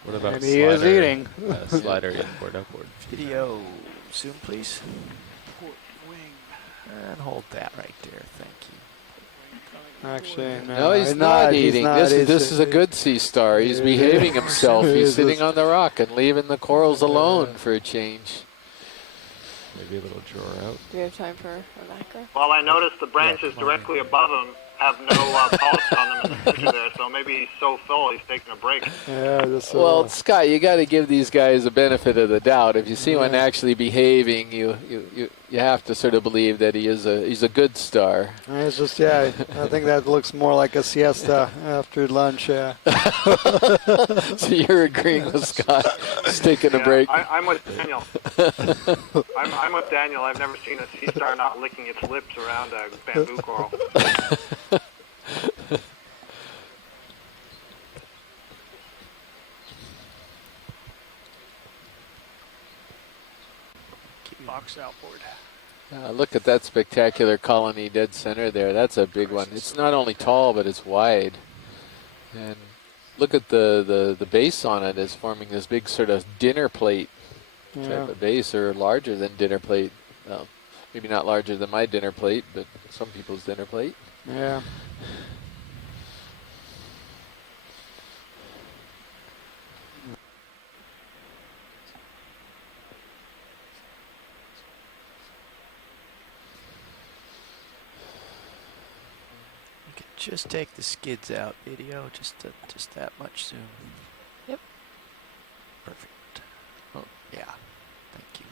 What about and he is eating. Slider inboard, outboard. Video zoom, please. And hold that right there. Thank you. Actually, No, he's not eating. This is a good sea star. He's behaving himself. He's sitting on the rock and leaving the corals alone for a change. Maybe a little drawer out. Do we have time for a macro? Well, I noticed the branches directly above him have no polyps on them in the picture there, so maybe he's so full he's taking a break. Well, Scott, you got to give these guys the benefit of the doubt. If you see one actually behaving, you have to sort of believe that he's a good star. It's just I think that looks more like a siesta after lunch. Yeah. So you're agreeing with Scott? He's taking a break. I'm with Daniel. I'm with Daniel. I've never seen a sea star not licking its lips around a bamboo coral. Box outboard. Look at that spectacular colony dead center there. That's a big one. It's not only tall, but it's wide. And look at the base on it is forming this big sort of dinner plate type of base, or larger than dinner plate. Well, maybe not larger than my dinner plate, but some people's dinner plate. Yeah. Just take the skids out, video, just that much zoom. Yep. Perfect. Oh, yeah. Thank you.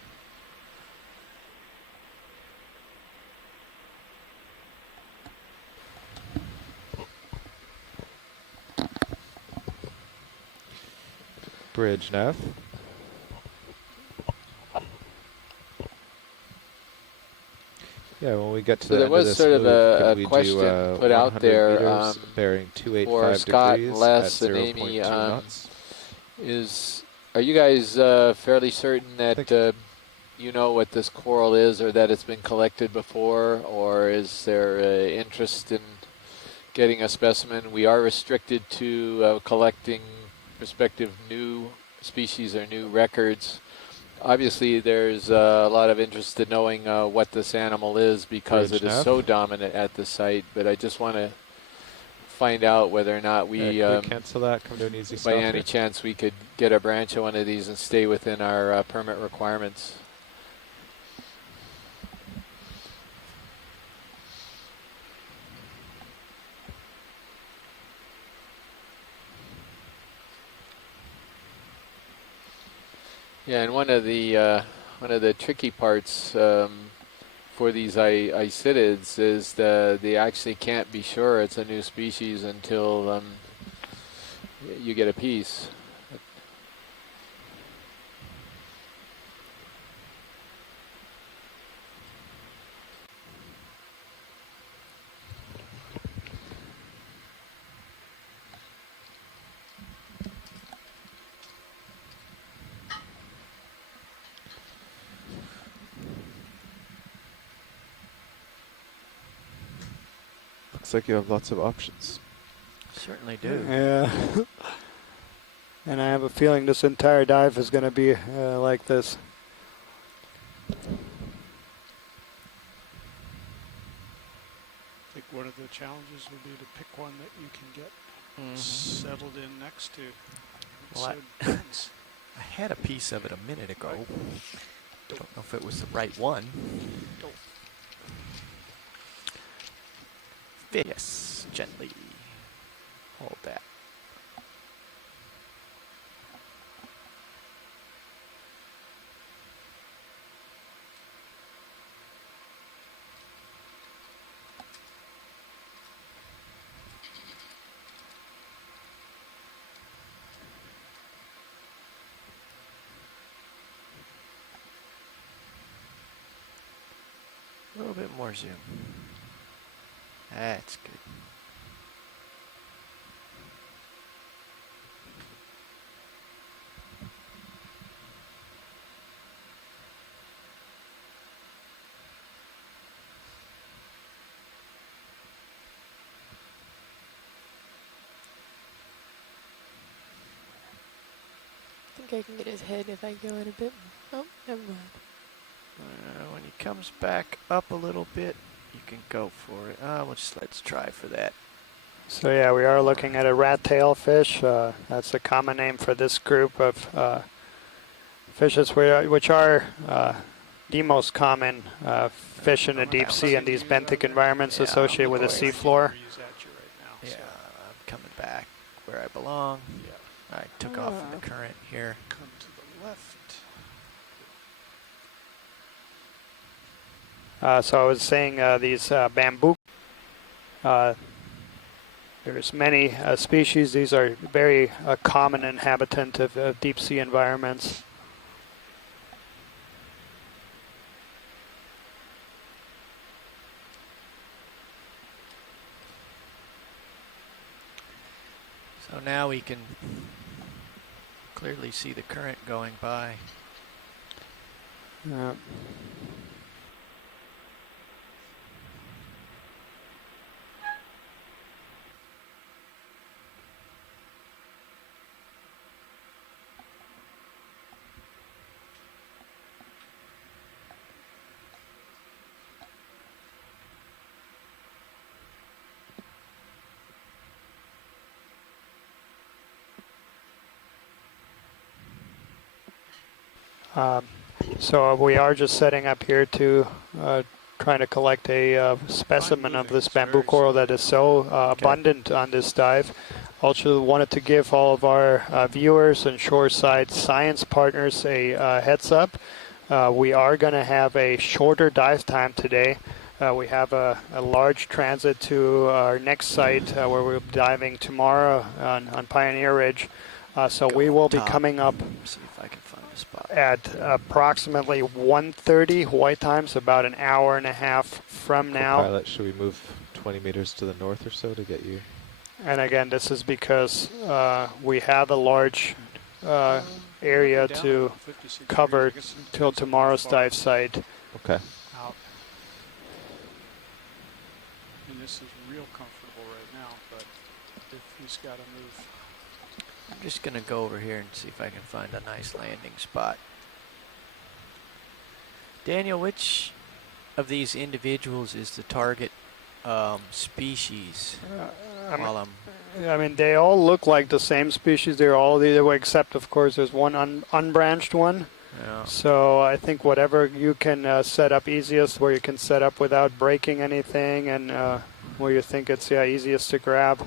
bridge, Nav. Yeah, when we get to So the there end of was this sort of move, a could we question do put out 100 there meters bearing for 285 Scott and degrees Les at and 0.2 Amy. knots? Are you guys fairly certain that you know what this coral is, or that it's been collected before, or is there interest in getting a specimen? We are restricted to collecting prospective new species or new records. Obviously, there's a lot of interest in knowing what this animal is because Bridge it is nav. so dominant at the site, but I just want to find out whether or not we, can we cancel that, come to an easy stop by any here? chance, we could get a branch of one of these and stay within our permit requirements. Yeah, and one of the tricky parts for these isidids is they actually can't be sure it's a new species until you get a piece. Looks like you have lots of options. Certainly do. Yeah. And I have a feeling this entire dive is going to be like this. I think one of the challenges would be to pick one that you can get settled in next to. Well, So I had a piece of it a minute ago. Don't know if it was the right one. Yes, gently hold that. A little bit more zoom. That's good. I think I can get his head if I go in a bit. Oh, never mind. When he comes back up a little bit, you can go for it. Let's try for that. So yeah, we are looking at a rat tail fish. That's a common name for this group of fishes, which are the most common fish in the deep sea in these benthic environments associated with the seafloor. Yeah, I'm coming back where I belong. I took off in the current here. Come to the left. So I was saying these bamboo, there's many species. These are very common inhabitant of deep sea environments. So now we can clearly see the current going by. So we are just setting up here to trying to collect a specimen of this bamboo coral that is so abundant on this dive. Also wanted to give all of our viewers and shoreside science partners a heads up. We are going to have a shorter dive time today. We have a large transit to our next site where we'll be diving tomorrow on Pioneer Ridge. So we will be top. coming up See if I can find a spot. at approximately 1:30 Hawaii time, so about an hour and a half from now. Pilot, should we move 20 meters to the north or so to get you? And again, this is because we have a large area to cover till tomorrow's dive site. Okay. Out. And this is real comfortable right now, but if he's got to move. I'm just going to go over here and see if I can find a nice landing spot. Daniel, which of these individuals is the target species? I mean, they all look like the same species. They're all the way, except, of course, there's one unbranched one. Yeah. So I think whatever you can set up easiest, where you can set up without breaking anything, and where you think it's easiest to grab.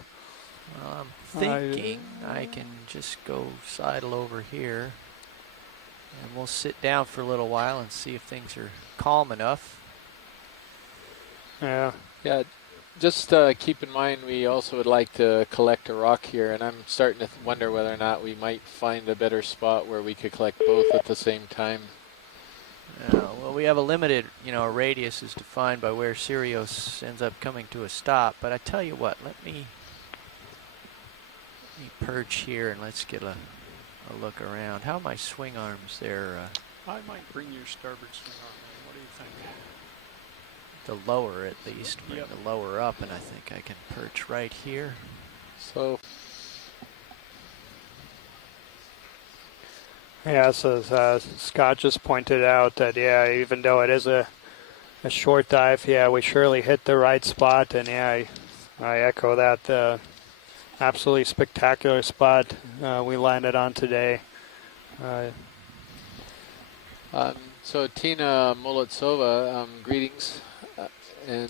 Well, I'm thinking I can just go sidle over here, and we'll sit down for a little while and see if things are calm enough. Yeah. Yeah. Just keep in mind, we also would like to collect a rock here, and I'm starting to wonder whether or not we might find a better spot where we could collect both at the same time. Well, we have a limited, radius is defined by where Sirius ends up coming to a stop. But I tell you what, let me perch here and let's get a look around. How are my swing arms there? I might bring your starboard swing arm in. What do you think? The lower, at least. Bring the lower up, and I think I can perch right here. So. Yeah, so Scott just pointed out that, even though it is a short dive, we surely hit the right spot, and I echo that. Absolutely spectacular spot we landed on today. So Tina Molitsova, greetings. And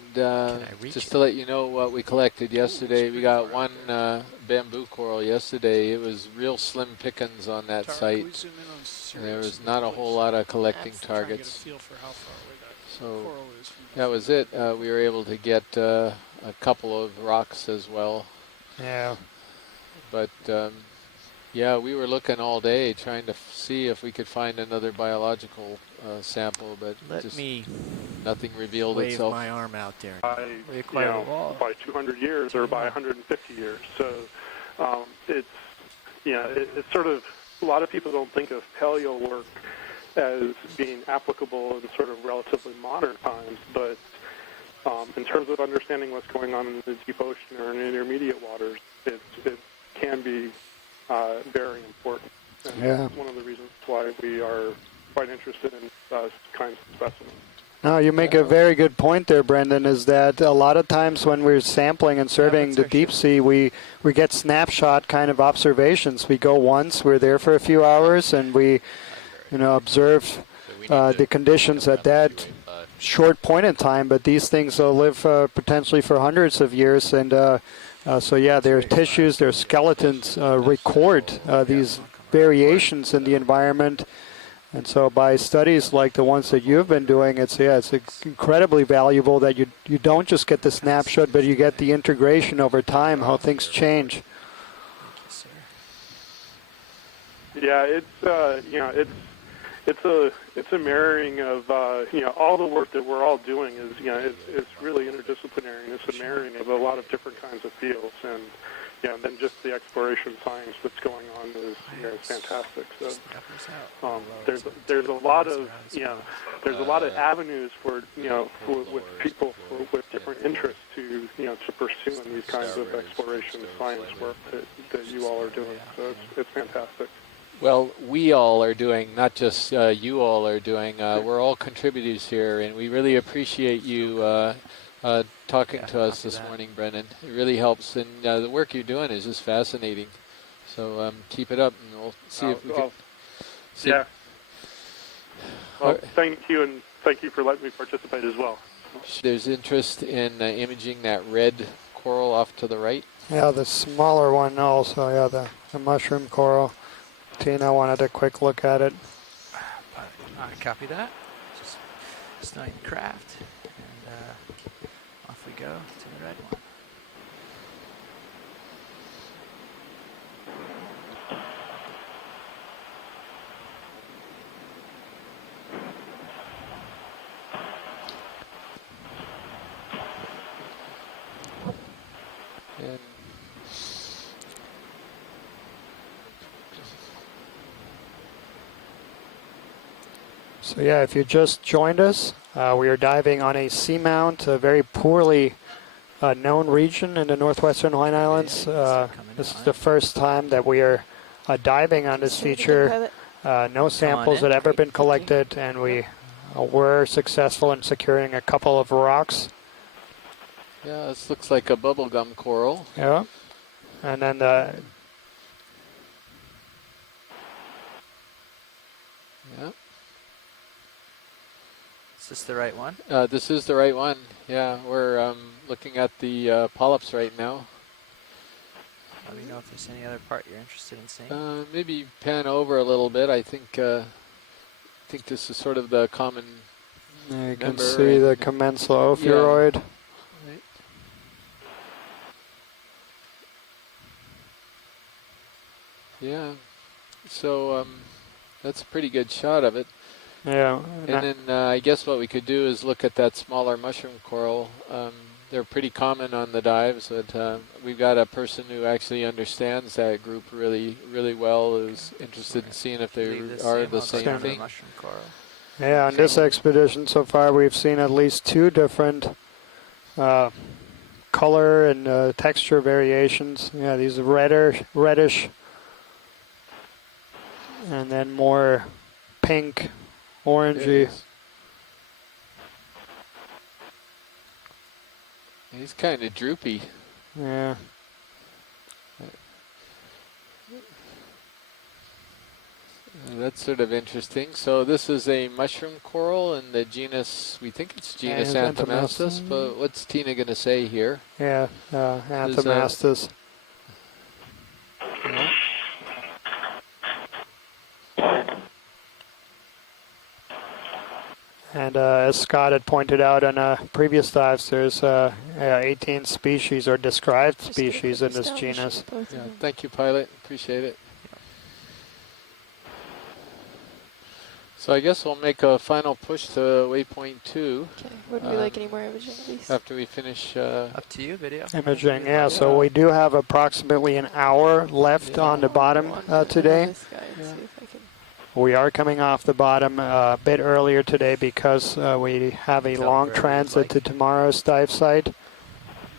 just to let you know what we collected yesterday, we got one bamboo coral yesterday. It was real slim pickings on that site. There was not a whole lot of collecting targets. So that was it. We were able to get a couple of rocks as well. Yeah. But yeah, we were looking all day trying to see if we could find another biological sample, but nothing revealed wave itself. My arm out there. By 200 years or by 150 years. So it's sort of, a lot of people don't think of paleo work as being applicable in sort of relatively modern times, but in terms of understanding what's going on in the deep ocean or in intermediate waters, it can be very important. And that's one of the reasons why we are quite interested in kinds of specimens. No, you make a very good point there, Brendan, is that a lot of times when we're sampling and surveying the deep sea, we get snapshot kind of observations. We go once, we're there for a few hours, and we observe the conditions at that short point in time, but these things will live potentially for hundreds of years, and their tissues, their skeletons record these variations in the environment. And so by studies like the ones that you've been doing, it's incredibly valuable that you don't just get the snapshot, but you get the integration over time, how things change. Yeah, it's a mirroring of all the work that we're all doing is it's really interdisciplinary, and it's a mirroring of a lot of different kinds of fields, and then just the exploration science that's going on is fantastic. So there's a lot of there's a lot of avenues for with people with different interests to to pursue in these kinds of exploration science work that you all are doing. So it's fantastic. Well, we all are doing, not just you all are doing. We're all contributors here, and we really appreciate you talking to us this morning, Brendan. It really helps, and the work you're doing is just fascinating. So keep it up, and we'll see if we can. Yeah. Well, thank you, and thank you for letting me participate as well. There's interest in imaging that red coral off to the right. Yeah, the smaller one also. Yeah, the mushroom coral. Tina wanted a quick look at it. I copy that. Just Stein Craft. And off we go to the red one. So yeah, if you just joined us, we are diving on a seamount, a very poorly known region in the northwestern Hawaiian Islands. This is the first time that we are diving on this feature. No samples had ever been collected, and we were successful in securing a couple of rocks. Yeah, this looks like a bubblegum coral. Yeah, and then the... Yeah. Is this the right one? This is the right one. Yeah, we're looking at the polyps right now. Let me know if there's any other part you're interested in seeing. Maybe pan over a little bit. I think this is sort of the common. Yeah, you can see the commensal ophiuroid. Yeah. Right. Yeah. So that's a pretty good shot of it. Yeah. And then I guess what we could do is look at that smaller mushroom coral. They're pretty common on the dives, but we've got a person who actually understands that group really, really well, who's interested in seeing if they are the same thing. Yeah, on this expedition so far, we've seen at least 2 different color and texture variations. Yeah, these are reddish, and then more pink, orangey. He's kind of droopy. Yeah. That's sort of interesting. So this is a mushroom coral in the genus, we think it's genus Anthomastus, but what's Tina going to say here? Yeah, Anthomastus. Yeah. And as Scott had pointed out on previous dives, there's 18 species or described species in this genus. Yeah, thank you, pilot. Appreciate it. So I guess we'll make a final push to waypoint 2. Okay. Would we like any more imaging at least? After we finish... Up to you, video. Imaging, yeah. So we do have approximately an hour left on the bottom today. We are coming off the bottom a bit earlier today because we have a long transit to tomorrow's dive site.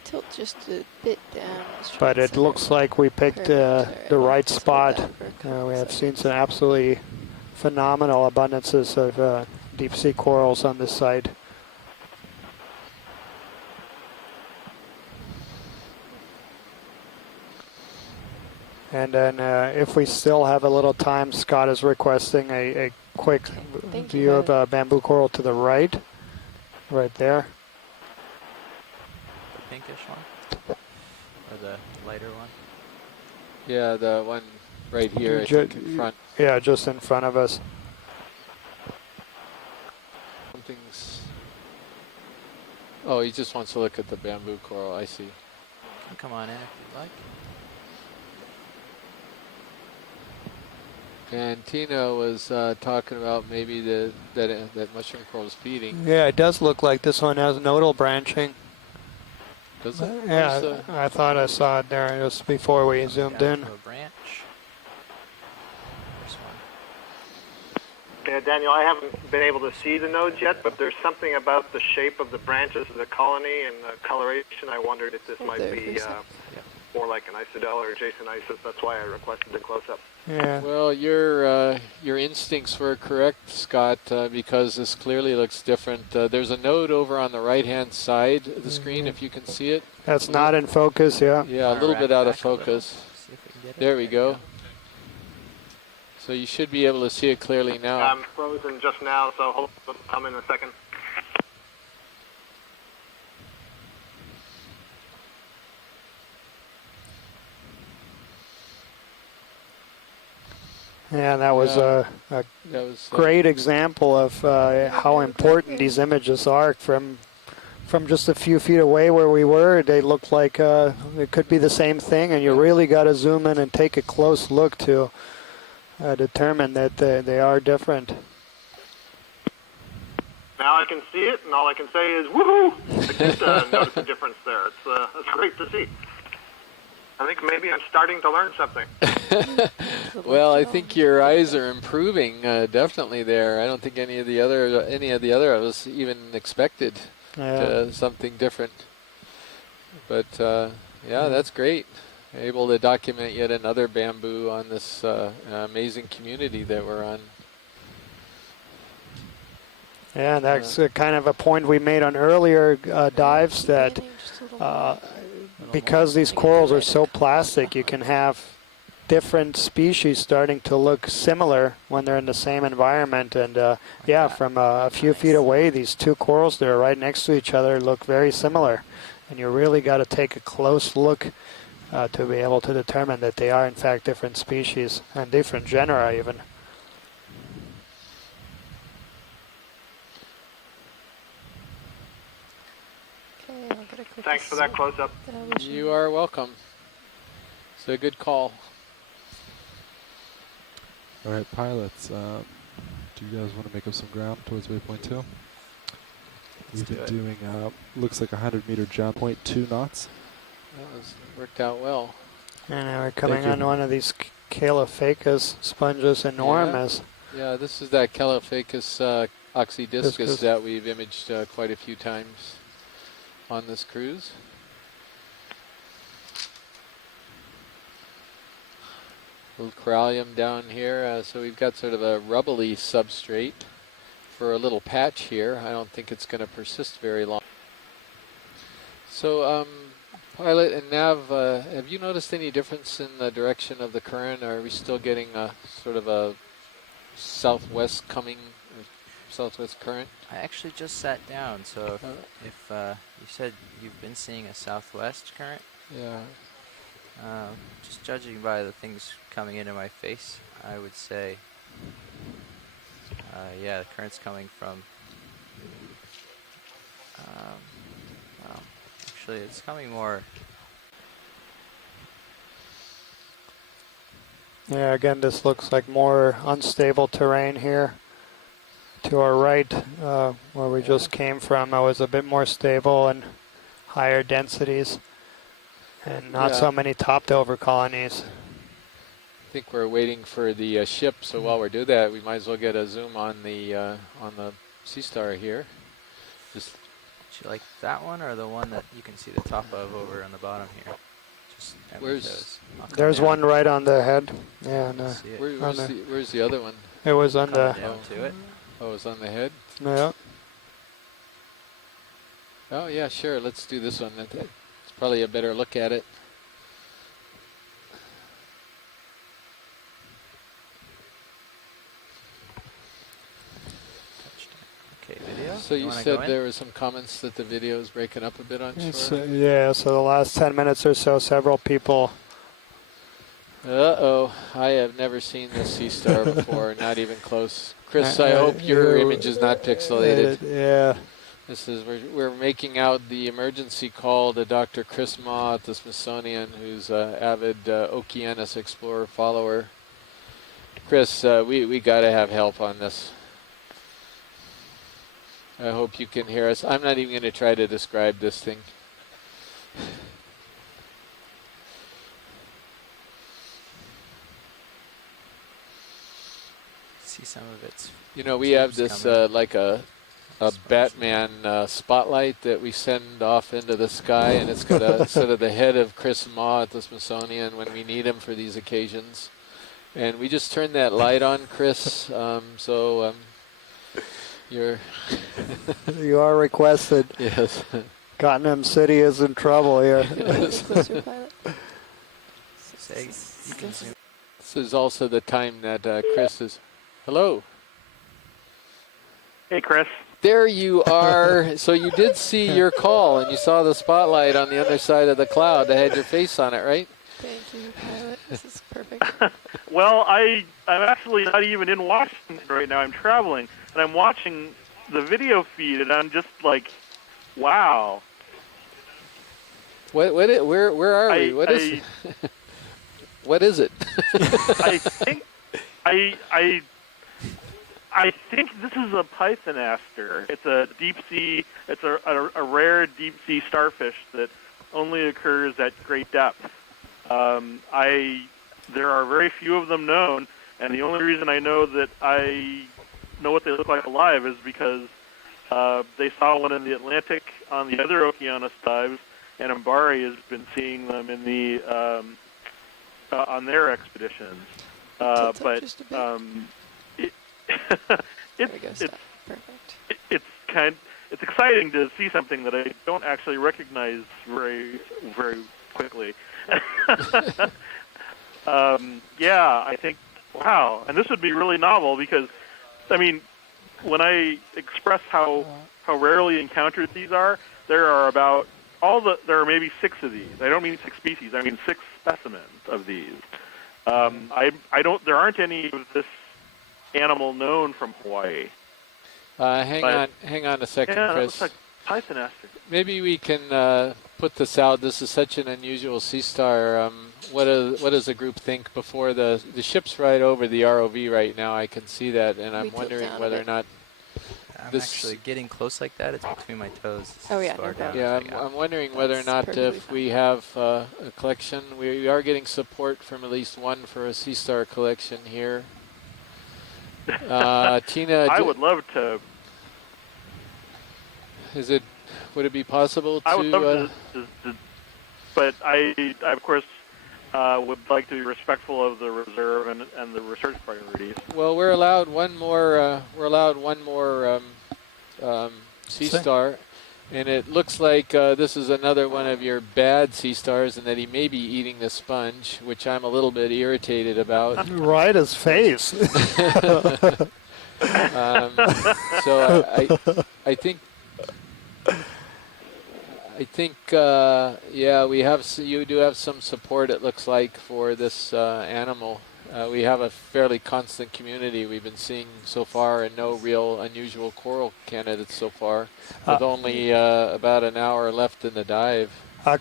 Tilt just a bit down. But it looks like we picked the right spot. We have seen some absolutely phenomenal abundances of deep sea corals on this site. And then if we still have a little time, Scott is requesting a quick view of a bamboo coral to the right there. The pinkish one? Or the lighter one? Yeah, the one right here, I think, in front. Yeah, just in front of us. Something's... Oh, he just wants to look at the bamboo coral, I see. Come on in if you'd like. And Tina was talking about maybe that mushroom coral is feeding. Yeah, it does look like this one has nodal branching. Does it? Yeah, I thought I saw it there just before we zoomed in. A branch. Yeah, Daniel, I haven't been able to see the nodes yet, but there's something about the shape of the branches of the colony and the coloration. I wondered if this might be more like an isodel or adjacent isis. That's why I requested the close-up. Yeah. Well, your instincts were correct, Scott, because this clearly looks different. There's a node over on the right-hand side of the screen, if you can see it. That's not in focus, yeah. Yeah, a little bit out of focus. There we go. So you should be able to see it clearly now. I'm frozen just now, so hold on, come in a second. Yeah, that was a great example of how important these images are. From just a few feet away where we were, they looked like it could be the same thing, and you really got to zoom in and take a close look to determine that they are different. Now I can see it, and all I can say is woohoo! I did notice a difference there. It's great to see. I think maybe I'm starting to learn something. Well, I think your eyes are improving definitely there. I don't think any of the other of us even expected something different. But yeah, that's great. Able to document yet another bamboo on this amazing community that we're on. Yeah, and that's kind of a point we made on earlier dives that because these corals are so plastic, you can have different species starting to look similar when they're in the same environment. And yeah, from a few feet away, these two corals that are right next to each other look very similar. And you really got to take a close look to be able to determine that they are in fact different species and different genera even. Thanks for that close-up. You are welcome. It's a good call. All right, pilots, do you guys want to make up some ground towards waypoint 2? We've been doing, looks like a 100-meter jump, 0.2 knots. That worked out well. And now we're coming on one of these Calophacus sponges, enormous. Yeah, this is that Calophacus oxydiscus that we've imaged quite a few times on this cruise. Little corallium down here, so we've got sort of a rubbly substrate for a little patch here. I don't think it's going to persist very long. So, Pilot and Nav, have you noticed any difference in the direction of the current? Are we still getting a sort of a southwest current? I actually just sat down, so if you said you've been seeing a southwest current? Yeah. Just judging by the things coming into my face, I would say, yeah, the current's coming from, well, actually it's coming more. Yeah, again, this looks like more unstable terrain here. To our right, where we just came from, it was a bit more stable and higher densities. And not so many topped over colonies. I think we're waiting for the ship, so while we're doing that, we might as well get a zoom on the Sea Star here. Just do you like that one or the one that you can see the top of over on the bottom here? Just there's one right on the head. Yeah. Where's the other one? It was on the. Oh, it's on the head. Yeah. Oh yeah, sure. Let's do this one. It's probably a better look at it. Okay, video. So you said there were some comments that the video is breaking up a bit on shore? Yeah, so the last 10 minutes or so, several people. Uh-oh, I have never seen this Sea Star before, not even close. Chris, I hope your image is not pixelated. Yeah. This is we're making out the emergency call to Dr. Chris Ma at the Smithsonian, who's an avid Okeanos explorer follower. Chris, we got to have help on this. I hope you can hear us. I'm not even going to try to describe this thing. See some of its. You know, we have this like a Batman spotlight that we send off into the sky, and it's got a sort of the head of Chris Ma at the Smithsonian when we need him for these occasions. And we just turned that light on, Chris. You're you are requested. Yes. Gotham City is in trouble here. This is also the time that Chris is. Hello. Hey, Chris. There you are. So you did see your call, and you saw the spotlight on the other side of the cloud that had your face on it, right? Thank you, pilot. This is perfect. Well, I'm actually not even in Washington right now. I'm traveling, and I'm watching the video feed, and I'm just like, wow. Where are we? What is what is it? I think this is a pythonaster. It's a deep sea. It's a rare deep sea starfish that only occurs at great depth. I there are very few of them known, and the only reason I know that I know what they look like alive is because they saw one in the Atlantic on the other Okeanos dives, and Mbari has been seeing them in the on their expeditions. But it's exciting to see something that I don't actually recognize very quickly. Yeah, I think, wow, and this would be really novel because, I mean, when I express how rarely encountered these are, there are maybe 6 of these. I don't mean 6 species. I mean 6 specimens of these. There aren't any of this animal known from Hawaii. Hang on a second, yeah, Chris. That looks like Pythonaster. Maybe we can put this out. This is such an unusual sea star. What does the group think before the ship's right over the ROV right now? I can see that, and I'm wondering whether or not I'm actually getting close like that. It's between my toes. Oh yeah, yeah. I'm wondering whether or not if we have a collection. We are getting support from at least one for a sea star collection here. Tina, I would love to. Would it be possible to? I would love to, but I of course would like to be respectful of the reserve and the research priorities. Well, we're allowed one more. Sea star, and it looks like this is another one of your bad sea stars, and that he may be eating the sponge, which I'm a little bit irritated about. Right, his face. So I think yeah, you do have some support, it looks like, for this animal. We have a fairly constant community we've been seeing so far, and no real unusual coral candidates so far, with only about an hour left in the dive.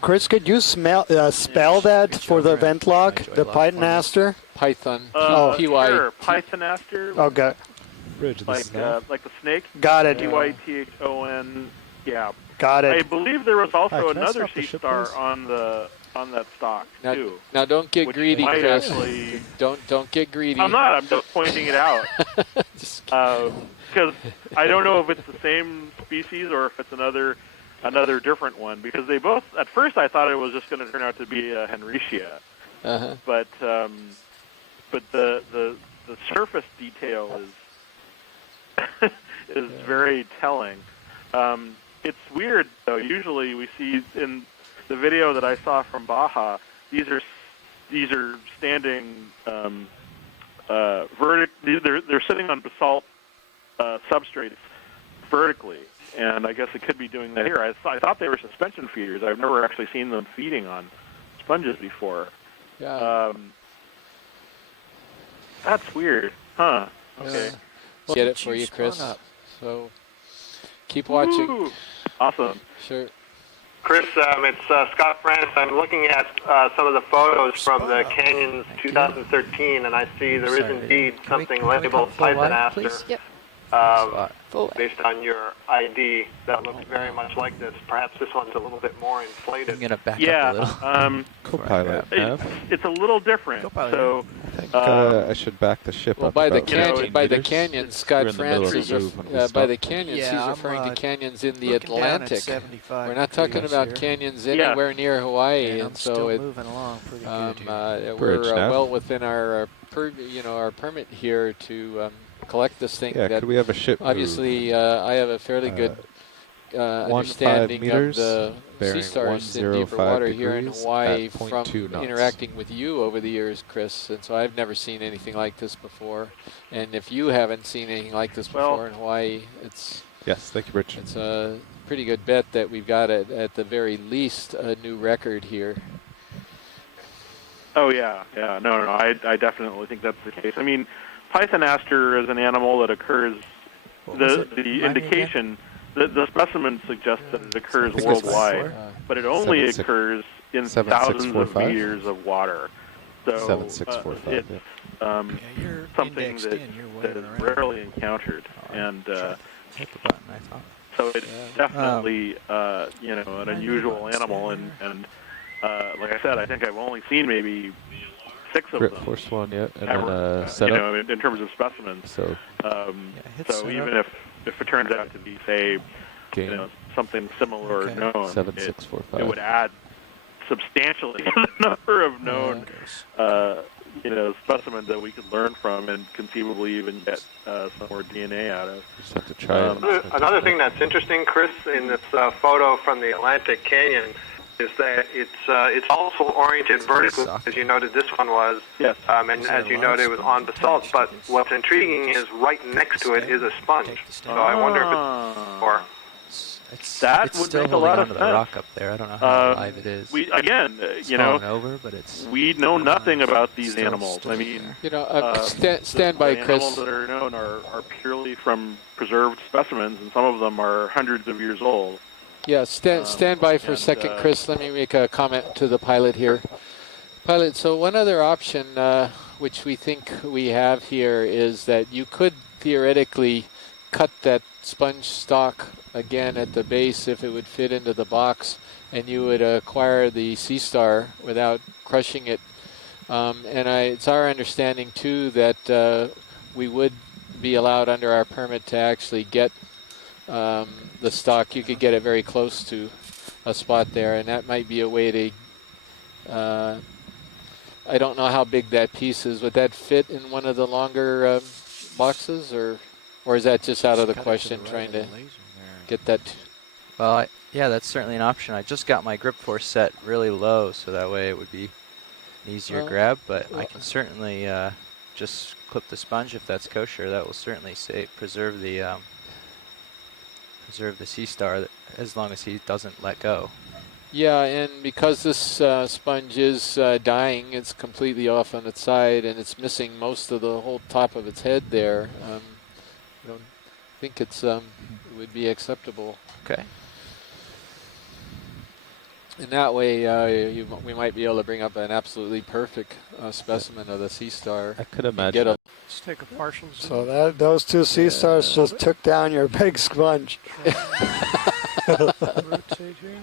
Chris, could you spell that for the vent log, the Pythonaster? Python, P-Y. Sure, Pythonaster. Okay. Like the snake. Got it. Python, yeah. Got it. I believe there was also can I another stop the sea ship, please? on that stock too. Now don't get which greedy, might Chris. Actually, don't get greedy. I'm not. I'm just pointing it out. Because I don't know if it's the same species or if it's another different one. Because they both, at first, I thought it was just going to turn out to be a Henricia. But the surface detail is very telling. It's weird though. Usually we see in the video that I saw from Baja, these are standing they're sitting on basalt substrates vertically, and I guess it could be doing that here. I thought they were suspension feeders. I've never actually seen them feeding on sponges before. Yeah. That's weird, huh? Okay. We'll get it for you, Chris. So keep watching. Ooh, awesome. Sure. Chris, it's Scott France. I'm looking at some of the photos from the Canyons 2013, and I see there is indeed something labeled Pythonaster. Yep. Based on your ID, that looks very much like this. Perhaps this one's a little bit more inflated. I'm gonna back up a little. Co-pilot, it's a little different. So I think I should back the ship up. By the about 15 canyon, meters. Scott We're in the middle of France the is move when we by the stop. canyons. Yeah, he's I'm, referring to canyons in the looking down at Atlantic. 75 We're not talking degrees about here. canyons Yeah. anywhere near Hawaii, And and I'm so still moving along pretty good here. we're Bridge now. well within our our permit here to collect this thing. Yeah, that could we have a ship obviously I have a fairly good understanding of meters, the sea bearing stars in deeper 105 water here in degrees Hawaii at from 0.2 knots. interacting with you over the years, Chris, and so I've never seen anything like this before. And if you haven't seen anything like this before in Hawaii, it's yes, thank you, Rich. It's a pretty good bet that we've got at the very least a new record here. Oh yeah. No. I definitely think that's the case. I mean, Pythonaster is an animal that occurs. The indication, the specimen suggests that it occurs worldwide, but it only occurs in thousands of meters of water. So 7645. it's something that is rarely encountered, and Hit the button, I thought. so it's definitely an unusual animal, and like I said, I think I've only seen maybe 6 of grip them. force one, yeah, and ever, then setup. you know, in terms of specimens. So, so even if it turns out to be, say, you know, something similar or known, 7645. it would add substantially the number of known, you know, specimens that we could learn from and conceivably even get some more DNA out of. Just have to try it. Another thing that's interesting, Chris, in this photo from the Atlantic Canyon is that it's also oriented vertically, as you noted this one was, and as you noted it was on basalt, but what's intriguing is right next to it is a sponge. So I wonder if it's or that it's would still make a holding lot onto of the sense. rock up there. I don't know how alive it is. We again, It's you know, fallen over, but it's we know nothing about these still animals. I mean, you know, stand by, the Chris. animals that are known are purely from preserved specimens, and some of them are hundreds of years old. Yeah, stand by for a second, Chris. Let me make a comment to the pilot here. Pilot, so one other option which we think we have here is that you could theoretically cut that sponge stalk again at the base if it would fit into the box, and you would acquire the Sea Star without crushing it. It's our understanding too that we would be allowed under our permit to actually get the stock. You could get it very close to a spot there, and that might be a way to I don't know how big that piece is. Would that fit in one of the longer boxes, or is that just out of the question, trying to get that? Well, yeah, that's certainly an option. I just got my grip force set really low, so that way it would be an easier grab, but I can certainly just clip the sponge if that's kosher. That will certainly preserve the Sea Star as long as he doesn't let go. Yeah, and because this sponge is dying, it's completely off on its side, and it's missing most of the whole top of its head there. I don't think it would be acceptable. Okay. In that way, we might be able to bring up an absolutely perfect specimen of the Sea Star. I could imagine. Let's take a partial zoom. So those two Sea Stars just took down your big sponge. Rotate here.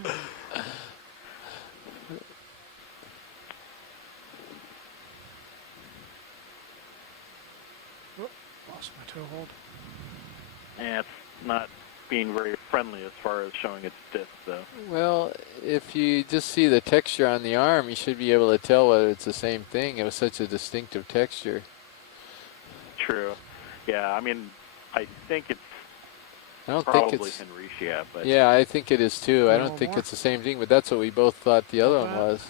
Oh, lost my toe hold. And it's not being very friendly as far as showing its disc, though. Well, if you just see the texture on the arm, you should be able to tell whether it's the same thing. It was such a distinctive texture. True. Yeah, I mean, I think it's I don't probably think it's Henricia, but yeah, I think it is too. I don't think it's the same thing, but that's what we both thought the other one was.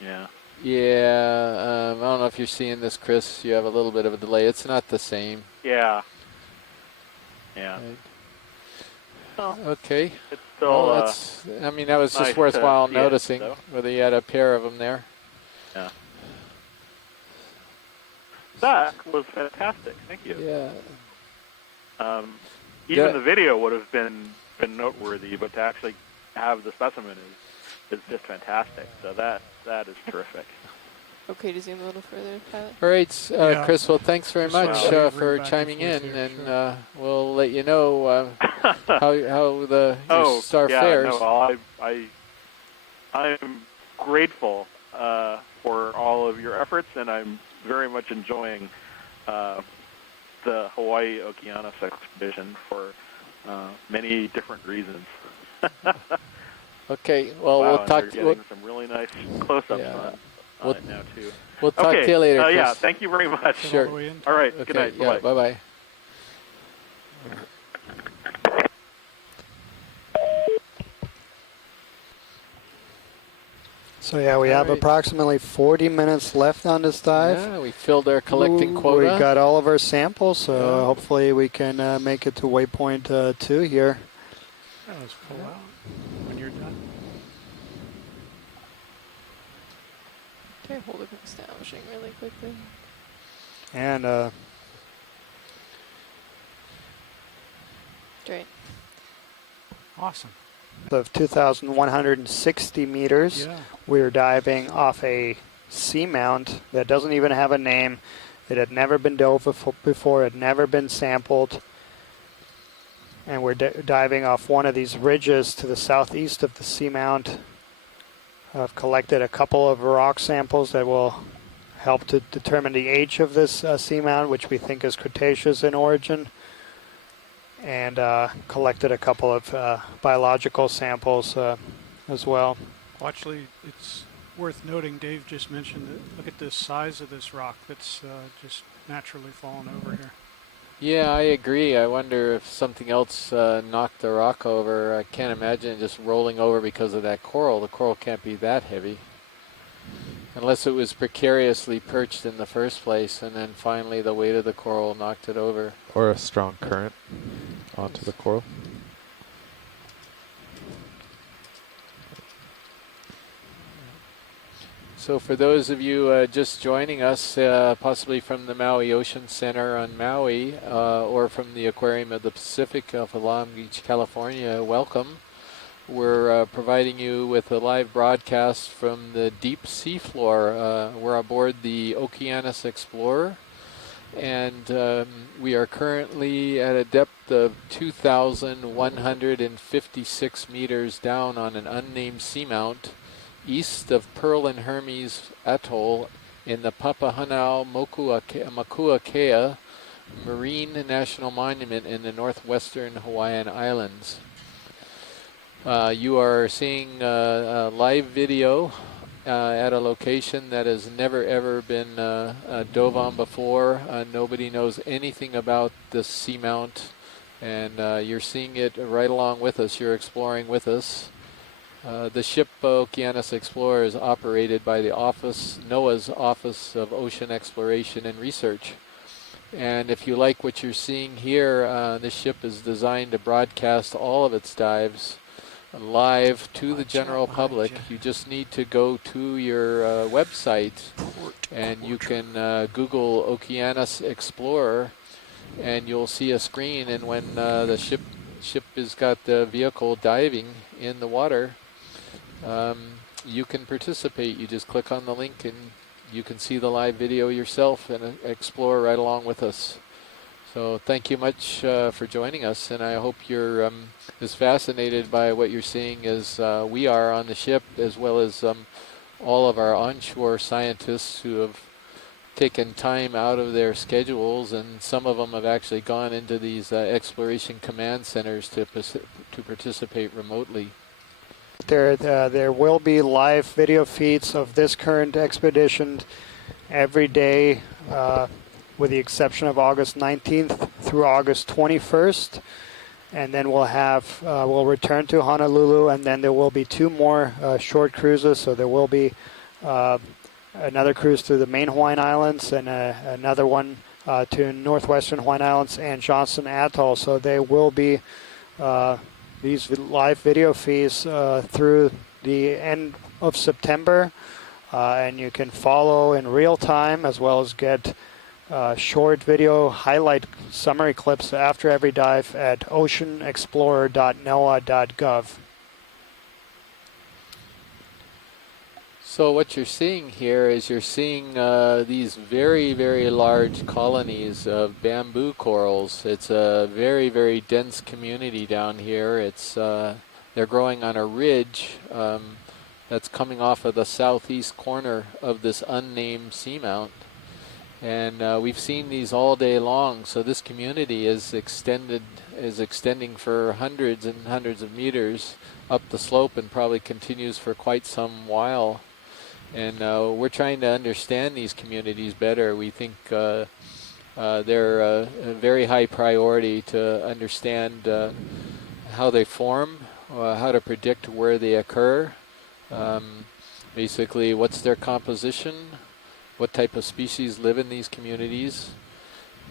yeah. Yeah, I don't know if you're seeing this, Chris. You have a little bit of a delay. It's not the same. Yeah. Yeah. Okay. It's still, well, that's, I mean, that was just nice worthwhile to see it, noticing, though. whether you had a pair of them there. Yeah. That was fantastic. Thank you. Yeah. Even the video would have been noteworthy, but to actually have the specimen is just fantastic. So that is terrific. Okay, to zoom a little further, pilot. All right, Chris. Well, thanks very much for chiming in, and we'll let you know how the your star fares. No, I'm grateful for all of your efforts, and I'm very much enjoying the Hawaii Okeanos expedition for many different reasons. Okay, well, wow, we'll talk. They're getting some really nice close-ups on it now too. We'll talk to you later, Chris. Yeah, thank you very much. Sure. All right. Okay, Good night. yeah, bye-bye. So yeah, we have approximately 40 minutes left on this dive. Yeah, we filled our collecting quota. We got all of our samples, so hopefully we can make it to waypoint 2 here. Let's pull out when you're done. Okay, hold it establishing really quickly. And Great. Awesome. of 2,160 meters. Yeah. We're diving off a Seamount that doesn't even have a name. It had never been dove before. It had never been sampled. And we're diving off one of these ridges to the southeast of the Seamount. I've collected a couple of rock samples that will help to determine the age of this seamount, which we think is Cretaceous in origin, and collected a couple of biological samples as well. Well, actually, it's worth noting, Dave just mentioned that look at the size of this rock that's just naturally fallen over here. Yeah, I agree. I wonder if something else knocked the rock over. I can't imagine it just rolling over because of that coral. The coral can't be that heavy. Unless it was precariously perched in the first place, and then finally the weight of the coral knocked it over. Or a strong current onto the coral. So for those of you just joining us, possibly from the Maui Ocean Center on Maui, or from the Aquarium of the Pacific of Long Beach, California, welcome. We're providing you with a live broadcast from the deep sea floor. We're aboard the Okeanos Explorer, and we are currently at a depth of 2,156 meters down on an unnamed seamount east of Pearl and Hermes Atoll in the Papahanaumokuakea Kea Marine National Monument in the northwestern Hawaiian Islands. You are seeing a live video at a location that has never ever been dove on before. Nobody knows anything about this seamount, and you're seeing it right along with us. You're exploring with us. The ship Okeanos Explorer is operated by the NOAA's Office of Ocean Exploration and Research. And if you like what you're seeing here, this ship is designed to broadcast all of its dives live to the general public. You just need to go to your website, and you can Google Okeanos Explorer, and you'll see a screen. And when the ship has got the vehicle diving in the water, you can participate. You just click on the link and you can see the live video yourself and explore right along with us. So thank you much for joining us, and I hope you're as fascinated by what you're seeing as we are on the ship, as well as all of our onshore scientists who have taken time out of their schedules, and some of them have actually gone into these exploration command centers to participate remotely. There will be live video feeds of this current expedition every day, with the exception of August 19th through August 21st. And then we'll return to Honolulu, and then there will be 2 more short cruises. So there will be another cruise to the main Hawaiian Islands, and another one to northwestern Hawaiian Islands and Johnston Atoll. So there will be these live video feeds through the end of September, and you can follow in real time, as well as get short video highlight summary clips after every dive at oceanexplorer.noaa.gov. So what you're seeing here is you're seeing these very, very large colonies of bamboo corals. It's a very, very dense community down here. It's they're growing on a ridge that's coming off of the southeast corner of this unnamed seamount. And we've seen these all day long. So this community is extending for hundreds and hundreds of meters up the slope, and probably continues for quite some while. And we're trying to understand these communities better. We think they're a very high priority to understand how they form, how to predict where they occur, basically what's their composition, what type of species live in these communities.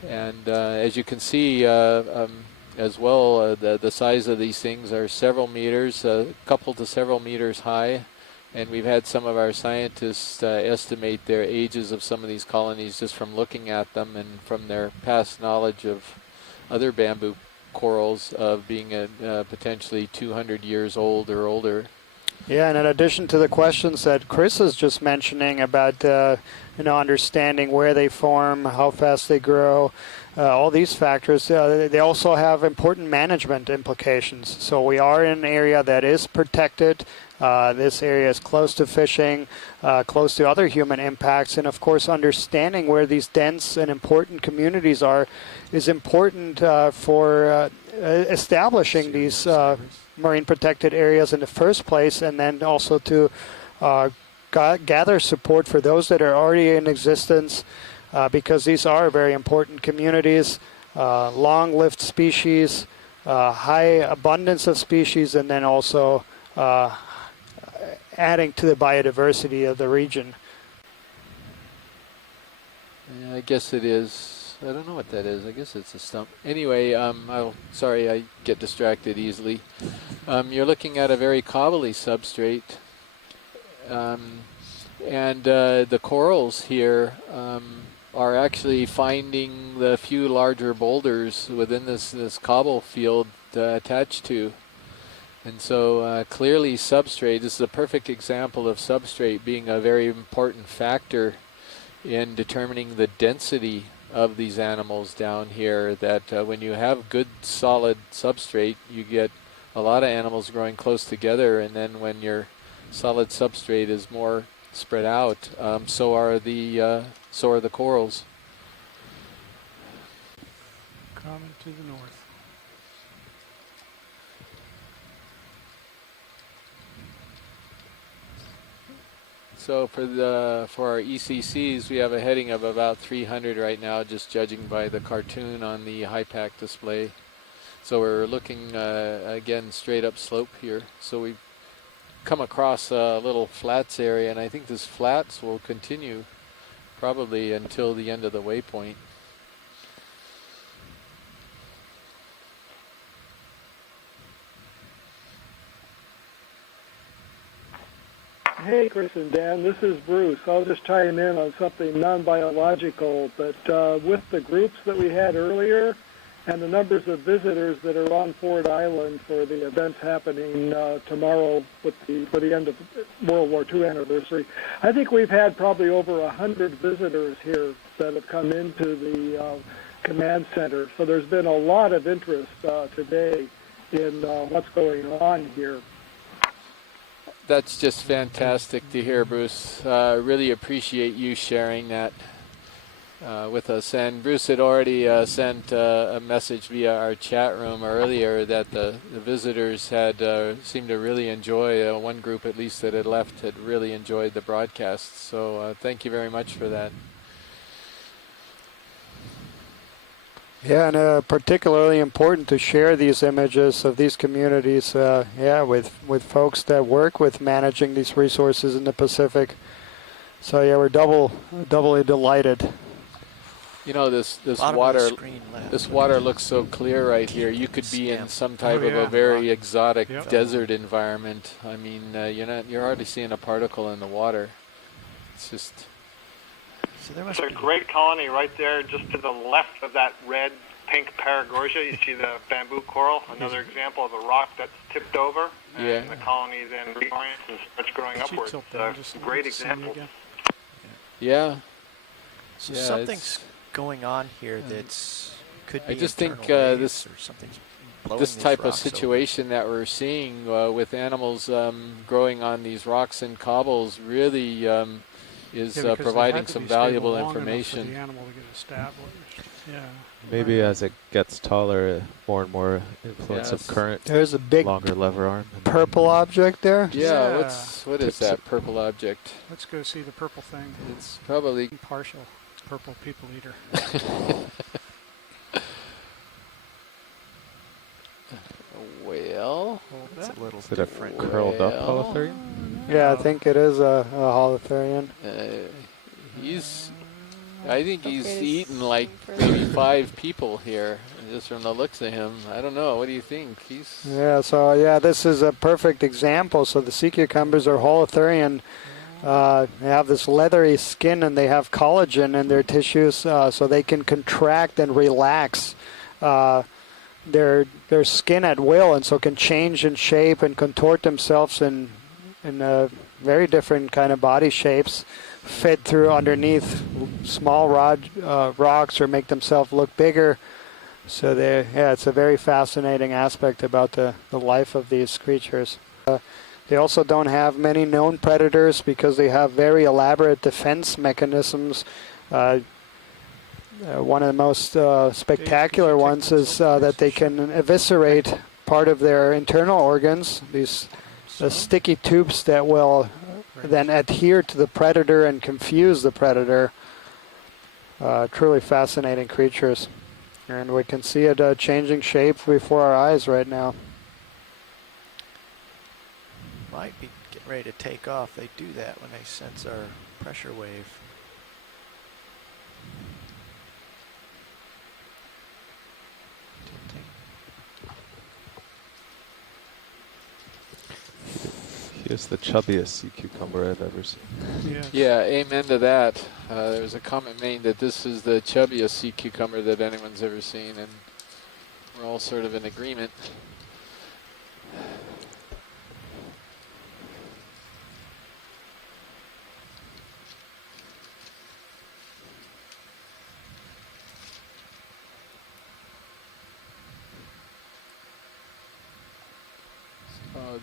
And as you can see as well, the size of these things are several meters, a couple to several meters high. And we've had some of our scientists estimate their ages of some of these colonies just from looking at them, and from their past knowledge of other bamboo corals of being potentially 200 years old or older. Yeah, and in addition to the questions that Chris is just mentioning about understanding where they form, how fast they grow, all these factors, they also have important management implications. So we are in an area that is protected. This area is close to fishing, close to other human impacts, and of course understanding where these dense and important communities are is important for establishing these marine protected areas in the first place, and then also to gather support for those that are already in existence, because these are very important communities, long-lived species, high abundance of species, and then also adding to the biodiversity of the region. Yeah, I guess it is. I don't know what that is. I guess it's a stump. Anyway, sorry, I get distracted easily. You're looking at a very cobbly substrate. And the corals here are actually finding the few larger boulders within this cobble field attached to. And so clearly substrate, this is a perfect example of substrate being a very important factor in determining the density of these animals down here, that when you have good solid substrate, you get a lot of animals growing close together, and then when your solid substrate is more spread out, so are the corals. Common to the north. So for our ECCs, we have a heading of about 300 right now, just judging by the cartoon on the HiPAC display. So we're looking again straight up slope here. So we've come across a little flats area, and I think this flats will continue probably until the end of the waypoint. Hey, Chris and Dan, this is Bruce. I'll just chime in on something non-biological, but with the groups that we had earlier and the numbers of visitors that are on Ford Island for the events happening tomorrow for the end of World War II anniversary, I think we've had probably over 100 visitors here that have come into the command center. So there's been a lot of interest today in what's going on here. That's just fantastic to hear, Bruce. Really appreciate you sharing that with us. And Bruce had already sent a message via our chat room earlier that the visitors had seemed to really enjoy, one group at least that had left had really enjoyed the broadcast. So thank you very much for that. Yeah, and particularly important to share these images of these communities, with folks that work with managing these resources in the Pacific. So yeah, we're doubly delighted. You know, this water looks so clear right here. You could be in some type of a very exotic desert environment. I mean, you're hardly seeing a particle in the water. It's just. So there's a great colony right there just to the left of that red pink paragorgia. You see the bamboo coral, another example of a rock that's tipped over, and the colony then reorients and starts growing upwards. Great example. Yeah. So something's going on here that's could be. I just think this type of situation that we're seeing with animals growing on these rocks and cobbles really is providing some valuable information. For the animal to get established. Yeah. Maybe as it gets taller, more and more influence of current. There's a big longer lever arm. Purple object there. Yeah. What is that purple object? Let's go see the purple thing. It's probably partial. It's purple people eater. Well, it's a little different. Curled up holothurian? Yeah, I think it is a holothurian. I think he's eaten like maybe 5 people here, just from the looks of him. I don't know. What do you think? This is a perfect example. So the sea cucumbers are holothurian. They have this leathery skin and they have collagen in their tissues, so they can contract and relax their skin at will, and so can change in shape and contort themselves in very different kind of body shapes fit through underneath small rocks or make themselves look bigger. So yeah, it's a very fascinating aspect about the life of these creatures. They also don't have many known predators because they have very elaborate defense mechanisms. One of the most spectacular ones is that they can eviscerate part of their internal organs, these sticky tubes that will then adhere to the predator and confuse the predator. Truly fascinating creatures. And we can see it changing shape before our eyes right now. Might be getting ready to take off. They do that when they sense our pressure wave. He is the chubbiest sea cucumber I've ever seen. Yeah, amen to that. There was a comment made that this is the chubbiest sea cucumber that anyone's ever seen, and we're all sort of in agreement.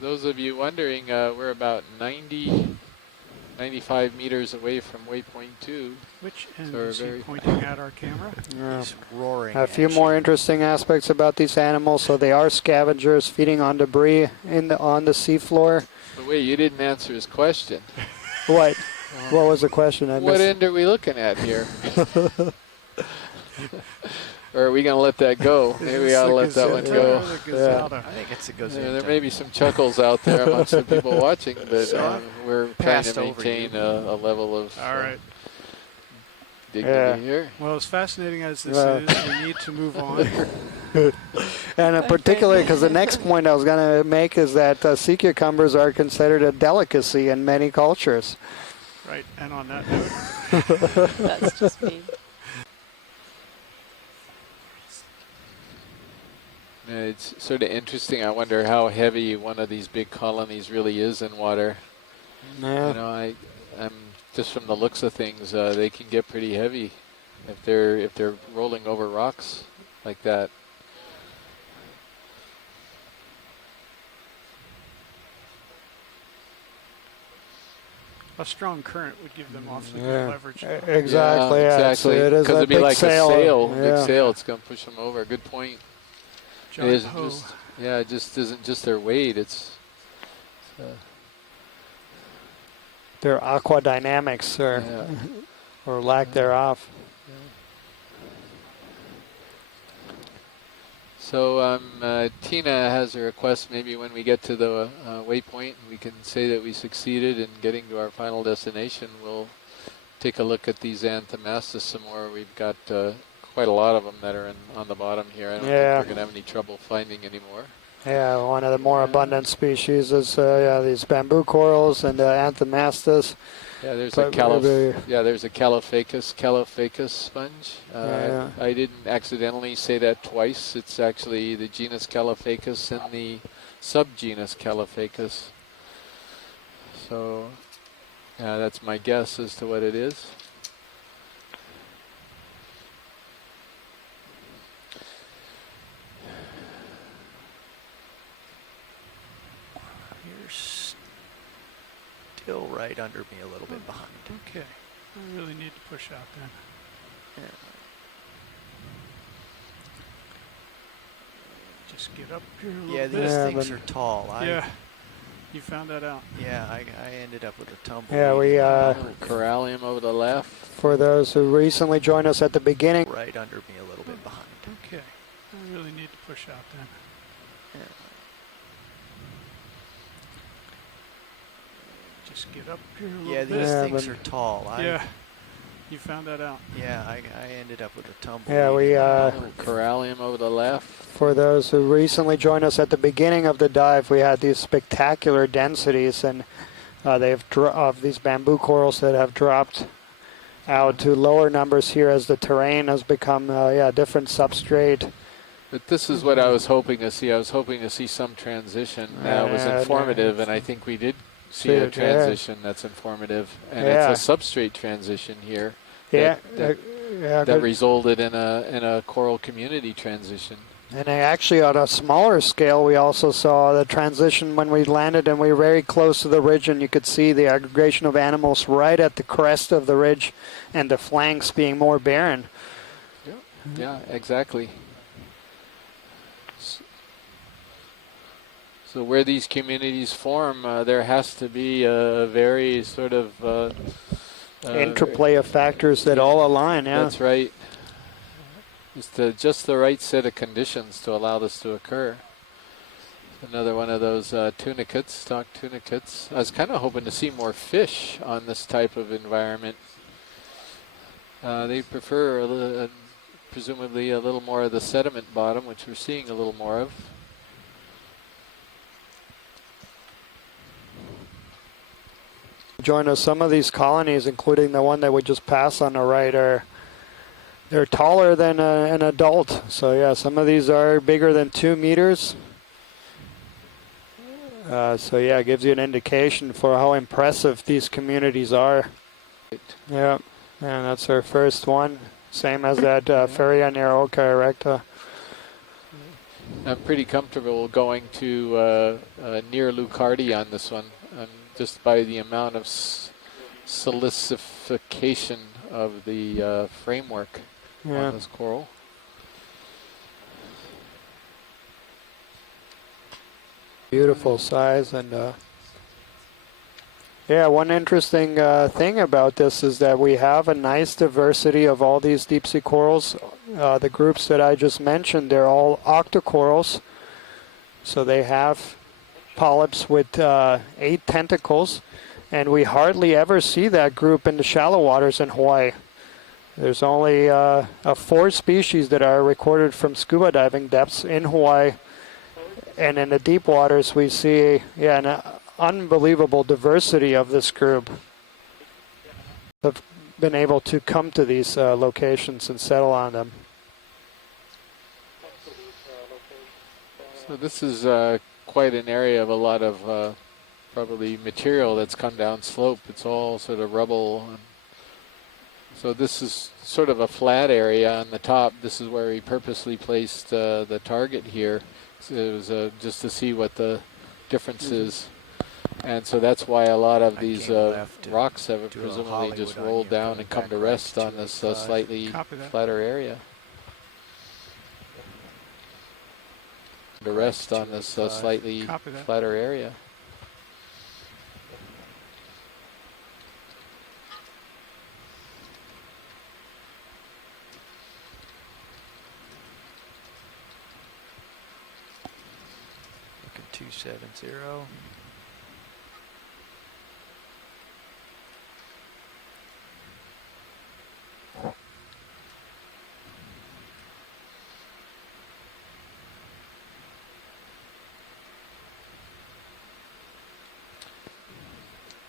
Those of you wondering, we're about 95 meters away from waypoint 2. Which end is he pointing at our camera? He's roaring. A few more interesting aspects about these animals. So they are scavengers feeding on debris on the seafloor. But wait, you didn't answer his question. What? What was the question? What end are we looking at here? Or are we going to let that go? Maybe we ought to let that one go. I think it's a gazetta. There may be some chuckles out there amongst the people watching, but we're trying to maintain a level of dignity here. Well, as fascinating as this is, we need to move on. And particularly because the next point I was going to make is that sea cucumbers are considered a delicacy in many cultures. Right, and on that note. That's just me. It's sort of interesting. I wonder how heavy one of these big colonies really is in water. Yeah. You know, I'm just from the looks of things, they can get pretty heavy if they're rolling over rocks like that. A strong current would give them awfully good leverage. Exactly. Yeah, exactly. It is Because it'd be big like sail. a sail. Yeah. Big sail. It's going to push them over. Good point. John It isn't Poe. just, yeah, it just isn't just their weight. It's Their aqua dynamics or lack thereof. So Tina has a request. Maybe when we get to the waypoint, we can say that we succeeded in getting to our final destination. We'll take a look at these Anthomastus some more. We've got quite a lot of them that are on the bottom here. I don't think we're going to have any trouble finding any more. Yeah, one of the more abundant species is these bamboo corals and Anthomastus. Yeah, there's But there's a Calophacus sponge. I didn't accidentally say that twice. It's actually the genus Calophacus and the subgenus Calophacus. So, that's my guess as to what it is. You're still right under me a little bit behind. Okay. I really need to push out then. Yeah. Just get up here a little Yeah, bit. these things are tall. Yeah. You found that out. Yeah, I ended up with a tumble. Yeah, we Corallium over the left. For those who recently joined us at the beginning. Right under me a little bit behind. Okay. I really need to push out then. Yeah. Just get up here a little Yeah, bit. these things are tall. Yeah. You found that out. Yeah, I ended up with a tumble. Yeah, we Corallium over the left. For those who recently joined us at the beginning of the dive, we had these spectacular densities, and of these bamboo corals that have dropped out to lower numbers here as the terrain has become different substrate. But this is what I was hoping to see. I was hoping to see some transition. That was informative, and I think we did see a yeah. transition that's informative, and Yeah. it's a substrate transition here. Yeah, That good. resulted in a coral community transition. And actually, on a smaller scale, we also saw the transition when we landed, and we were very close to the ridge, and you could see the aggregation of animals right at the crest of the ridge, and the flanks being more barren. Yeah, exactly. So where these communities form, there has to be a very sort of Interplay of factors that all align. Yeah, that's right. It's just the right set of conditions to allow this to occur. Another one of those tunicates, stock tunicates. I was kind of hoping to see more fish on this type of environment. They prefer presumably a little more of the sediment bottom, which we're seeing a little more of. join us. Some of these colonies, including the one that we just passed on the right, they're taller than an adult. So yeah, some of these are bigger than 2 meters. So yeah, it gives you an indication for how impressive these communities are. Yeah, and that's our first one. Same as that Feria near Oka Erecta. I'm pretty comfortable going to near Lucardi on this one, just by the amount of silicification of the framework on this coral. Beautiful size. And yeah, one interesting thing about this is that we have a nice diversity of all these deep sea corals. The groups that I just mentioned, they're all octocorals. So they have polyps with 8 tentacles, and we hardly ever see that group in the shallow waters in Hawaii. There's only 4 species that are recorded from scuba diving depths in Hawaii, and in the deep waters we see an unbelievable diversity of this group. Have been able to come to these locations and settle on them. So this is quite an area of a lot of probably material that's come down slope. It's all sort of rubble. So this is sort of a flat area on the top. This is where we purposely placed the target here. So it was just to see what the difference is. And so that's why a lot of these rocks have presumably just rolled down and come to rest on this slightly flatter area. To rest on this slightly flatter area. Looking 270.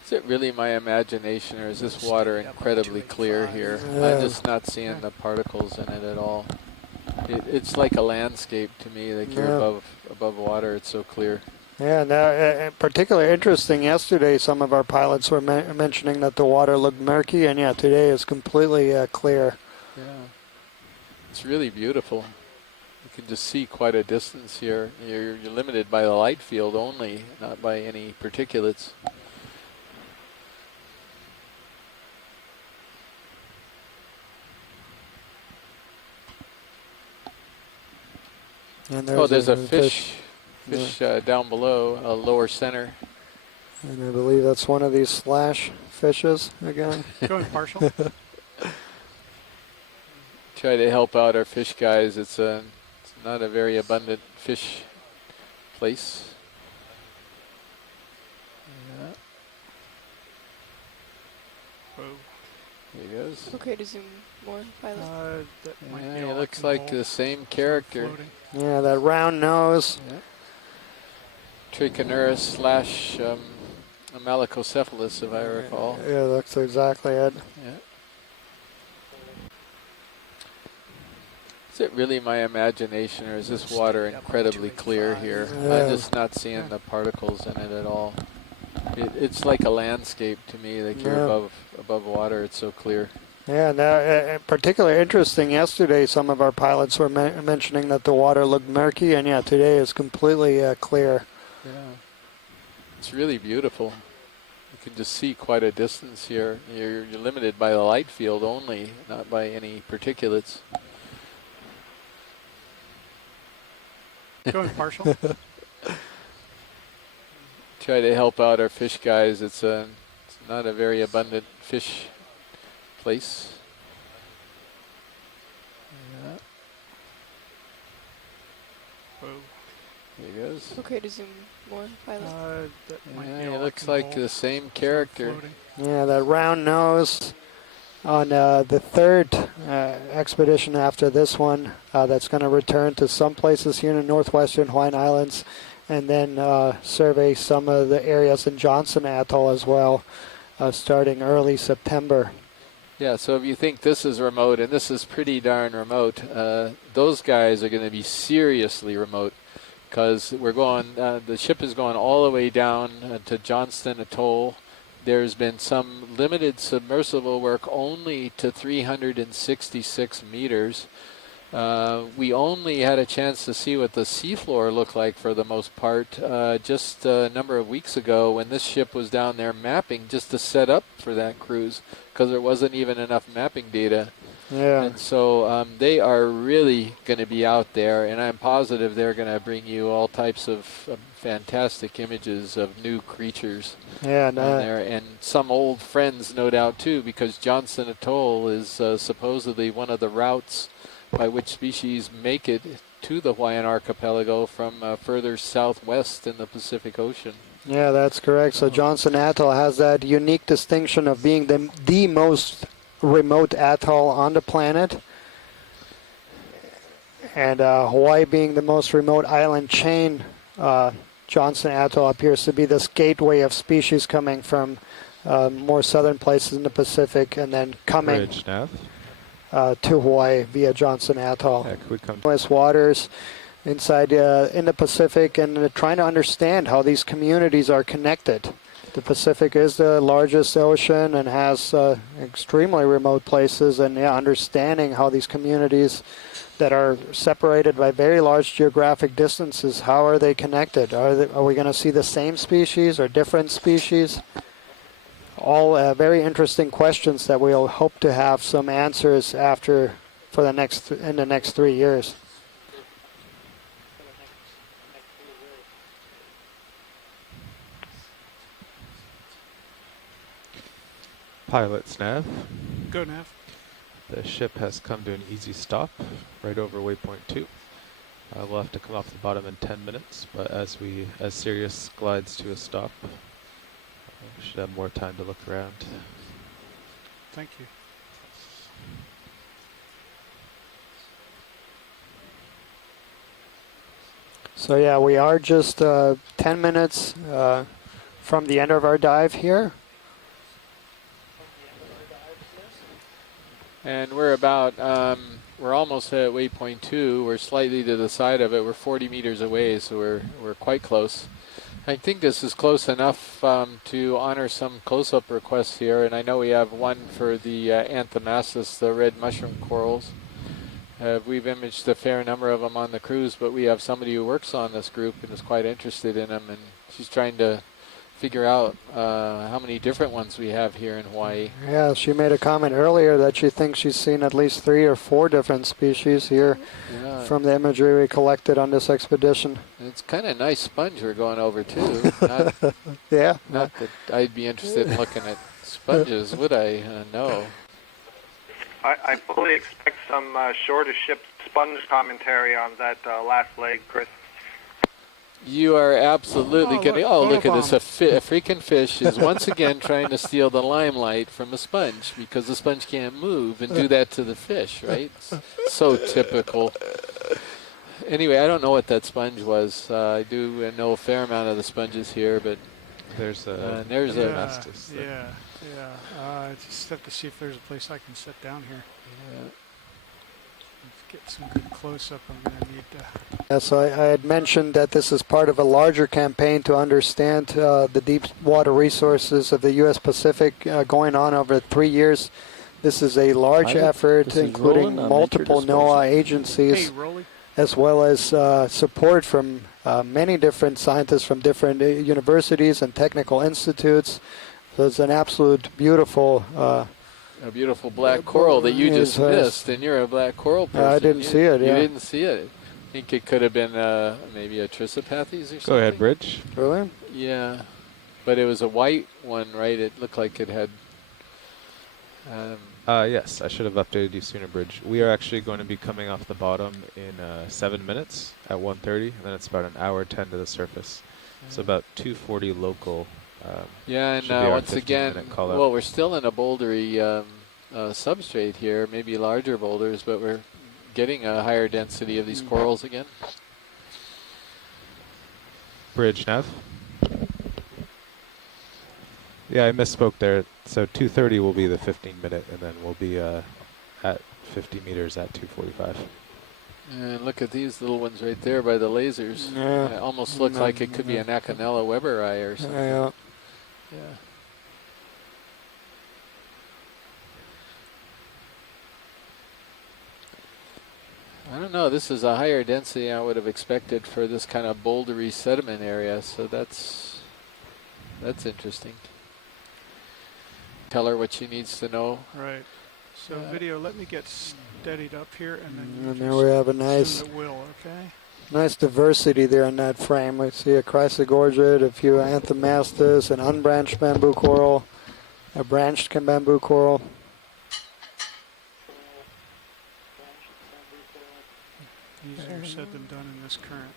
Is it really my imagination, or is this water incredibly clear here? I'm just not seeing the particles in it at all. It's like a landscape to me, like you're above water. It's so clear. Yeah, and particularly interesting, yesterday some of our pilots were mentioning that the water looked murky, and yeah, today is completely clear. Yeah, it's really beautiful. You can just see quite a distance here. You're limited by the light field only, not by any particulates. And there's a fish down below, lower center. And I believe that's one of these slash fishes again. Going partial. Try to help out our fish guys. It's not a very abundant fish place. Yeah. Whoa. There he goes. Okay, to zoom more, pilot. Yeah, he looks like the same character. Yeah, that round nose. Yeah. Trichoneurus slash Amalecocephalus, if I recall. Yeah, that's exactly it. Yeah. Is it really my imagination, or is this water incredibly clear here? I'm just not seeing the particles in it at all. It's like a landscape to me. Like you're above water. It's so clear. Yeah, now, particularly interesting. Yesterday, some of our pilots were mentioning that the water looked murky, and yeah, today is completely clear. Yeah, it's really beautiful. You can just see quite a distance here. You're limited by the light field only, not by any particulates. Going partial. Try to help out our fish guys. It's not a very abundant fish place. Yeah. Whoa. There he goes. Okay to zoom more, pilot. Yeah, he looks like the same character. Yeah, that round nose on the third expedition after this one that's going to return to some places here in the northwestern Hawaiian Islands and then survey some of the areas in Johnson Atoll as well, starting early September. Yeah, so if you think this is remote, and this is pretty darn remote, those guys are going to be seriously remote because we're going, the ship is going all the way down to Johnston Atoll. There's been some limited submersible work only to 366 meters. We only had a chance to see what the seafloor looked like for the most part just a number of weeks ago when this ship was down there mapping just to set up for that cruise because there wasn't even enough mapping data. Yeah. And so they are really going to be out there, and I'm positive they're going to bring you all types of fantastic images of new creatures down there, and some old friends, no doubt, too, because Johnson Atoll is supposedly one of the routes by which species make it to the Hawaiian archipelago from further southwest in the Pacific Ocean. Yeah, that's correct. So Johnson Atoll has that unique distinction of being the most remote atoll on the planet, and Hawaii being the most remote island chain. Johnson Atoll appears to be this gateway of species coming from more southern places in the Pacific and then coming to Hawaii via Johnson Atoll. Yeah, could we come West waters inside in the Pacific, and trying to understand how these communities are connected. The Pacific is the largest ocean and has extremely remote places, and understanding how these communities that are separated by very large geographic distances, how are they connected? Are we going to see the same species or different species? All very interesting questions that we'll hope to have some answers in the next 3 years. Pilots nav. Go nav. The ship has come to an easy stop right over waypoint 2. We'll have to come off the bottom in 10 minutes, but as Sirius glides to a stop, we should have more time to look around. Thank you. So yeah, we are just 10 minutes from the end of our dive here. And we're about, we're almost at waypoint 2. We're slightly to the side of it. We're 40 meters away, so we're quite close. I think this is close enough to honor some close-up requests here, and I know we have one for the Anthomassus, the red mushroom corals. We've imaged a fair number of them on the cruise, but we have somebody who works on this group and is quite interested in them, and she's trying to figure out how many different ones we have here in Hawaii. Yeah, she made a comment earlier that she thinks she's seen at least 3 or 4 different species here from the imagery we collected on this expedition. And it's kind of nice sponge we're going over too. Not, yeah. Not that I'd be interested in looking at sponges, would I? No. I fully expect some shore-to-ship sponge commentary on that last leg, Chris. You are absolutely kidding. Oh, look at this. A freaking fish is once again trying to steal the limelight from a sponge because the sponge can't move and do that to the fish, right? So typical. Anyway, I don't know what that sponge was. I do know a fair amount of the sponges here, but there's a Mastis. Yeah. I just have to see if there's a place I can sit down here. get some good close-up, I'm going to need to... Yeah, so I had mentioned that this is part of a larger campaign to understand the deep water resources of the U.S. Pacific going on over 3 years. This is a large Pilot, effort, this is including Roland. I'm at your multiple disposal. NOAA agencies, as well as support from many different scientists from different universities and technical institutes. So it's an absolute beautiful... a beautiful black coral that you just missed, and you're a black coral person. I didn't see it, yeah. You didn't see it. I think it could have been maybe a Trissopathes or something. Go ahead, Bridge. Really? Yeah. But it was a white one, right? It looked like it had... Yes, I should have updated you sooner, Bridge. We are actually going to be coming off the bottom in 7 minutes at 1:30, and then it's about an hour 10 to the surface. So about 2:40 local. Yeah, and should be our once 15 again, minute call out. well, we're still in a bouldery substrate here, maybe larger boulders, but we're getting a higher density of these corals again. Bridge, Nav. Yeah, I misspoke there. So 2:30 will be the 15-minute, and then we'll be at 50 meters at 2:45. And look at these little ones right there by the lasers. Yeah. It almost looks like it could be an Acanella Weberi or something. Yeah. Yeah. I don't know. This is a higher density I would have expected for this kind of bouldery sediment area, so that's interesting. Tell her what she needs to know. Right. So video, let me get steadied up here, and then you And just there we have a nice, assume it will, okay? nice diversity there in that frame. We see a chrysogorgid, a few anthomastus, an unbranched bamboo coral, a branched bamboo coral. Easier said than done in this current.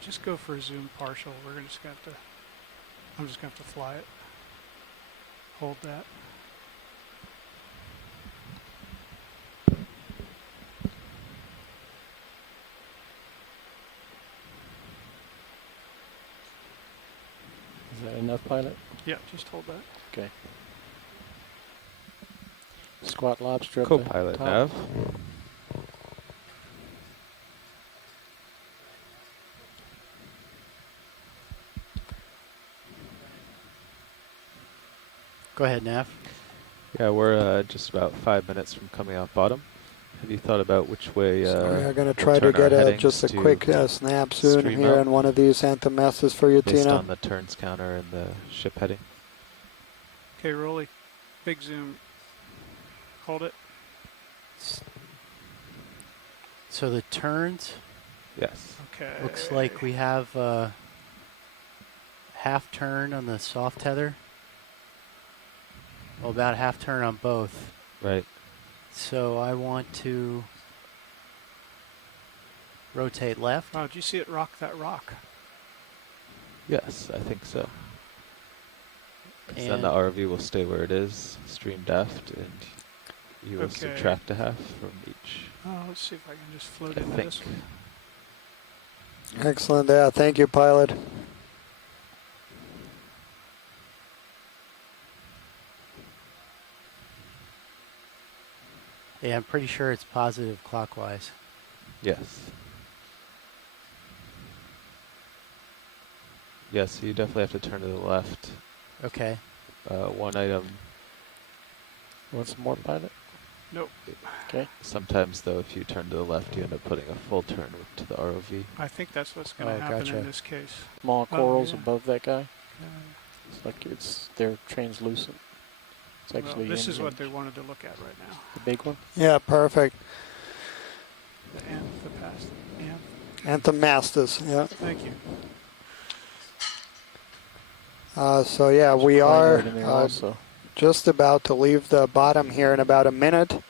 Just go for a zoom partial. We're just going to have to, I'm just going to have to fly it. Hold that. Is that enough, pilot? Yeah, just hold that. Okay. Squat lobster up Co-pilot, the top. Nav. Go ahead, Nav. Yeah, we're just about 5 minutes from coming off bottom. Have you thought about which way So we're going to we'll try to turn our get just a headings quick to snap soon stream here out on one of these anthomastus for you, based Tina. on the turns counter and the ship heading? Okay, Rolly. Big zoom. Hold it. So the turns, Yes. Okay. looks like we have a half turn on the soft tether. Well, about a half turn on both. Right. So I want to rotate left. Oh, did you see it rock that rock? Yes, I think so. 'Cause then And the RV will stay where it is, stream deft, and you will Okay. subtract a half from each. Oh, let's see if I can just float I into think. this one. Excellent. Yeah, thank you, pilot. yeah, I'm pretty sure it's positive clockwise. Yes. Yes, you definitely have to turn to the left. Okay. One item. Want some more, pilot? Nope. Okay. Sometimes, though, if you turn to the left, you end up putting a full turn to the ROV. I think that's what's going to happen in this case. Small corals yeah. above that guy. Yeah. It's like they're translucent. It's Well, actually this is in what they wanted to look at right now. the big one. Yeah, perfect. The past. Yeah. Anthomastus, yeah. Thank you. So yeah, we There's are climate in there also. just about to leave the bottom here in about a minute.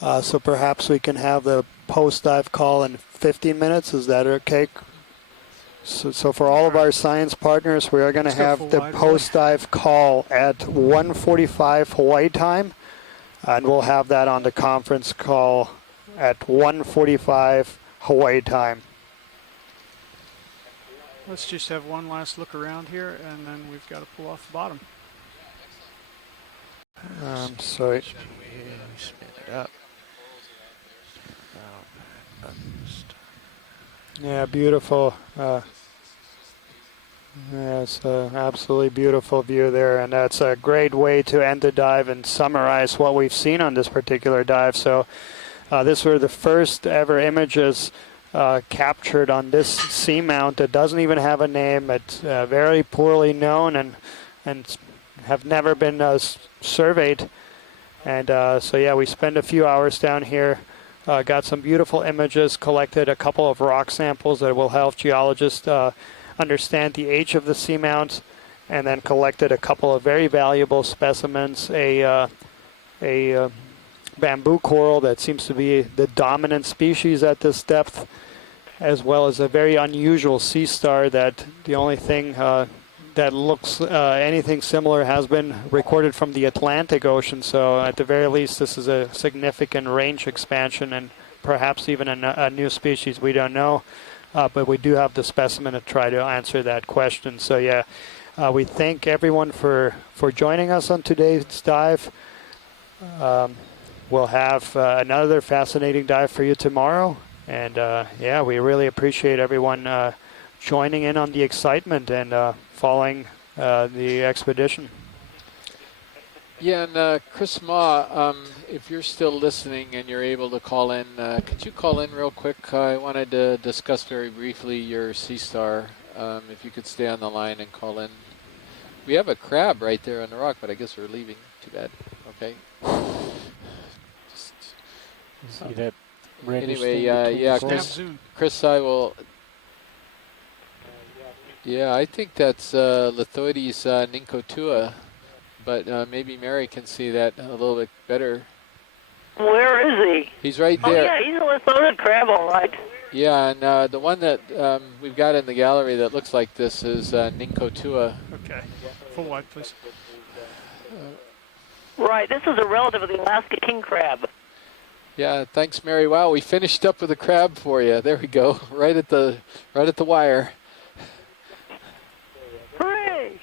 So perhaps we can have the post-dive call in 15 minutes. Is that okay? So for all of our science partners, we are going to Let's go have for the wide post-dive call at 1:45 Hawaii time. And we'll have that on the conference call at 1:45 Hawaii time. Let's just have one last look around here, and then we've got to pull off the bottom. Sorry. Spin it up. Yeah, beautiful. Yeah, it's an absolutely beautiful view there, and that's a great way to end the dive and summarize what we've seen on this particular dive. So these were the first ever images captured on this seamount that doesn't even have a name. It's very poorly known and have never been surveyed. And so yeah, we spent a few hours down here, got some beautiful images, collected a couple of rock samples that will help geologists understand the age of the seamount, and then collected a couple of very valuable specimens, a bamboo coral that seems to be the dominant species at this depth, as well as a very unusual sea star that the only thing that looks anything similar has been recorded from the Atlantic Ocean. So at the very least, this is a significant range expansion and perhaps even a new species. We don't know. But we do have the specimen to try to answer that question. So yeah, we thank everyone for joining us on today's dive. We'll have another fascinating dive for you tomorrow. And yeah, we really appreciate everyone joining in on the excitement and following the expedition. Yeah, and Chris Ma, if you're still listening and you're able to call in, could you call in real quick? I wanted to discuss very briefly your Sea Star. If you could stay on the line and call in. We have a crab right there on the rock, but I guess we're leaving. Too bad. Okay. See that reddish anyway, thing yeah, between Chris, I will. Yeah, I think that's Lithoides nincotua. But maybe Mary can see that a little bit better. Where is he? He's right Oh, there. yeah, he's a lithoid crab, all right. Yeah, and the one that we've got in the gallery that looks like this is nincotua. Okay. Full wide, please. Right, this is a relative of the Alaska king crab. Yeah, thanks, Mary. Wow, we finished up with a crab for you. There we go, right at the wire. Hooray!